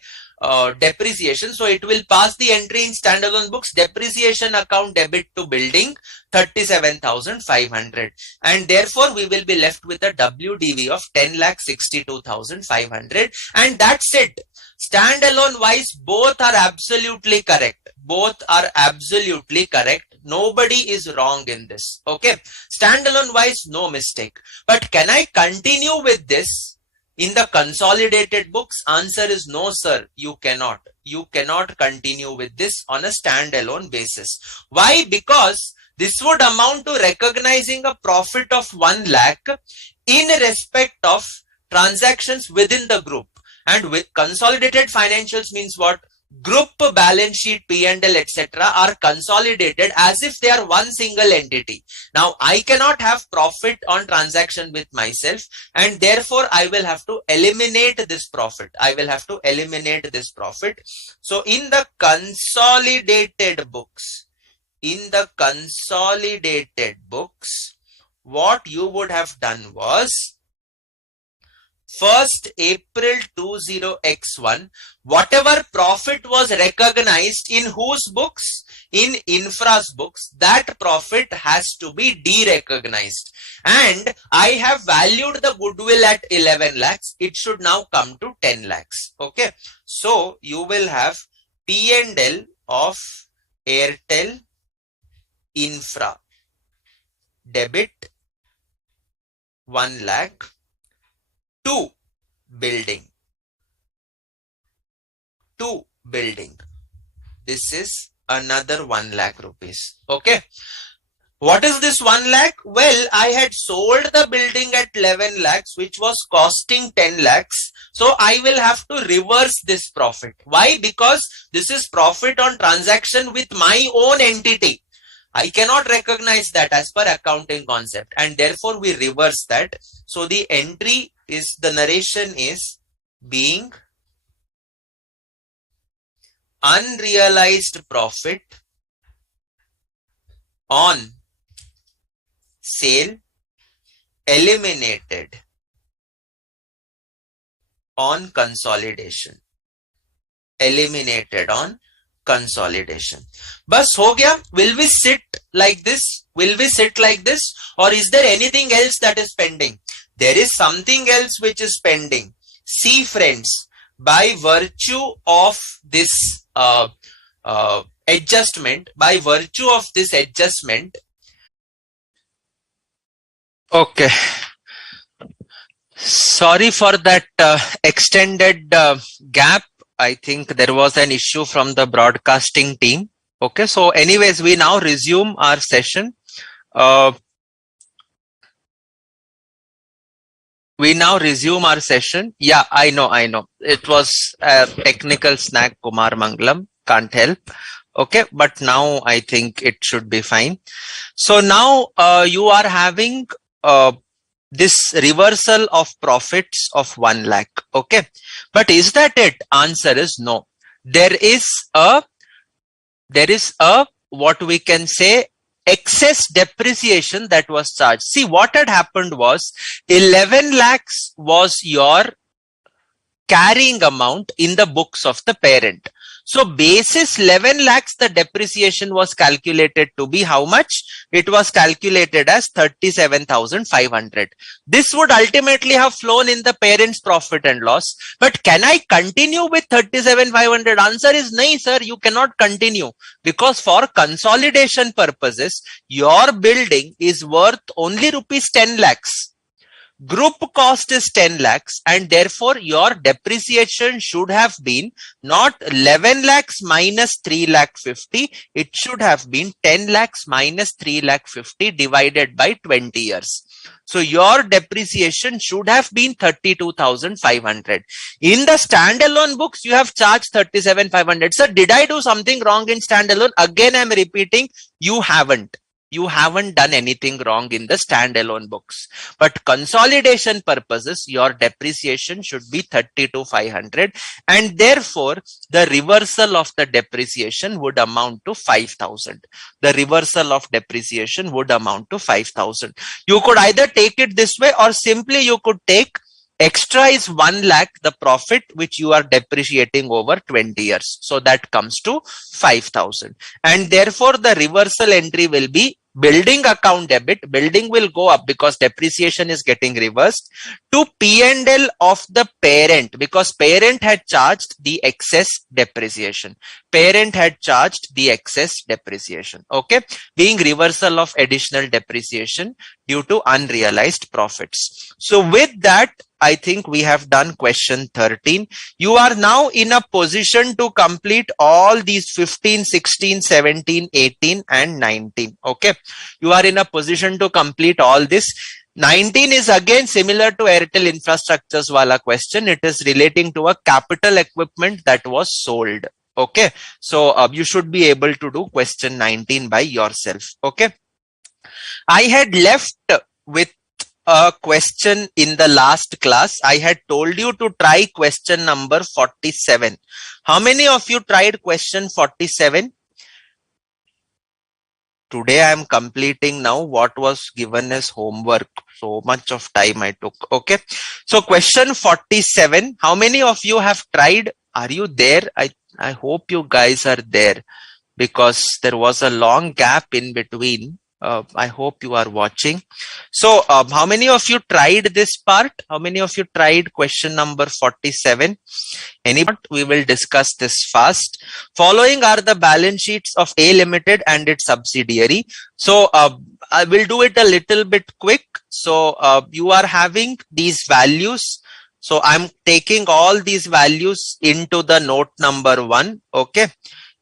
depreciation. So it will pass the entry in standalone books depreciation account debit to building 37,500, and therefore we will be left with a WDV of 10,62,500, and that's it. Standalone wise both are absolutely correct. Both are absolutely correct. Nobody is wrong in this. Okay. Standalone wise no mistake. But can I continue with this? In the consolidated books, answer is no, sir. You cannot. You cannot continue with this on a standalone basis. Why? Because this would amount to recognizing a profit of 1 lakh in respect of transactions within the group. And with consolidated financials means what? Group balance sheet, P&L, etc. are consolidated as if they are one single entity. Now, I cannot have profit on transaction with myself, and therefore I will have to eliminate this profit. I will have to eliminate this profit. So, in the consolidated books, what you would have done was, 1st April 20x1, whatever profit was recognized in whose books? In Infra's books, that profit has to be de-recognized. And I have valued the goodwill at 11 lakhs. It should now come to 10 lakhs. Okay. So you will have P&L of Airtel Infra. Debit 1 lakh. To building. This is another 1 lakh rupees. Okay. What is this 1 lakh? Well, I had sold the building at 11 lakhs, which was costing 10 lakhs. So I will have to reverse this profit. Why? Because this is profit on transaction with my own entity. I cannot recognize that as per accounting concept, and therefore we reverse that. So the entry is, the narration is being unrealized profit on sale eliminated on consolidation. Eliminated on consolidation. Bas ho gaya? Will we sit like this? Will we sit like this? Or is there anything else that is pending? There is something else which is pending. See friends, by virtue of this adjustment, okay, sorry for that extended gap. I think there was an issue from the broadcasting team. Okay, so anyways, we now resume our session. Yeah, I know. It was a technical snag, Kumar Mangalam. Can't help. Okay, but now I think it should be fine. So now you are having this reversal of profits of 1 lakh. Okay, but is that it? Answer is no. There is a what we can say excess depreciation that was charged. See, what had happened was 11 lakhs was your carrying amount in the books of the parent. So basis 11 lakhs, the depreciation was calculated to be how much? It was calculated as 37,500. This would ultimately have flown in the parent's profit and loss. But can I continue with 37,500? Answer is no, sir. You cannot continue, because for consolidation purposes, your building is worth only rupees 10 lakhs. Group cost is 10 lakhs, and therefore your depreciation should have been not 11 lakhs minus 3 lakh 50. It should have been 10 lakhs minus 3 lakh 50 divided by 20 years. So your depreciation should have been 32,500. In the standalone books, you have charged 37,500. Sir, did I do something wrong in standalone? Again, I'm repeating, you haven't. You haven't done anything wrong in the standalone books. But consolidation purposes, your depreciation should be 32,500, and therefore the reversal of the depreciation would amount to 5,000. The reversal of depreciation would amount to 5,000. You could either take it this way, or simply you could take extra is 1 lakh, the profit which you are depreciating over 20 years. So that comes to 5,000. And therefore the reversal entry will be building account debit. Building will go up because depreciation is getting reversed to P&L of the parent, because parent had charged the excess depreciation. parent had charged the excess depreciation. Okay, being reversal of additional depreciation due to unrealized profits. So with that, I think we have done question 13. You are now in a position to complete all these 15, 16, 17, 18 and 19. Okay, you are in a position to complete all this. 19 is again similar to Airtel Infrastructure's wala question. It is relating to a capital equipment that was sold. Okay, so you should be able to do question 19 by yourself. Okay, I had left with a question in the last class. I had told you to try question number 47. How many of you tried question 47? Today I am completing now what was given as homework. So much of time I took. Okay. So question 47. How many of you have tried? Are you there? I hope you guys are there, because there was a long gap in between. I hope you are watching. So how many of you tried this part? How many of you tried question number 47? Anybody? We will discuss this fast. Following are the balance sheets of A Limited and its subsidiary. So I will do it a little bit quick. So you are having these values. So I'm taking all these values into the note number 1. Okay.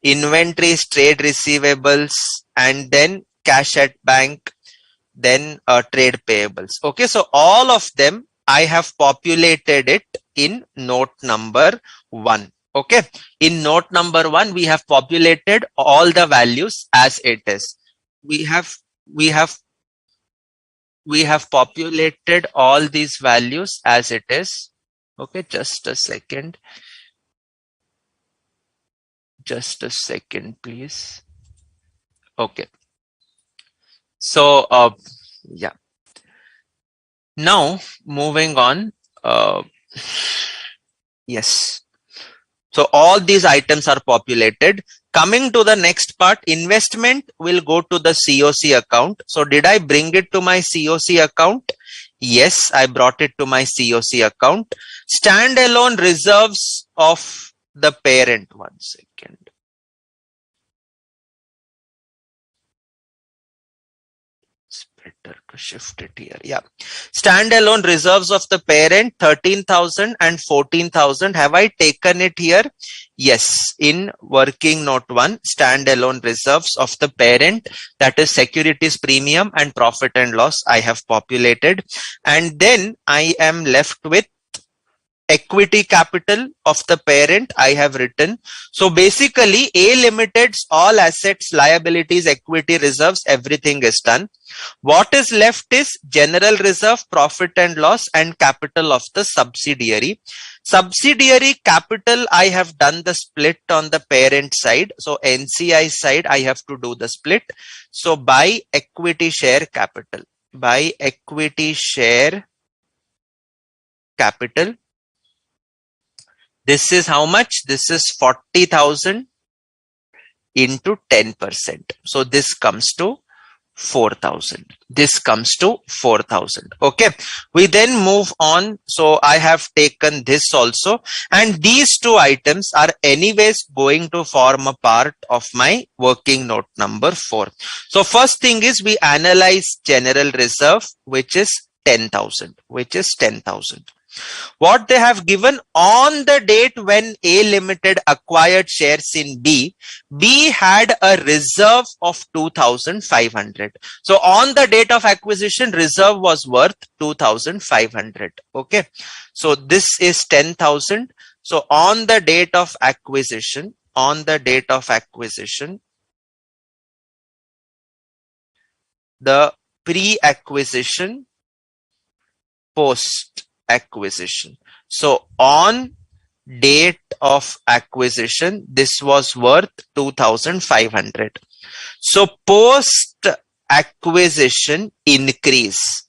Inventories, trade receivables, and then cash at bank, then trade payables. Okay, so all of them I have populated it in note number 1. Okay, in note number 1 we have populated all the values as it is. We have populated all these values as it is. Okay, just a second. Just a second, please. Okay. So, yeah. Now, moving on. Yes. So, all these items are populated. Coming to the next part, investment will go to the COC account. So, did I bring it to my COC account? Yes, I brought it to my COC account. Standalone reserves of the parent. 1 second. Better to shift it here. Yeah. Standalone reserves of the parent 13,000 and 14,000. Have I taken it here? Yes. In working note 1, standalone reserves of the parent, that is securities premium and profit and loss, I have populated. And then I am left with equity capital of the parent I have written. So basically A Limited's all assets, liabilities, equity reserves, everything is done. What is left is general reserve, profit and loss, and capital of the subsidiary. Subsidiary capital, I have done the split on the parent side. So NCI side, I have to do the split. So by equity share capital, by equity share capital, this is how much? This is 40,000 into 10%. So this comes to 4,000. This comes to 4,000. Okay. We then move on. So I have taken this also. And these two items are anyways going to form a part of my working note number 4. So first thing is we analyze general reserve, which is 10,000, which is 10,000. What they have given on the date when A Limited acquired shares in B, B had a reserve of 2,500. So on the date of acquisition, reserve was worth 2,500. Okay. So this is 10,000. So on the date of acquisition, the pre-acquisition, post-acquisition. So on date of acquisition, this was worth 2,500. So post-acquisition increase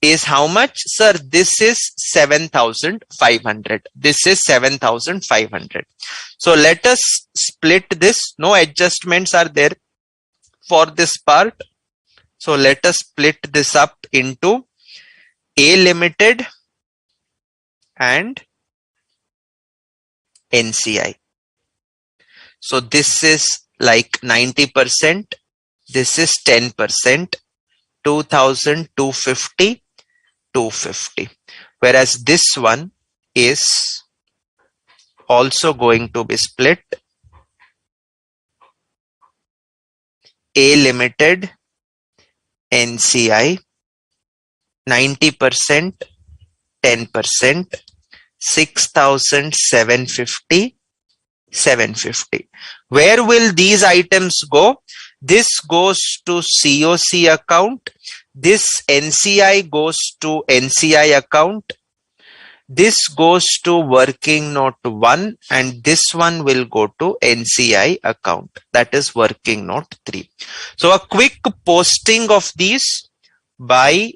is how much? Sir, this is 7,500. This is 7,500. So let us split this. No adjustments are there for this part. So let us split this up into A Limited and NCI. So this is like 90%. This is 10%. 2000, 250, 250. Whereas this one is also going to be split. A Limited, NCI, 90%, 10%, 6,750, 750. Where will these items go? This goes to COC account. This NCI goes to NCI account. This goes to working note 1 and this one will go to NCI account. That is working note 3. So a quick posting of these by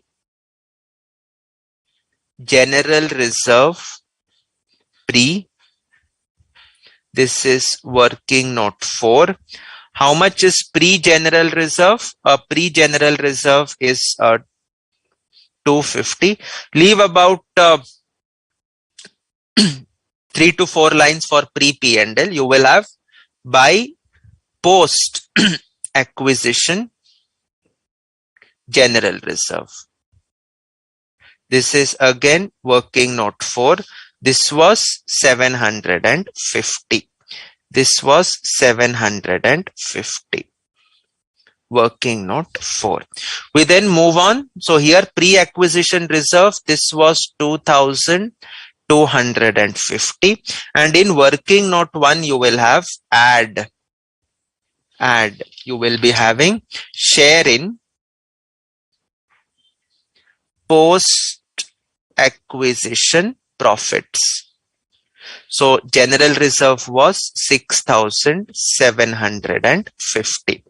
General Reserve Pre. This is working note 4. How much is pre-general reserve? Pre-general reserve is 250. Leave about 3 to 4 lines for pre-P&L. You will have by post acquisition general reserve. This is again working note 4. This was 750. This was 750. Working note 4. We then move on. So here pre-acquisition reserve, this was 2,250. And in working note 1, you will have add. You will be having share in post-acquisition profits. So general reserve was 6,750.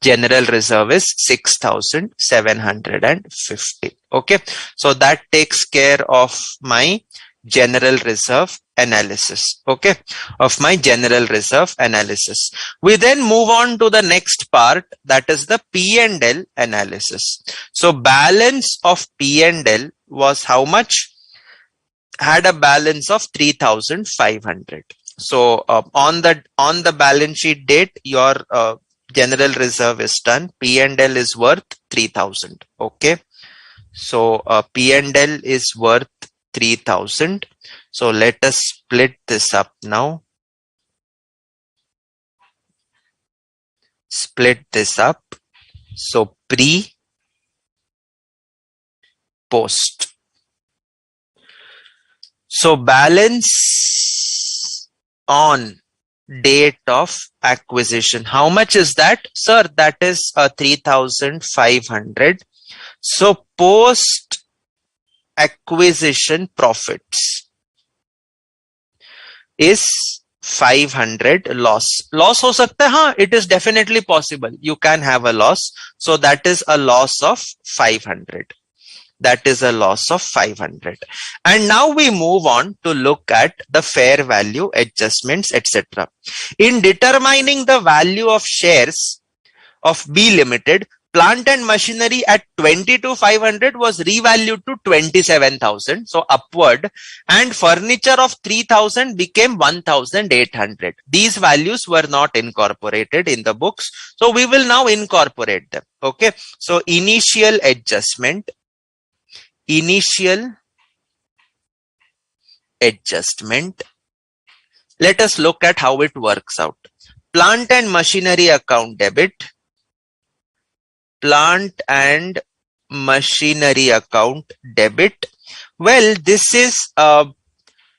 General reserve is 6,750. Okay. So that takes care of my general reserve analysis. Okay. Of my general reserve analysis. We then move on to the next part, that is the P&L analysis. So balance of P&L was how much? Had a balance of 3,500. So on the balance sheet date, your general reserve is done. P&L is worth 3,000. Okay. So P&L is worth 3,000. So let us split this up now. Split this up. So pre, post. So balance on date of acquisition. How much is that? Sir, that is 3,500. So post acquisition profits is 500 loss. Loss ho sakta hai? Haan, it is definitely possible. You can have a loss. So that is a loss of 500. That is a loss of 500. And now we move on to look at the fair value adjustments, etc. In determining the value of shares of B Limited, plant and machinery at 22,500 was revalued to 27,000. So upward, and furniture of 3,000 became 1,800. These values were not incorporated in the books. So we will now incorporate them. Okay. So initial adjustment. Let us look at how it works out. Plant and machinery account debit. Plant and machinery account debit. Well, this is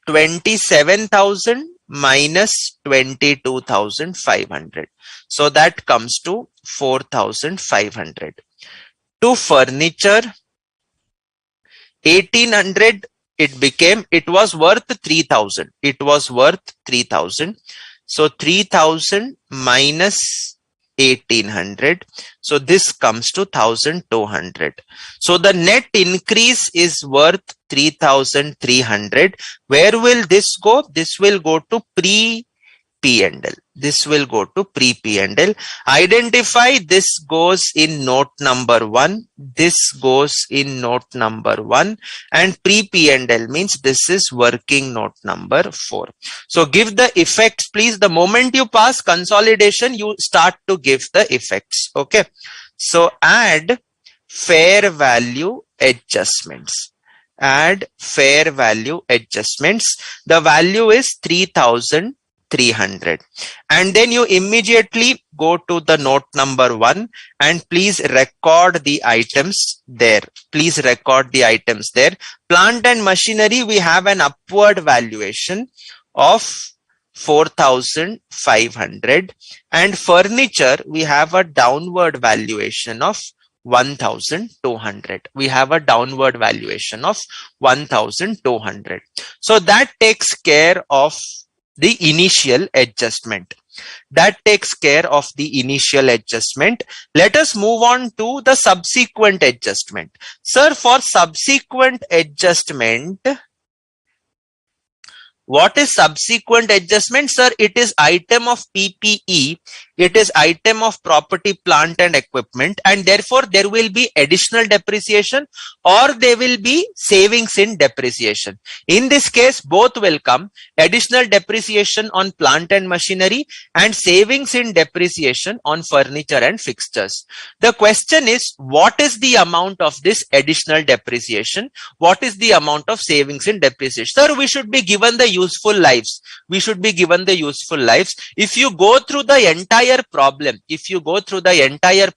27,000 minus 22,500. So that comes to 4,500. To furniture, 1,800 it was worth 3,000. It was worth 3,000. So 3,000 minus 1,800. So this comes to 1,200. So the net increase is worth 3,300. Where will this go? This will go to P&L. This will go to pre-P&L. Identify this goes in note number 1. This goes in note number 1. And pre-P&L means this is working note number 4. So give the effects, please. The moment you pass consolidation, you start to give the effects. Okay. So add fair value adjustments. Add fair value adjustments. The value is 3,300. And then you immediately go to the note number 1 and please record the items there. Please record the items there. Plant and machinery, we have an upward valuation of 4,500, and furniture, we have a downward valuation of 1,200. We have a downward valuation of 1,200. So that takes care of the initial adjustment. That takes care of the initial adjustment. Let us move on to the subsequent adjustment. Sir, for subsequent adjustment, what is subsequent adjustment? Sir, it is item of PPE. It is item of property, plant and equipment, and therefore there will be additional depreciation or there will be savings in depreciation. In this case, both will come. Additional depreciation on plant and machinery and savings in depreciation on furniture and fixtures. The question is, what is the amount of this additional depreciation? What is the amount of savings in depreciation? Sir, we should be given the useful lives. We should be given the useful lives. If you go through the entire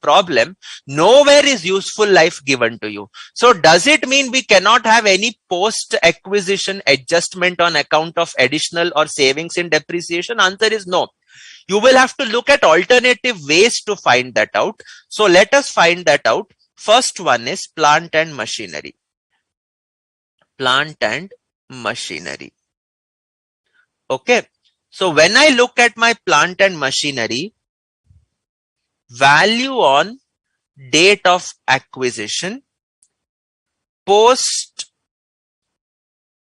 problem, nowhere is useful life given to you. So does it mean we cannot have any post acquisition adjustment on account of additional or savings in depreciation? Answer is no. You will have to look at alternative ways to find that out. So let us find that out. First one is plant and machinery. Plant and machinery. Okay. So when I look at my plant and machinery, value on date of acquisition, post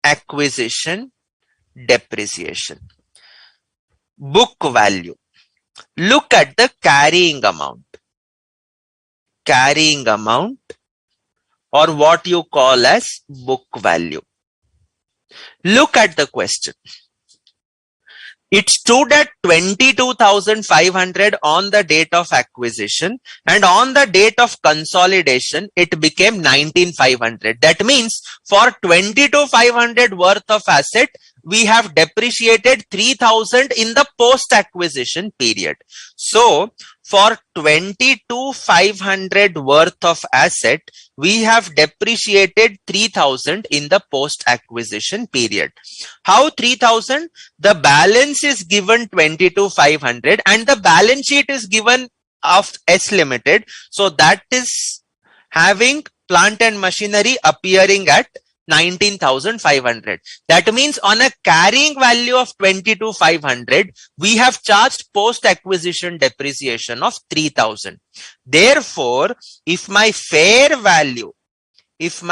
acquisition depreciation, book value. Look at the carrying amount. Carrying amount, or what you call as book value. Look at the question. It stood at 22,500 on the date of acquisition, and on the date of consolidation, it became 19,500. That means for 22,500 worth of asset, we have depreciated 3,000 in the post-acquisition period. So for 22,500 worth of asset, we have depreciated 3,000 in the post-acquisition period. How 3,000? The balance is given 22,500 and the balance sheet is given of S Limited. So that is having plant and machinery appearing at 19,500. That means on a carrying value of 22,500, we have charged post-acquisition depreciation of 3,000. Therefore, if my fair value is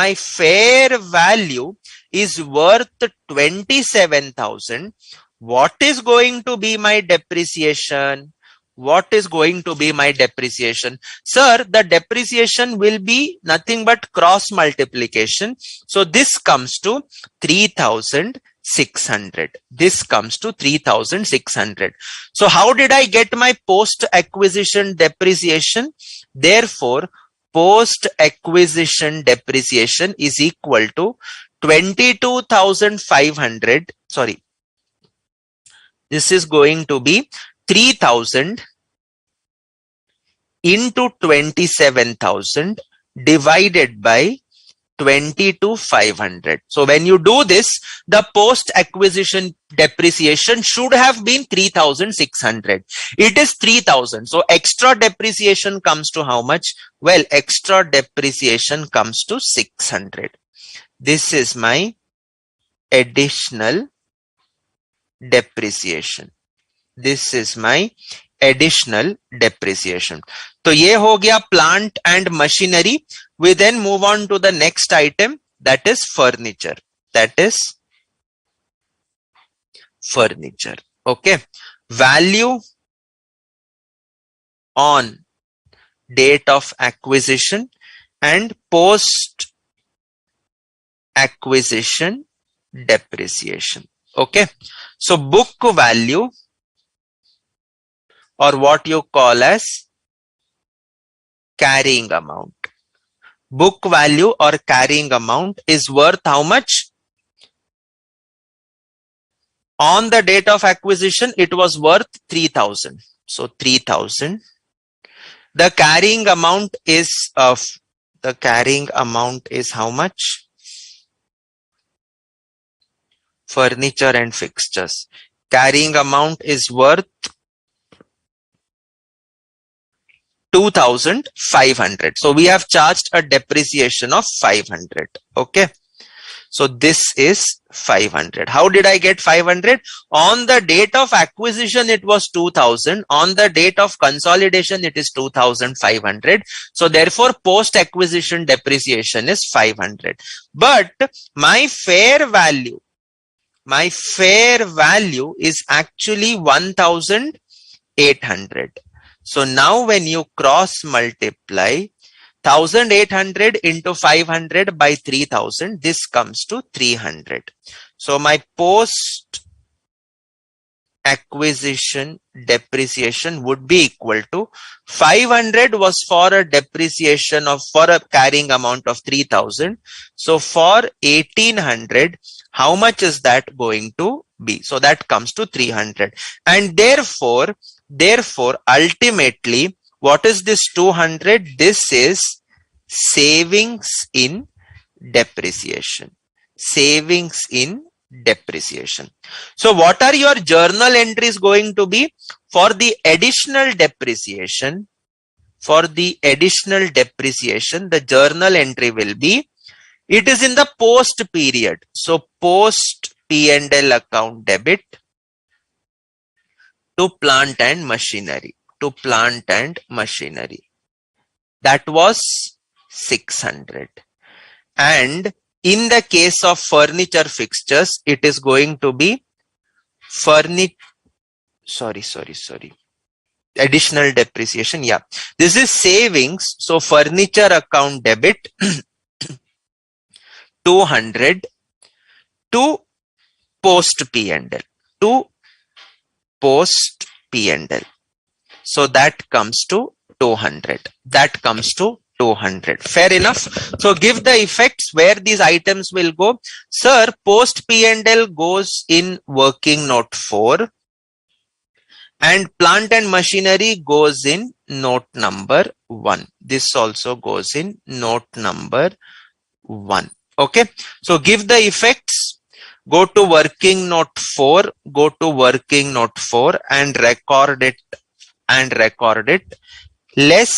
worth 27,000, what is going to be my depreciation? What is going to be my depreciation? Sir, the depreciation will be nothing but cross multiplication. So this comes to 3,600. This comes to 3,600. So how did I get my post-acquisition depreciation? Therefore, post-acquisition depreciation is equal to 22,500. Sorry. This is going to be 3,000 into 27,000 divided by 22,500. So when you do this, the post-acquisition depreciation should have been 3,600. It is 3,000. So extra depreciation comes to how much? Well, extra depreciation comes to 600. This is my additional depreciation. This is my additional depreciation. So ye ho gaya plant and machinery. We then move on to the next item, that is furniture. That is furniture. Okay. value on date of acquisition and post acquisition depreciation. Okay, so book value, or what you call as carrying amount. Book value or carrying amount is worth how much? On the date of acquisition, it was worth 3,000. So 3,000. The carrying amount is how much? Furniture and fixtures. Carrying amount is worth 2,500. So we have charged a depreciation of 500. Okay. So this is 500. How did I get 500? On the date of acquisition, it was 2,000. On the date of consolidation, it is 2,500. So therefore, post-acquisition depreciation is 500. But my fair value is actually 1,800. So now when you cross multiply 1,800 into 500 by 3,000, this comes to 300. So my post acquisition depreciation would be equal to 500 was for a depreciation for a carrying amount of 3,000. So for 1,800, how much is that going to be? So that comes to 300. And therefore, ultimately, what is this 200? This is savings in depreciation. Savings in depreciation. So what are your journal entries going to be? For the additional depreciation, the journal entry will be, it is in the post period. So post P&L account debit to plant and machinery. That was 600. And in the case of furniture fixtures, it is going to be additional depreciation. Yeah, this is savings. So furniture account debit 200 to post P&L. So that comes to 200. Fair enough. So give the effects where these items will go. Sir, post P&L goes in working note 4 and plant and machinery goes in note number 1. This also goes in note number 1. Okay. So give the effects. Go to working note 4. And record it. Less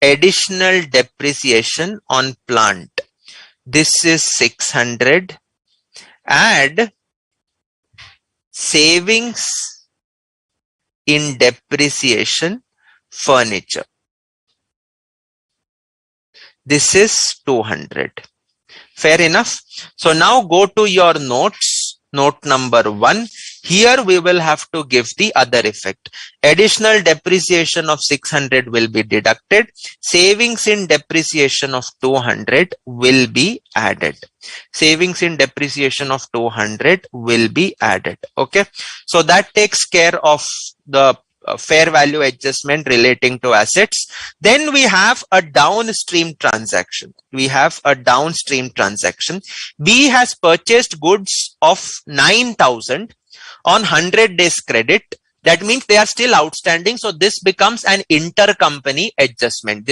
additional depreciation on plant. This is 600. Add savings in depreciation furniture. This is 200. Fair enough. So now go to your notes, note number 1. Here we will have to give the other effect. Additional depreciation of 600 will be deducted. Savings in depreciation of 200 will be added. Okay. So that takes care of the fair value adjustment relating to assets. Then we have a downstream transaction. B has purchased goods of 9,000 on 100 days credit. That means they are still outstanding. So this becomes an intercompany adjustment.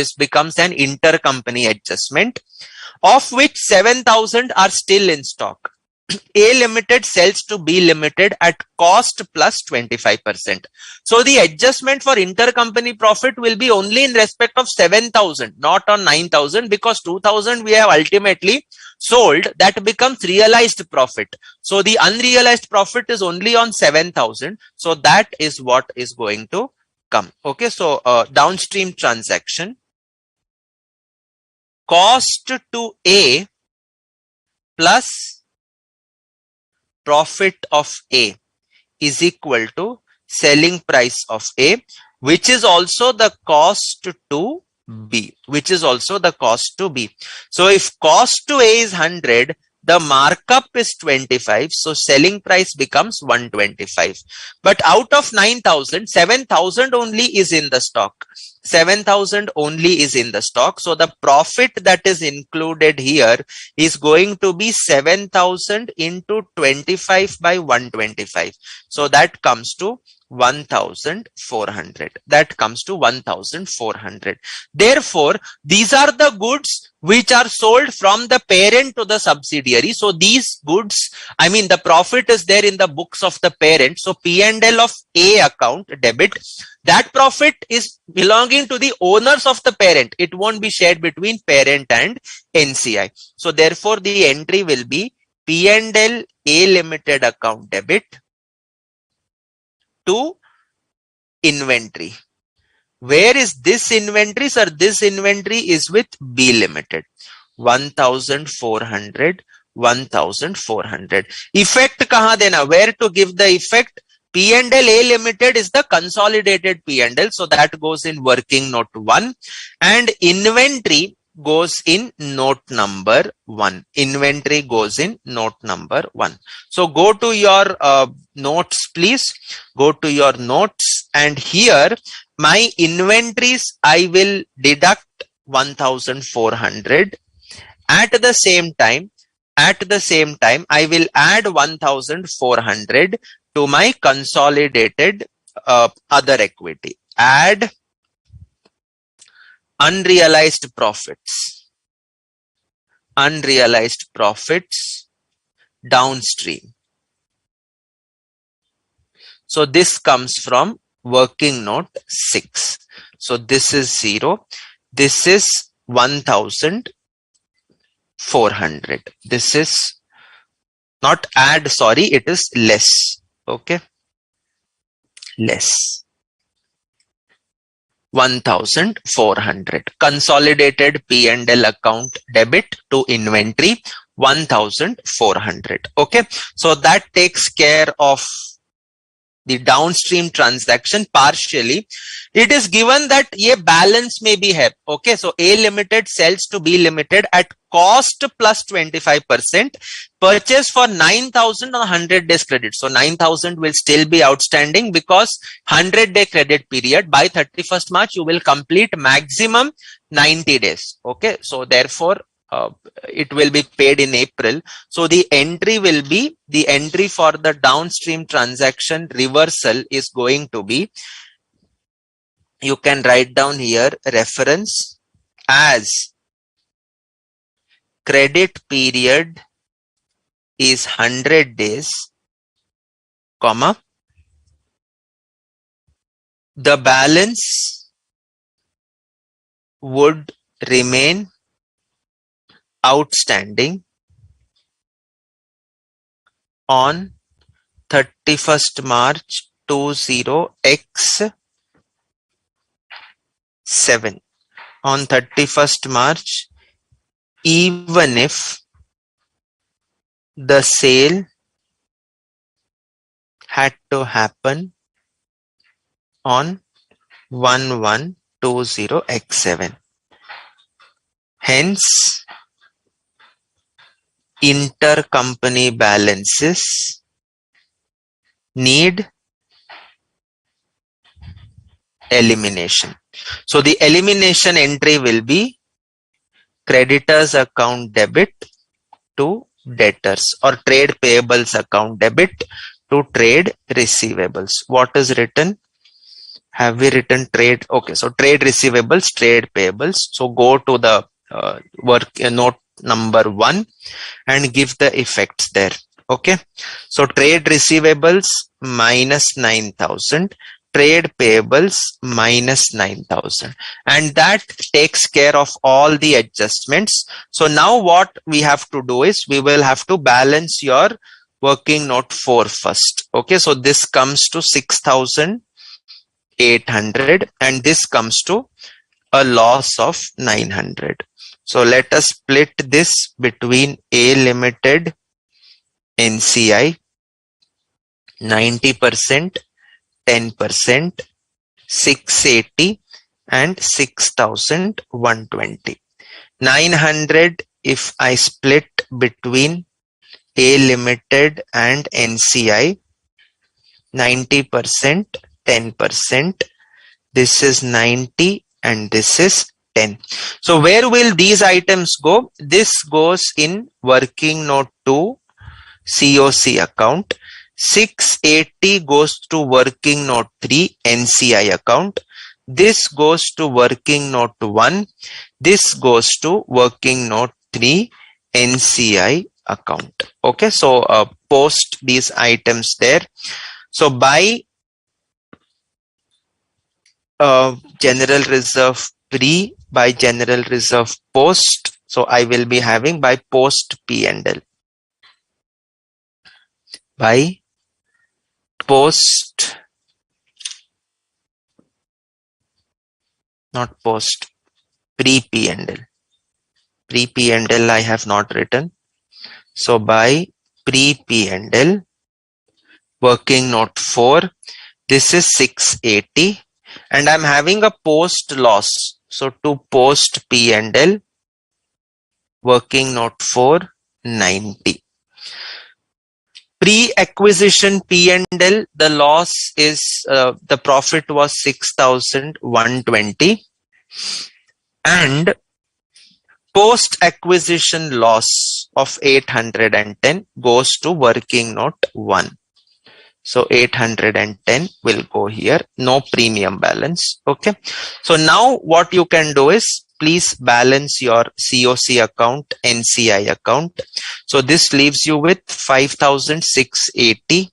Of which 7,000 are still in stock. A Limited sells to B Limited at cost plus 25%. So the adjustment for intercompany profit will be only in respect of 7,000, not on 9,000, because 2,000 we have ultimately sold. That becomes realized profit. So the unrealized profit is only on 7,000. So that is what is going to come. Okay. So downstream transaction, cost to A plus profit of A is equal to selling price of A, which is also the cost to B, which is also the cost to B. So if cost to A is 100, the markup is 25. So selling price becomes 125. But out of 9,000, 7,000 only is in the stock. 7,000 only is in the stock. So the profit that is included here is going to be 7,000 into 25 by 125. So that comes to 1,400. That comes to 1,400. Therefore, these are the goods which are sold from the parent to the subsidiary. So these goods, I mean, the profit is there in the books of the parent. So P&L of A account debit, that profit is belonging to the owners of the parent. It won't be shared between parent and NCI. So therefore, the entry will be P&L A Limited account debit to inventory. Where is this inventory, sir? This inventory is with B Limited. 1,400, 1,400. Effect kahan dena? Where to give the effect? P&L A Limited is the consolidated P&L. So that goes in working note 1. And inventory goes in note number 1. Inventory goes in note number 1. So go to your notes, please. Go to your notes, and here my inventories, I will deduct 1,400. At the same time, I will add 1,400 to my consolidated other equity. Add unrealized profits. Unrealized profits downstream. So this comes from working note 6. So this is 0. This is 1,400. This is not add, sorry, it is less. Okay. Less. 1,400. Consolidated P&L account debit to inventory 1,400. Okay. So that takes care of the downstream transaction partially. It is given that ye balance may be hai. Okay, so A Limited sells to B Limited at cost plus 25%. Purchase for 9,000 on 100 days credit. So 9,000 will still be outstanding because 100-day credit period. By 31st March, you will complete maximum 90 days. Okay, so therefore, it will be paid in April. So the entry will be, the entry for the downstream transaction reversal is going to be, you can write down here reference as credit period is 100 days, comma, the balance would remain outstanding on 31st March 20x7. On 31st March, even if the sale had to happen on 1120x7. Hence, intercompany balances need elimination. So the elimination entry will be creditors account debit to debtors, or trade payables account debit to trade receivables. What is written? Have we written trade? Okay, so trade receivables, trade payables. So go to the note number 1 and give the effects there. Okay, so trade receivables minus 9,000, trade payables minus 9,000, and that takes care of all the adjustments. So now what we have to do is we will have to balance your working note 4 first. Okay, so this comes to 6,800 and this comes to a loss of 900. So let us split this between A Limited, NCI, 90%, 10%, 680 and 6,120. 900 if I split between A Limited and NCI, 90%, 10%, this is 90 and this is 10. So where will these items go? This goes in working note 2 COC account. 680 goes to working note 3 NCI account. This goes to working note 1. This goes to working note 3 NCI account. Okay, so post these items there. So by general reserve pre, by general reserve post, so I will be having by post P&L. By post, not post, pre P&L. Pre P&L I have not written. So by pre P&L, working note 4, this is 680 and I'm having a post loss. So to post P&L, working note 4, 90. Pre-acquisition P&L, the loss is, the profit was 6,120 and post-acquisition loss of 810 goes to working note 1. So 810 will go here, no premium balance. Okay. So now what you can do is please balance your COC account, NCI account. So this leaves you with 5,680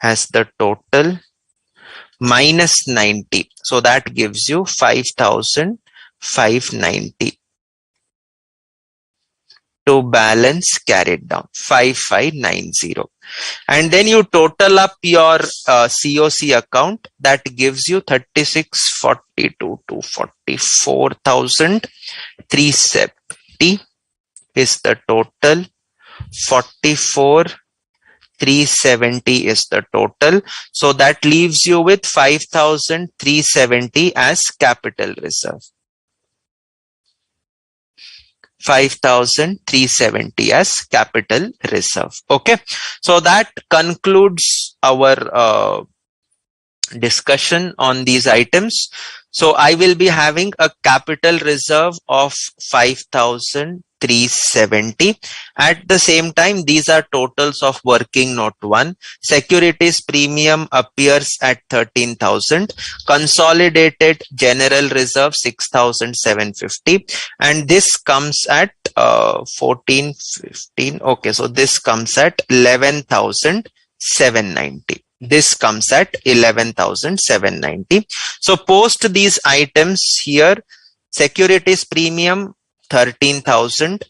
as the total minus 90. So that gives you 5,590 to balance carried down, 5,590. And then you total up your COC account, that gives you 3642 to 44,370 is the total. 44,370 is the total. So that leaves you with 5,370 as capital reserve. 5,370 as capital reserve. Okay. So that concludes our discussion on these items. So I will be having a capital reserve of 5,370. At the same time, these are totals of working note 1. Securities premium appears at 13,000. Consolidated general reserve 6,750. And this comes at 1415. Okay, so this comes at 11,790. This comes at 11,790. So post these items here, securities premium 13,000,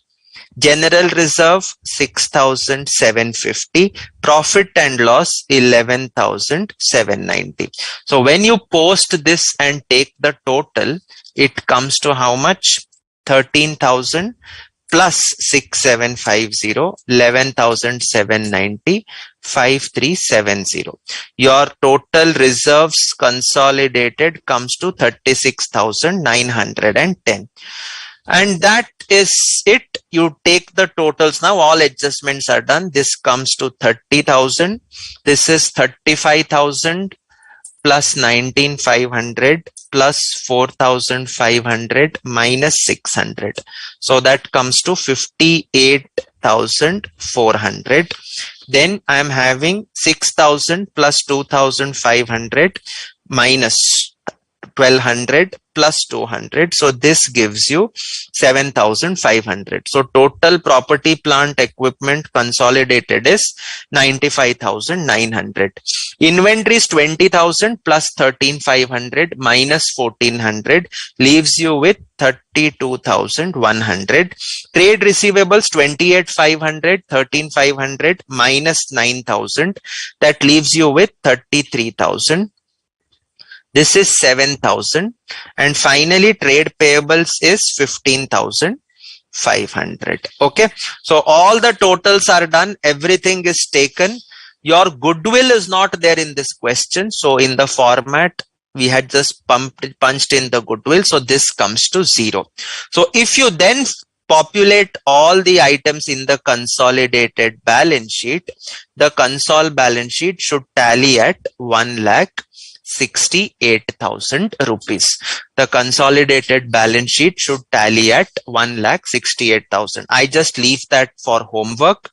general reserve 6,750, profit and loss 11,790. So when you post this and take the total, it comes to how much? 13,000 plus 6,750, 11,790, 5,370. Your total reserves consolidated comes to 36,910. And that is it. You take the totals now, all adjustments are done. This comes to 30,000. This is 35,000 plus 19,500 plus 4,500 minus 600. So that comes to 58,400. Then I am having 6,000 plus 2,500 minus 1,200 plus 200. So this gives you 7,500. So total property, plant, equipment consolidated is 95,900. Inventory is 20,000 plus 13,500 minus 1,400 leaves you with 32,100. Trade receivables 28,500, 13,500 minus 9,000. That leaves you with 33,000. This is 7,000. And finally, trade payables is 15,500. Okay. So all the totals are done. Everything is taken. Your goodwill is not there in this question. So in the format, we had just punched in the goodwill. So this comes to 0. So if you then populate all the items in the consolidated balance sheet, the consol balance sheet should tally at 1,68,000 rupees. The consolidated balance sheet should tally at 1,68,000. I just leave that for homework.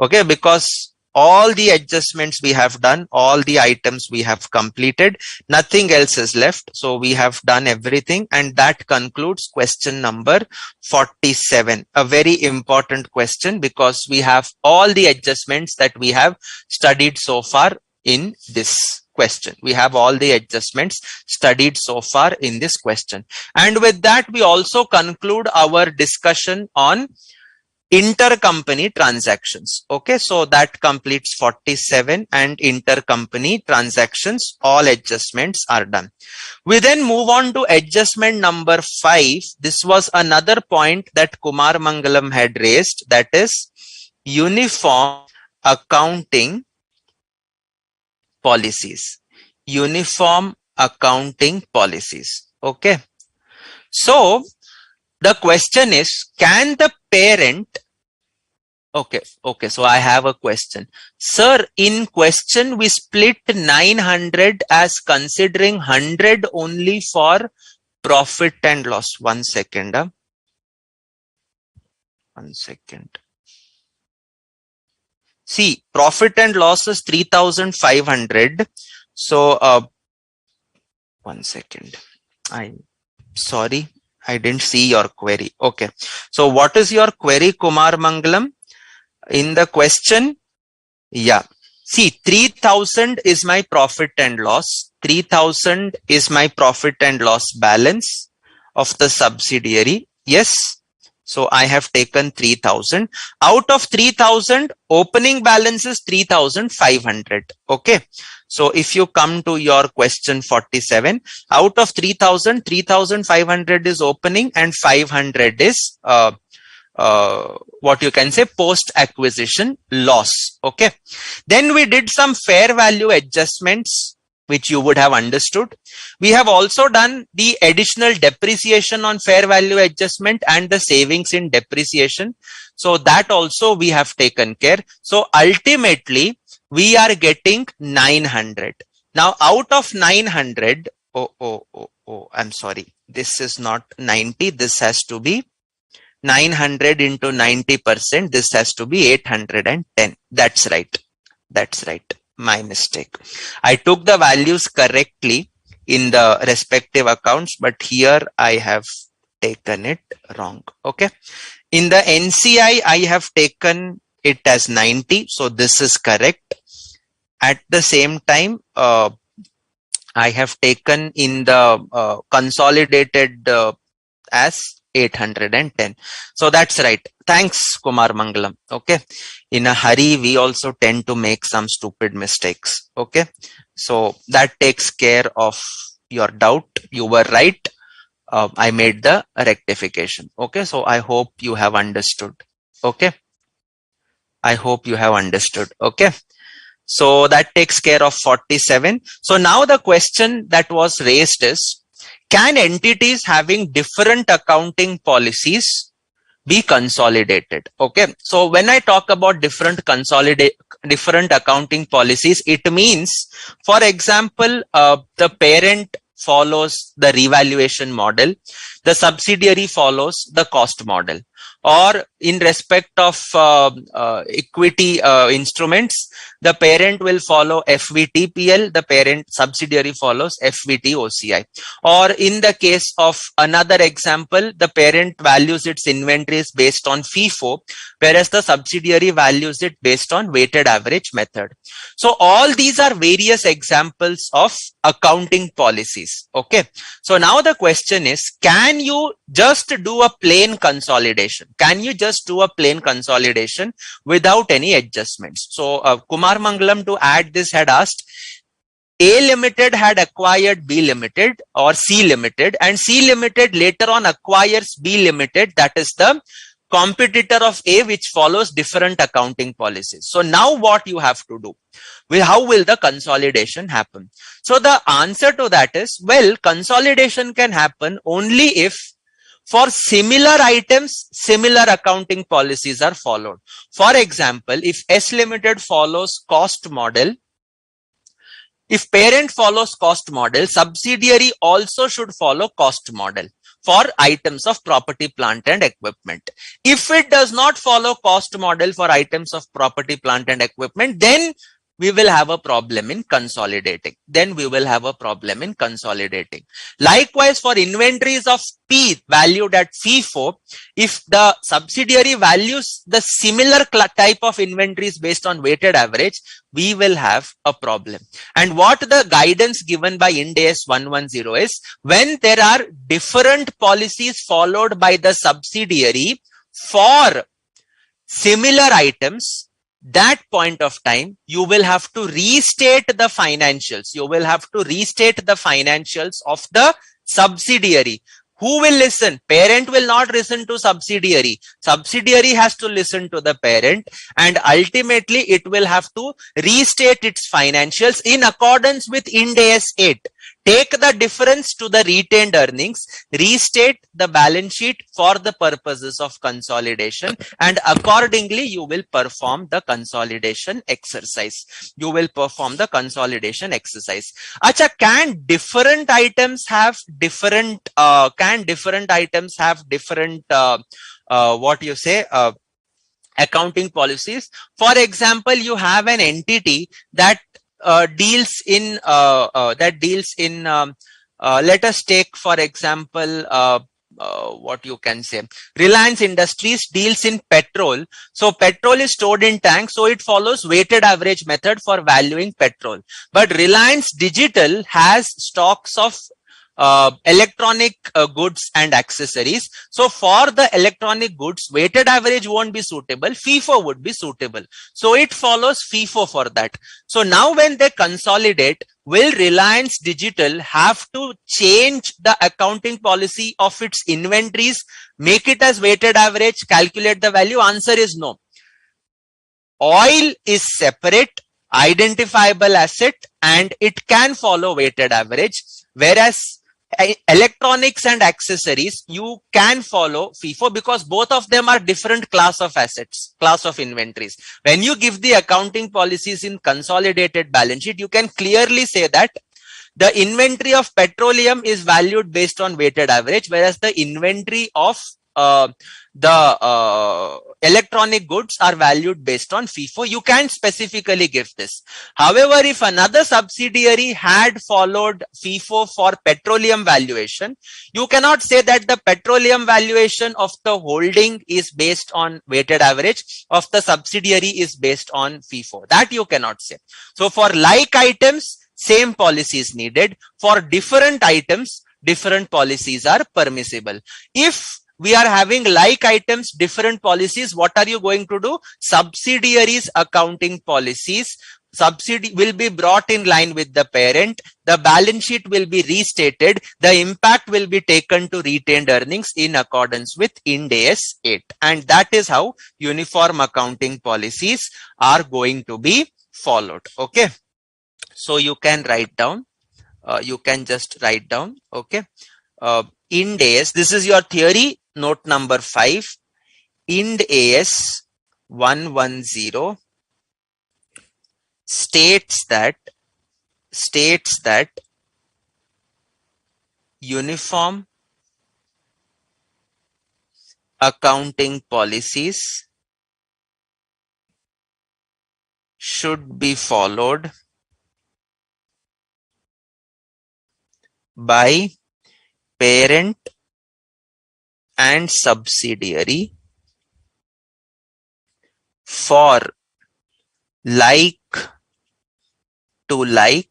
Okay, because all the adjustments we have done, all the items we have completed, nothing else is left. So we have done everything, and that concludes question number 47. A very important question because we have all the adjustments that we have studied so far in this question. We have all the adjustments studied so far in this question. And with that, we also conclude our discussion on intercompany transactions. Okay, so that completes 47, and intercompany transactions, all adjustments are done. We then move on to adjustment number 5. This was another point that Kumar Mangalam had raised, that is uniform accounting policies. Uniform accounting policies. Okay, so the question is, can the parent... Okay, so I have a question. Sir, in question we split 900 as considering 100 only for profit and loss. One second. See, profit and loss is 3,500. So, one second. I'm sorry, I didn't see your query. Okay, so what is your query, Kumar Mangalam? In the question, yeah. See, 3,000 is my profit and loss. 3,000 is my profit and loss balance of the subsidiary. Yes. So I have taken 3,000. Out of 3,000, opening balance is 3,500. Okay. So if you come to your question 47, out of 3,000, 3,500 is opening and 500 is what you can say post acquisition loss. Okay, then we did some fair value adjustments which you would have understood. We have also done the additional depreciation on fair value adjustment and the savings in depreciation. So that also we have taken care. So ultimately we are getting 900. Now out of 900, I'm sorry, this is not 90, this has to be 900 into 90%, this has to be 810. That's right. My mistake. I took the values correctly in the respective accounts, but here I have taken it wrong. Okay. In the NCI, I have taken it as 90. So this is correct. At the same time, I have taken in the consolidated as 810. So that's right. Thanks, Kumar Mangalam. Okay. In a hurry, we also tend to make some stupid mistakes. Okay. So that takes care of your doubt. You were right. I made the rectification. Okay. So I hope you have understood. Okay. I hope you have understood. Okay. So that takes care of 47. So now the question that was raised is, can entities having different accounting policies be consolidated? Okay. So when I talk about different accounting policies, it means, for example, the parent follows the revaluation model, the subsidiary follows the cost model, or in respect of equity instruments, the parent will follow FVTPL, the parent subsidiary follows FVTOCI. Or in the case of another example, the parent values its inventories based on FIFO, whereas the subsidiary values it based on weighted average method. So all these are various examples of accounting policies. Okay. So now the question is, can you just do a plain consolidation? Can you just do a plain consolidation without any adjustments? So Kumar Mangalam, to add this, had asked, A Limited had acquired B Limited or C Limited, and C Limited later on acquires B Limited, that is the competitor of A which follows different accounting policies. So now what you have to do? How will the consolidation happen? So the answer to that is, well, consolidation can happen only if for similar items, similar accounting policies are followed. For example, if S Limited follows cost model, if parent follows cost model, subsidiary also should follow cost model for items of property, plant and equipment. If it does not follow cost model for items of property, plant and equipment, then we will have a problem in consolidating. Likewise, for inventories of P valued at FIFO, if the subsidiary values the similar type of inventories based on weighted average, we will have a problem. And what the guidance given by Ind AS 110 is, when there are different policies followed by the subsidiary for similar items, that point of time, you will have to restate the financials. Of the subsidiary. Who will listen? Parent will not listen to subsidiary. Subsidiary has to listen to the parent, and ultimately it will have to restate its financials in accordance with Ind AS 8. Take the difference to the retained earnings, restate the balance sheet for the purposes of consolidation, and accordingly you will perform the consolidation exercise. Acha, can different items have different accounting policies? For example, you have an entity that deals in let us take for example Reliance Industries deals in petrol. So petrol is stored in tanks, so it follows weighted average method for valuing petrol. But Reliance Digital has stocks of electronic goods and accessories. So for the electronic goods, weighted average won't be suitable, FIFO would be suitable. So it follows FIFO for that. So now when they consolidate, will Reliance Digital have to change the accounting policy of its inventories, make it as weighted average, calculate the value? Answer is no. Oil is separate, identifiable asset, and it can follow weighted average, whereas electronics and accessories, you can follow FIFO because both of them are different class of assets, class of inventories. When you give the accounting policies in consolidated balance sheet, you can clearly say that the inventory of petroleum is valued based on weighted average, whereas the inventory of the electronic goods are valued based on FIFO. You can specifically give this. However, if another subsidiary had followed FIFO for petroleum valuation, you cannot say that the petroleum valuation of the holding is based on weighted average, of the subsidiary is based on FIFO. That you cannot say. So for like items, same policy is needed. For different items, different policies are permissible. If we are having like items, different policies, what are you going to do? Subsidiaries accounting policies will be brought in line with the parent. The balance sheet will be restated. The impact will be taken to retained earnings in accordance with Ind AS 8. And that is how uniform accounting policies are going to be followed. Okay. So you can write down. You can just write down. Okay. Ind AS, this is your theory, note number 5. Ind AS 110 states that uniform accounting policies should be followed by parent and subsidiary for like to like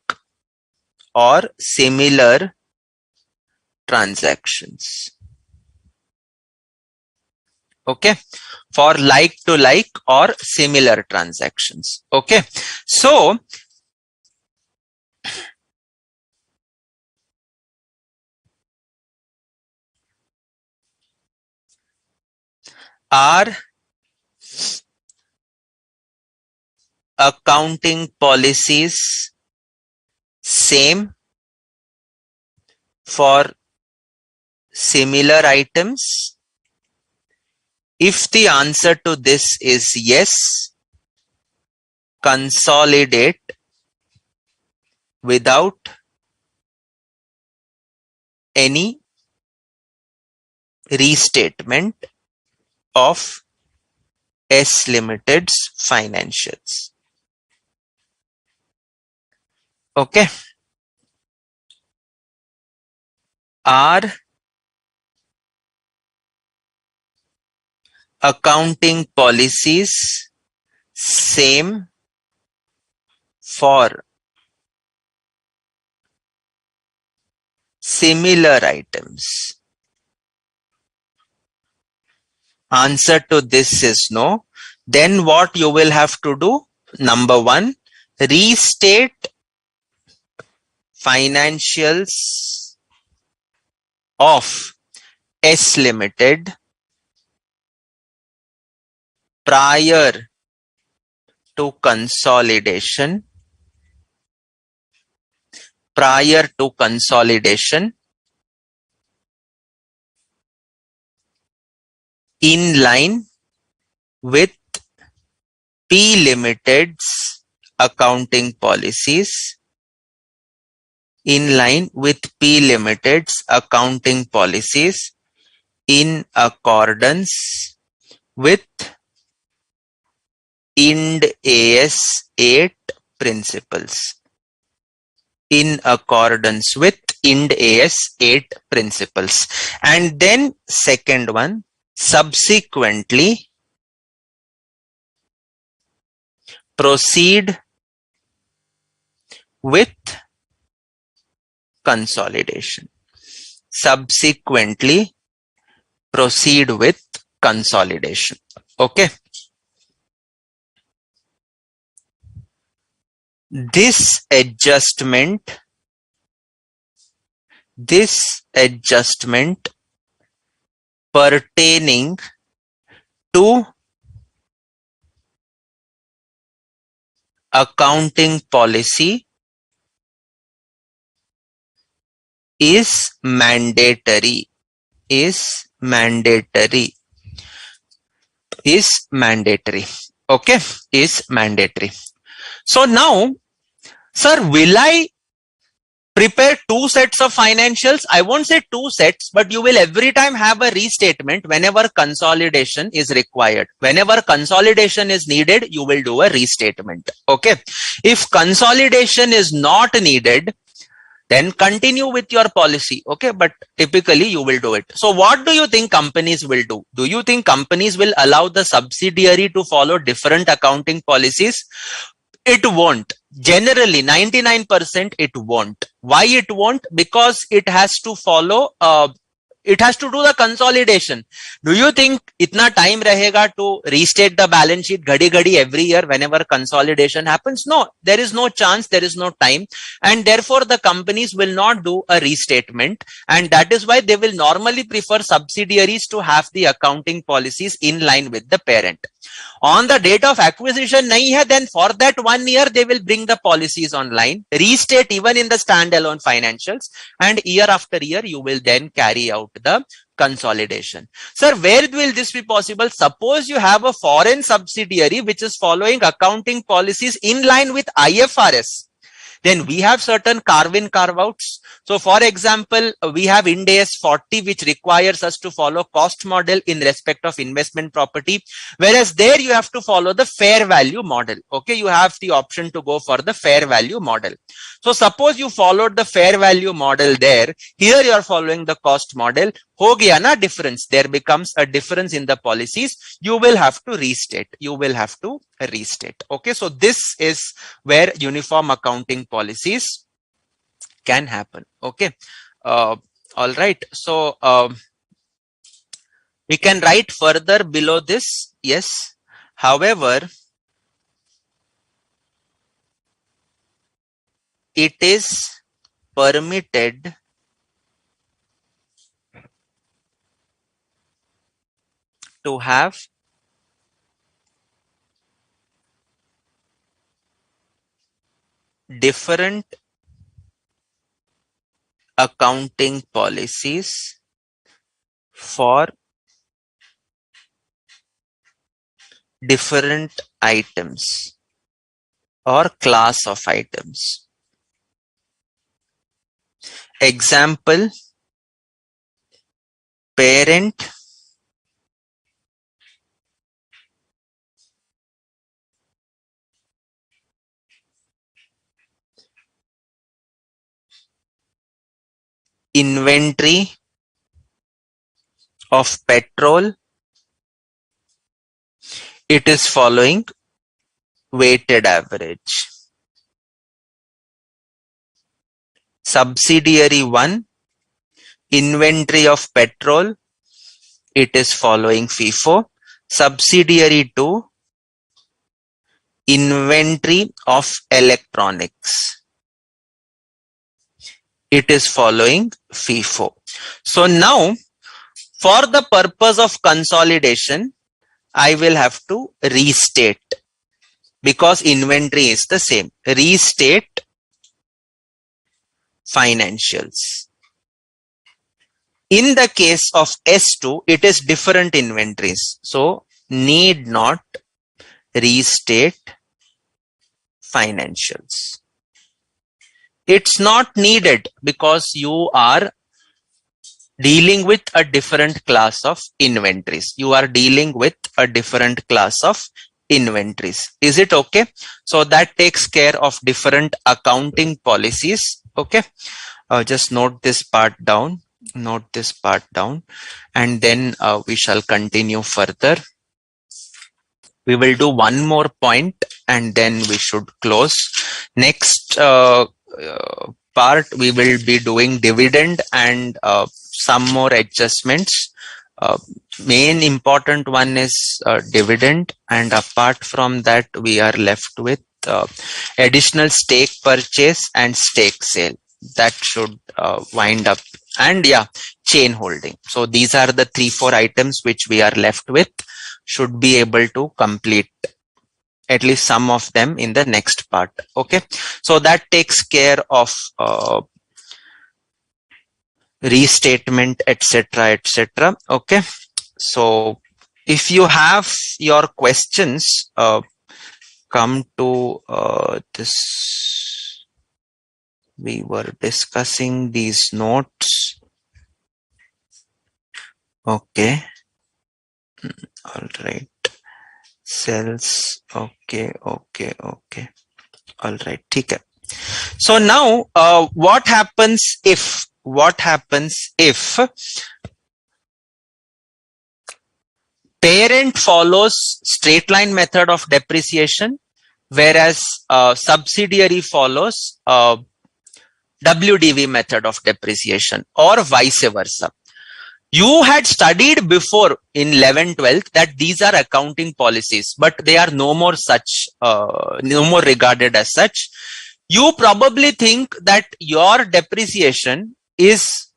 or similar transactions. Okay, for like to like or similar transactions. Okay, so Are accounting policies same for similar items? If the answer to this is yes, consolidate without any restatement of S Limited's financials. Okay. Are accounting policies same for similar items? Answer to this is no. Then what you will have to do? Number one, restate financials of S Limited prior to consolidation, in line with P Limited's accounting policies, in line with P Limited's accounting policies, in accordance with Ind AS 8 principles. In accordance with Ind AS 8 principles. And then second one, subsequently proceed with consolidation. Subsequently proceed with consolidation. Okay. This adjustment pertaining to accounting policy is mandatory. Okay, is mandatory. So now, sir, will I prepare two sets of financials? I won't say two sets, but you will every time have a restatement whenever consolidation is required. Whenever consolidation is needed, you will do a restatement. Okay. If consolidation is not needed, then continue with your policy. Okay. But typically you will do it. So what do you think companies will do? Do you think companies will allow the subsidiary to follow different accounting policies? It won't. Generally, 99% it won't. Why it won't? Because it has to follow, it has to do the consolidation. Do you think itna time rahega to restate the balance sheet ghadi every year whenever consolidation happens? No, there is no chance, there is no time. And therefore, the companies will not do a restatement. And that is why they will normally prefer subsidiaries to have the accounting policies in line with the parent. On the date of acquisition nahi hai, then for that 1 year they will bring the policies online, restate even in the standalone financials, and year after year you will then carry out the consolidation. Sir, where will this be possible? Suppose you have a foreign subsidiary which is following accounting policies in line with IFRS. Then we have certain carve-in, carve-outs. So for example, we have Ind AS 40, which requires us to follow cost model in respect of investment property. Whereas there you have to follow the fair value model. Okay, you have the option to go for the fair value model. So suppose you followed the fair value model there. Here you are following the cost model. Ho gaya na difference. There becomes a difference in the policies. You will have to restate. Okay, so this is where uniform accounting policies can happen. Okay. All right. So we can write further below this. Yes. However, it is permitted to have different accounting policies for different items or class of items. Example, parent inventory of petrol, it is following weighted average. Subsidiary 1, inventory of petrol, it is following FIFO. Subsidiary 2, inventory of electronics, it is following FIFO. So now, for the purpose of consolidation, I will have to restate because inventory is the same. Restate financials. In the case of S2, it is different inventories. So need not restate financials. It's not needed because you are dealing with a different class of inventories. You are dealing with a different class of inventories. Is it okay? So that takes care of different accounting policies. Okay. Just note this part down. Note this part down. And then we shall continue further. We will do one more point and then we should close. Next part, we will be doing dividend and some more adjustments. Main important one is dividend, and apart from that we are left with additional stake purchase and stake sale. That should wind up, and yeah, chain holding. So these are the 3-4 items which we are left with. Should be able to complete at least some of them in the next part. Okay, so that takes care of restatement, etc., etc. Okay, so if you have your questions, come to this. We were discussing these notes. Okay, all right. Cells. Okay. All right. Okay. So now, what happens if parent follows straight line method of depreciation, whereas subsidiary follows WDV method of depreciation, or vice versa? You had studied before in 11th, 12th that these are accounting policies, but they are no more regarded as such. You probably think that your depreciation is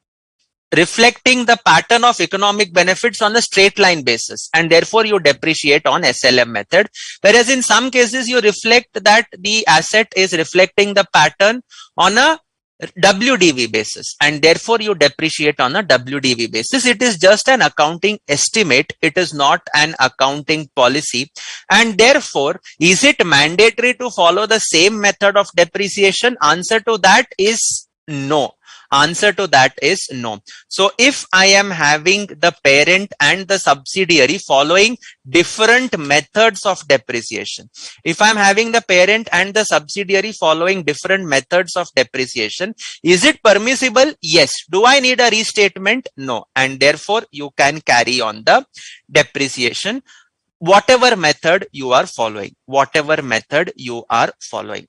reflecting the pattern of economic benefits on a straight line basis, and therefore you depreciate on SLM method. Whereas in some cases you reflect that the asset is reflecting the pattern on a WDV basis, and therefore you depreciate on a WDV basis. It is just an accounting estimate. It is not an accounting policy. And therefore, is it mandatory to follow the same method of depreciation? Answer to that is no. Answer to that is no. So if I am having the parent and the subsidiary following different methods of depreciation, if I'm having the parent and the subsidiary following different methods of depreciation, is it permissible? Yes. Do I need a restatement? No. And therefore you can carry on the depreciation, whatever method you are following.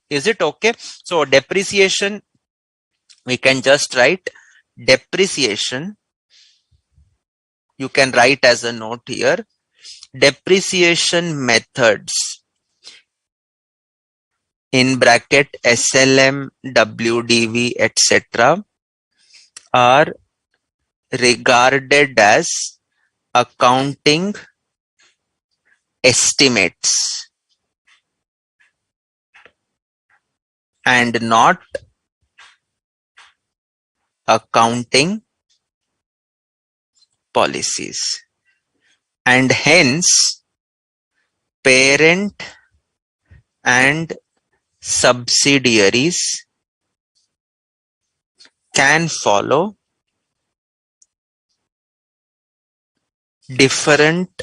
Is it okay? So depreciation, we can just write depreciation. You can write as a note here, depreciation methods in bracket SLM, WDV, etc. are regarded as accounting estimates and not accounting policies, and hence parent and subsidiaries can follow different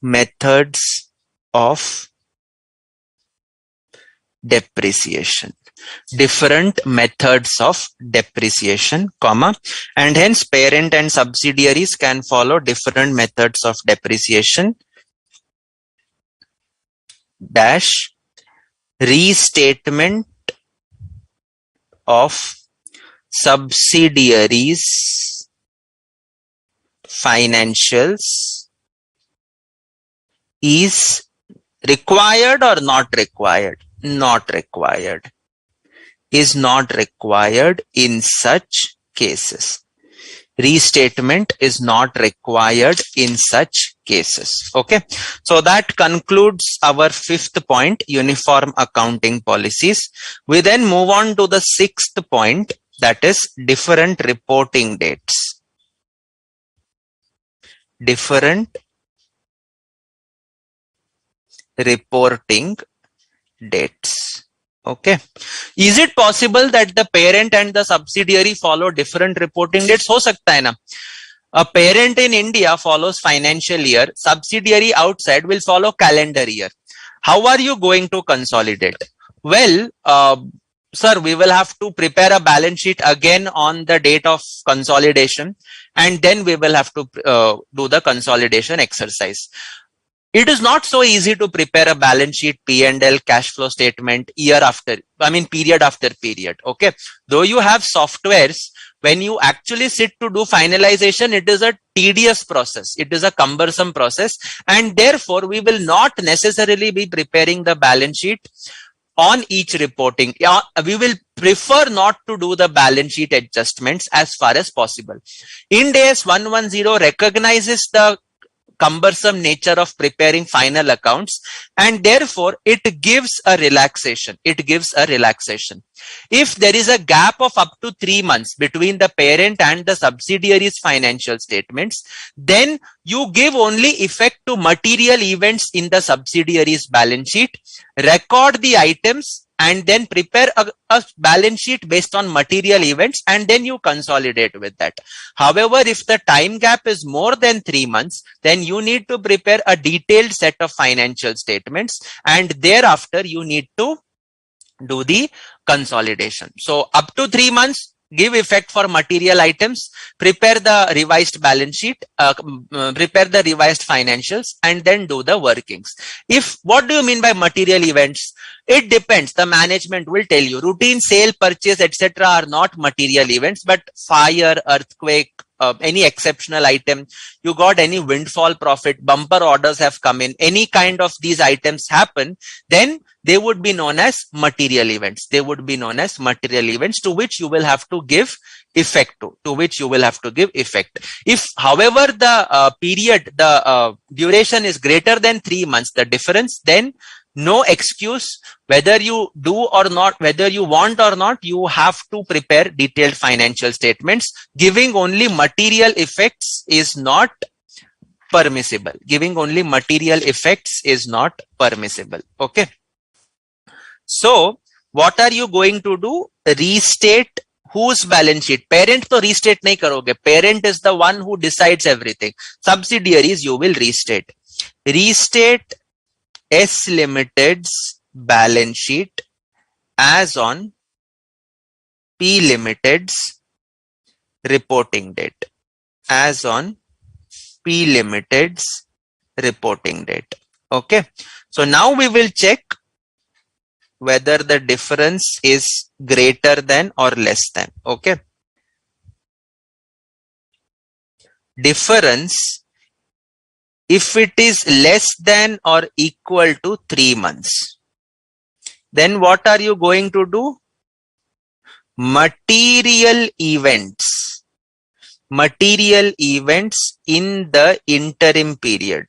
methods of depreciation, comma, and hence parent and subsidiaries can follow different methods of depreciation dash restatement of subsidiaries financials is required or not required? Not required. Is not required in such cases. Restatement is not required in such cases. Okay. So that concludes our fifth point, uniform accounting policies. We then move on to the sixth point, that is different reporting dates. Different reporting dates. Okay. Is it possible that the parent and the subsidiary follow different reporting dates? हो सकता है ना. A parent in India follows financial year, subsidiary outside will follow calendar year. How are you going to consolidate? Well, sir, we will have to prepare a balance sheet again on the date of consolidation, and then we will have to do the consolidation exercise. It is not so easy to prepare a balance sheet, P&L, cash flow statement period after period. Okay. Though you have softwares, when you actually sit to do finalization, it is a tedious process. It is a cumbersome process. And therefore, we will not necessarily be preparing the balance sheet on each reporting. We will prefer not to do the balance sheet adjustments as far as possible. Ind AS 110 recognizes the cumbersome nature of preparing final accounts, and therefore it gives a relaxation. If there is a gap of up to 3 months between the parent and the subsidiary's financial statements, then you give only effect to material events in the subsidiary's balance sheet, record the items, and then prepare a balance sheet based on material events, and then you consolidate with that. However, if the time gap is more than 3 months, then you need to prepare a detailed set of financial statements, and thereafter you need to do the consolidation. So up to 3 months, give effect for material items, prepare the revised balance sheet, prepare the revised financials, and then do the workings. What do you mean by material events? It depends. The management will tell you routine sale, purchase, etc. are not material events, but fire, earthquake, any exceptional item, you got any windfall profit, bumper orders have come in, any kind of these items happen, then they would be known as material events. To which you will have to give effect If, however, the duration is greater than 3 months, the difference, then no excuse. Whether you do or not, whether you want or not, you have to prepare detailed financial statements. Giving only material effects is not permissible. Okay. So what are you going to do? Restate whose balance sheet? Parent to restate nahi karoge. Parent is the one who decides everything. Subsidiaries you will restate. Restate S Limited's balance sheet as on P Limited's reporting date. Okay. So now we will check whether the difference is greater than or less than. Okay. Difference, if it is less than or equal to 3 months, then what are you going to do? Material events material events in the interim period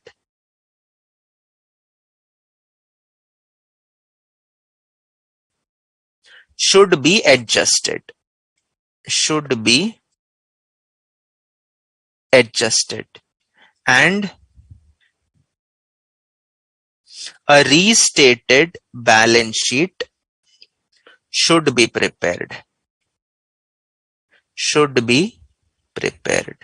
should be adjusted. Should be adjusted. And a restated balance sheet should be prepared. Should be prepared.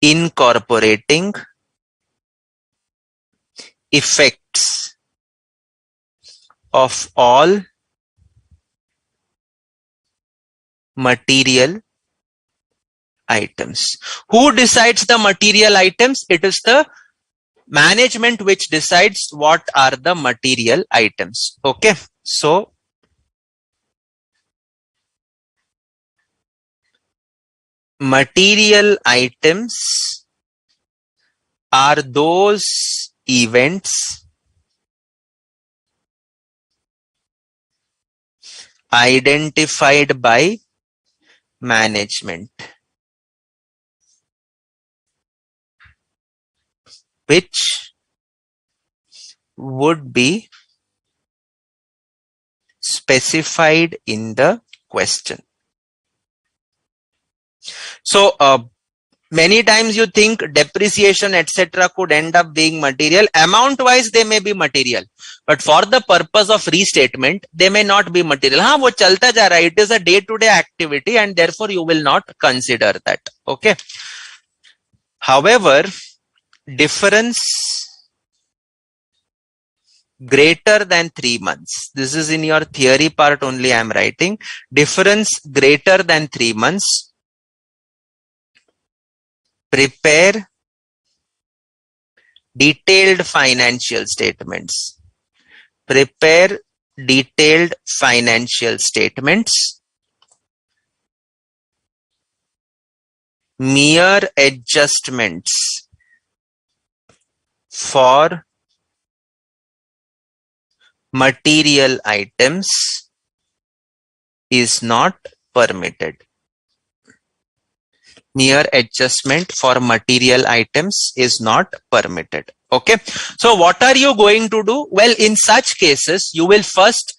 Incorporating effects of all material items. Who decides the material items? It is the management which decides what are the material items. Okay. So material items are those events identified by management which would be specified in the question. So many times you think depreciation etc. could end up being material. Amount wise they may be material, but for the purpose of restatement they may not be material. हाँ वो चलता जा रहा है. It is a day-to-day activity and therefore you will not consider that. Okay. However, difference greater than 3 months. This is in your theory part only I am writing. Difference greater than 3 months. Prepare detailed financial statements. Prepare detailed financial statements. Mere adjustments for material items is not permitted. Mere adjustment for material items is not permitted. Okay. So what are you going to do? Well, in such cases, you will first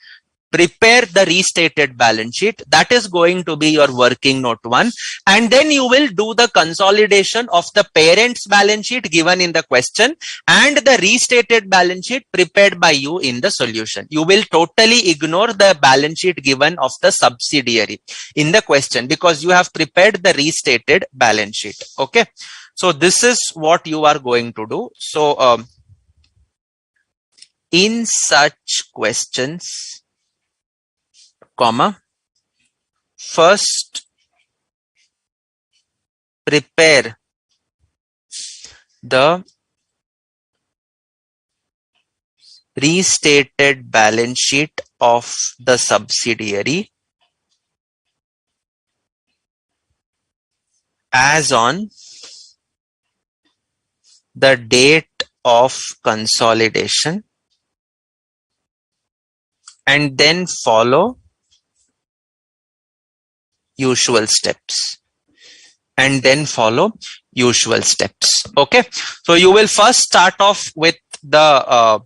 prepare the restated balance sheet. That is going to be your working note 1. And then you will do the consolidation of the parent's balance sheet given in the question and the restated balance sheet prepared by you in the solution. You will totally ignore the balance sheet given of the subsidiary in the question because you have prepared the restated balance sheet. Okay. So this is what you are going to do. So in such questions, comma, first prepare the restated balance sheet of the subsidiary as on the date of consolidation and then follow usual steps. And then follow usual steps. Okay. So you will first start off with the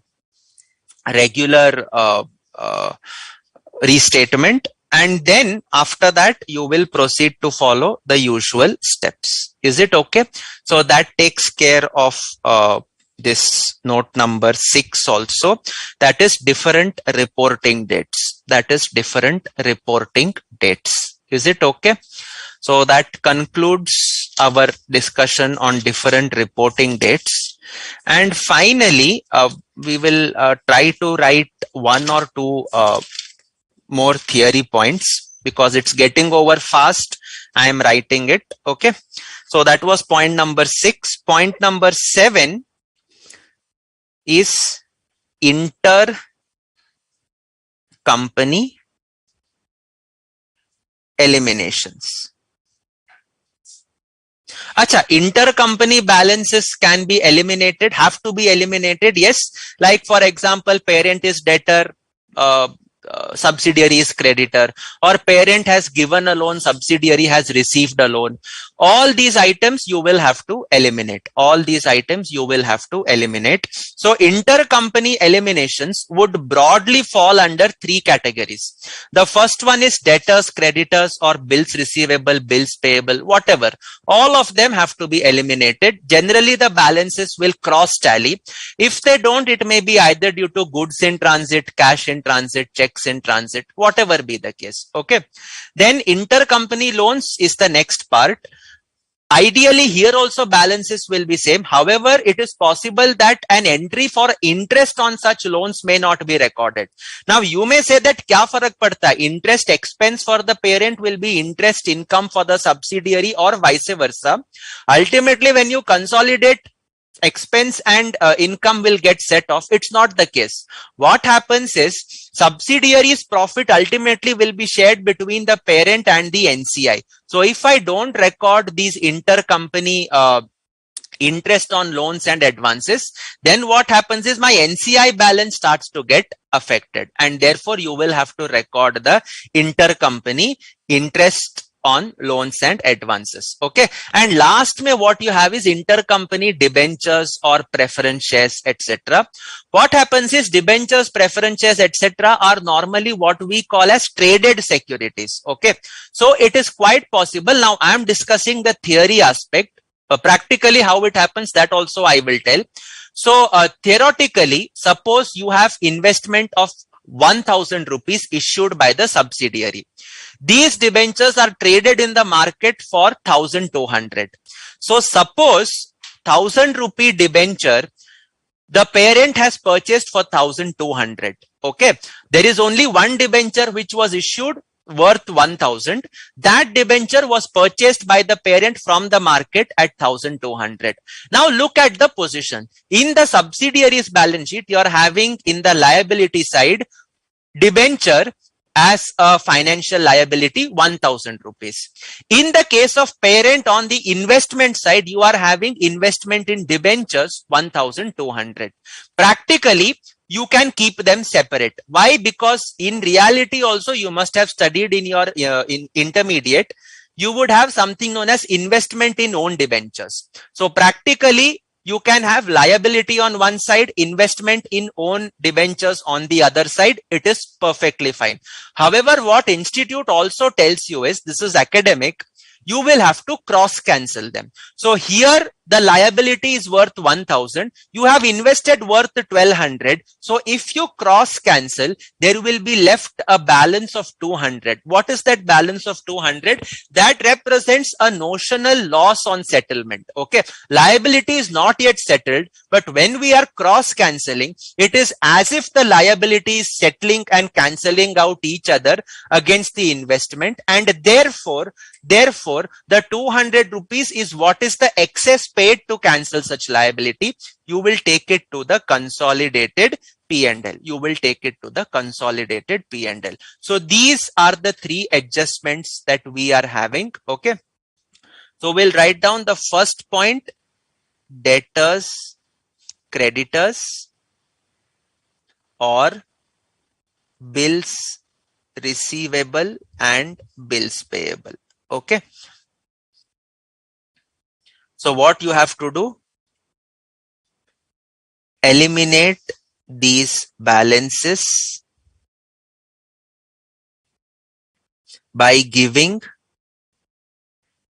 regular restatement, and then after that you will proceed to follow the usual steps. Is it okay? So that takes care of this note number 6 also. That is different reporting dates. That is different reporting dates. Is it okay? So that concludes our discussion on different reporting dates. And finally, we will try to write 1 or 2 more theory points because it's getting over fast. I am writing it. Okay. So that was point number 6. Point number 7 is inter-company eliminations. Acha, intercompany balances can be eliminated, have to be eliminated. Yes. Like for example, parent is debtor, subsidiary is creditor, or parent has given a loan, subsidiary has received a loan. All these items you will have to eliminate. All these items you will have to eliminate. So intercompany eliminations would broadly fall under three categories. The first one is debtors, creditors, or bills receivable, bills payable, whatever. All of them have to be eliminated. Generally, the balances will cross tally. If they don't, it may be either due to goods in transit, cash in transit, checks in transit, whatever be the case. Okay. Then intercompany loans is the next part. Ideally, here also balances will be same. However, it is possible that an entry for interest on such loans may not be recorded. Now, you may say that kya farak padta? Interest expense for the parent will be interest income for the subsidiary, or vice versa. Ultimately, when you consolidate, expense and income will get set off. It's not the case. What happens is subsidiary's profit ultimately will be shared between the parent and the NCI. So if I don't record these intercompany interest on loans and advances, then what happens is my NCI balance starts to get affected, and therefore you will have to record the intercompany interest on loans and advances. Okay. And last may what you have is intercompany debentures or preference shares, etc. What happens is debentures, preference shares, etc. are normally what we call as traded securities. Okay. So it is quite possible. Now I am discussing the theory aspect. Practically how it happens, that also I will tell. So theoretically, suppose you have investment of 1,000 rupees issued by the subsidiary. These debentures are traded in the market for 1,200. So suppose 1,000 rupee debenture, the parent has purchased for 1,200. Okay. There is only one debenture which was issued worth 1,000. That debenture was purchased by the parent from the market at 1,200. Now look at the position. In the subsidiary's balance sheet, you are having in the liability side debenture as a financial liability 1,000 rupees. In the case of parent on the investment side, you are having investment in debentures 1,200. Practically, you can keep them separate. Why? Because in reality also you must have studied in your in intermediate, you would have something known as investment in own debentures. So practically, you can have liability on one side, investment in own debentures on the other side. It is perfectly fine. However, what institute also tells you is, this is academic, you will have to cross cancel them. So here the liability is worth 1,000. You have invested worth 1,200. So if you cross cancel, there will be left a balance of 200. What is that balance of 200? That represents a notional loss on settlement. Okay. Liability is not yet settled, but when we are cross cancelling, it is as if the liability is settling and cancelling out each other against the investment, and therefore the 200 rupees is what is the excess paid to cancel such liability. You will take it to the consolidated P&L. You will take it to the consolidated P&L. So these are the three adjustments that we are having. Okay. So we'll write down the first point: debtors, creditors, or bills receivable and bills payable. Okay. So what you have to do? Eliminate these balances by giving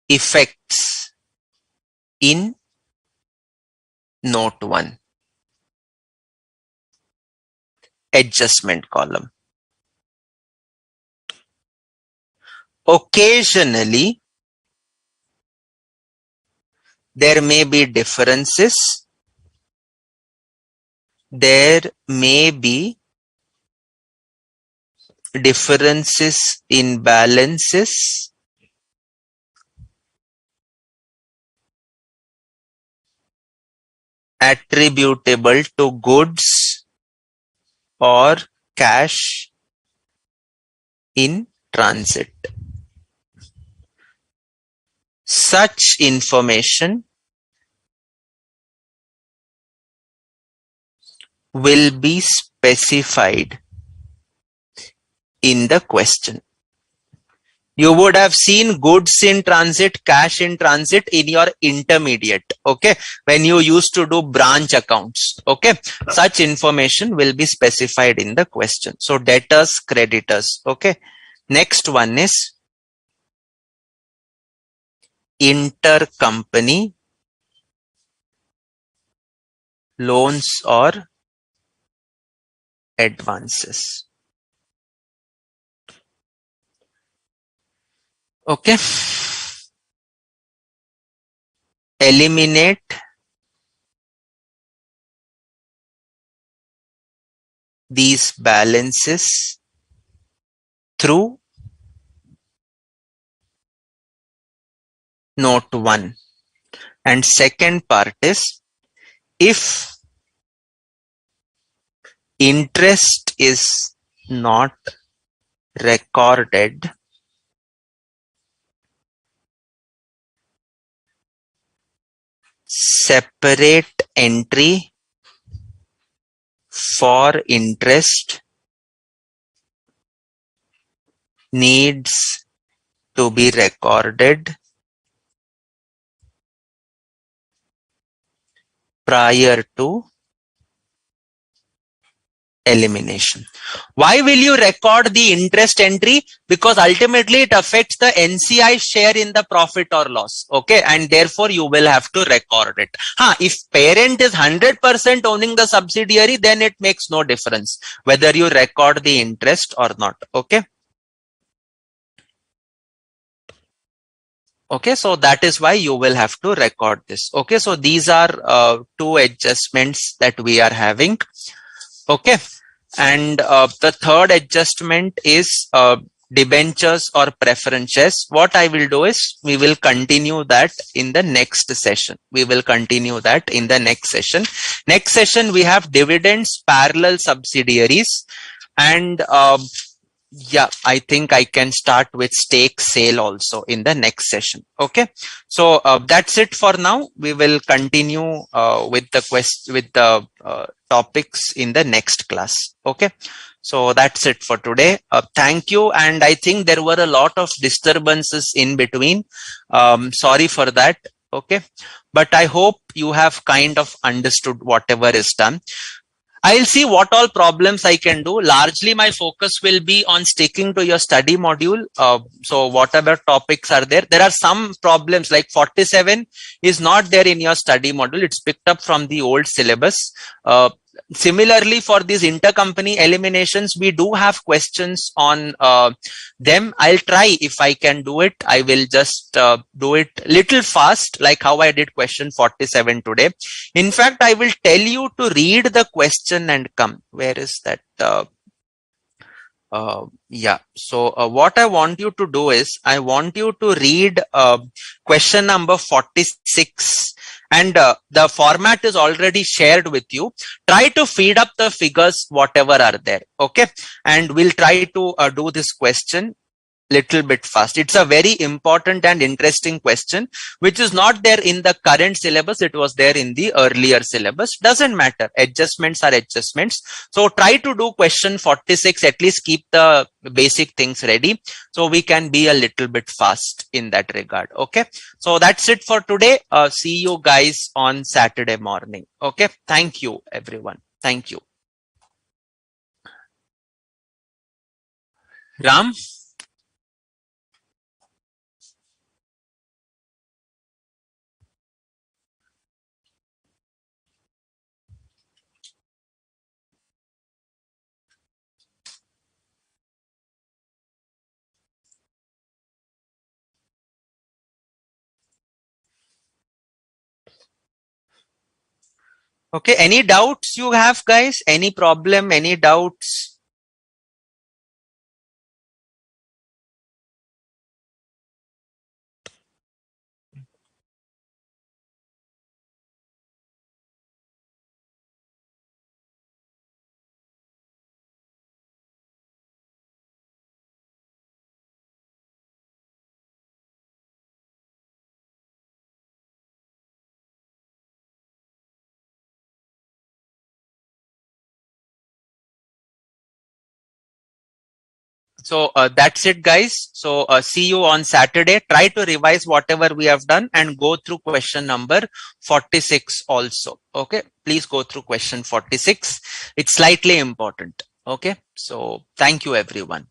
effects in note 1, adjustment column. Occasionally, there may be differences. There may be differences in balances attributable to goods or cash in transit. Such information will be specified in the question. You would have seen goods in transit, cash in transit in your intermediate. Okay. When you used to do branch accounts. Okay. Such information will be specified in the question. So debtors, creditors. Okay. Next one is intercompany loans or advances. Okay. Eliminate these balances through note 1. And second part is, if interest is not recorded, separate entry for interest needs to be recorded prior to elimination. Why will you record the interest entry? Because ultimately it affects the NCI share in the profit or loss. Okay. And therefore you will have to record it. If parent is 100% owning the subsidiary, then it makes no difference whether you record the interest or not. Okay. Okay. So that is why you will have to record this. Okay. So these are two adjustments that we are having. Okay. And the third adjustment is debentures or preferences. What I will do is we will continue that in the next session. Next session we have dividends, parallel subsidiaries, and yeah, I think I can start with stake sale also in the next session. Okay. So that's it for now. We will continue with the topics in the next class. Okay. So that's it for today. Thank you. And I think there were a lot of disturbances in between. Sorry for that. Okay. But I hope you have kind of understood whatever is done. I'll see what all problems I can do. Largely, my focus will be on sticking to your study module. So whatever topics are there, there are some problems like 47 is not there in your study module. It's picked up from the old syllabus. Similarly, for these intercompany eliminations, we do have questions on them. I'll try if I can do it. I will just do it little fast, like how I did question 47 today. In fact, I will tell you to read the question and come. Where is that? Yeah. So what I want you to do is I want you to read question number 46, and the format is already shared with you. Try to feed up the figures, whatever are there. Okay. And we'll try to do this question little bit fast. It's a very important and interesting question, which is not there in the current syllabus. It was there in the earlier syllabus. Doesn't matter. Adjustments are adjustments. So try to do question 46. At least keep the basic things ready so we can be a little bit fast in that regard. Okay. So that's it for today. See you guys on Saturday morning. Okay. Thank you, everyone. Thank you. Ram? Okay, any doubts you have, guys? Any problem, any doubts? So that's it, guys. So see you on Saturday. Try to revise whatever we have done and go through question number 46 also. Okay. Please go through question 46. It's slightly important. Okay. So thank you, everyone.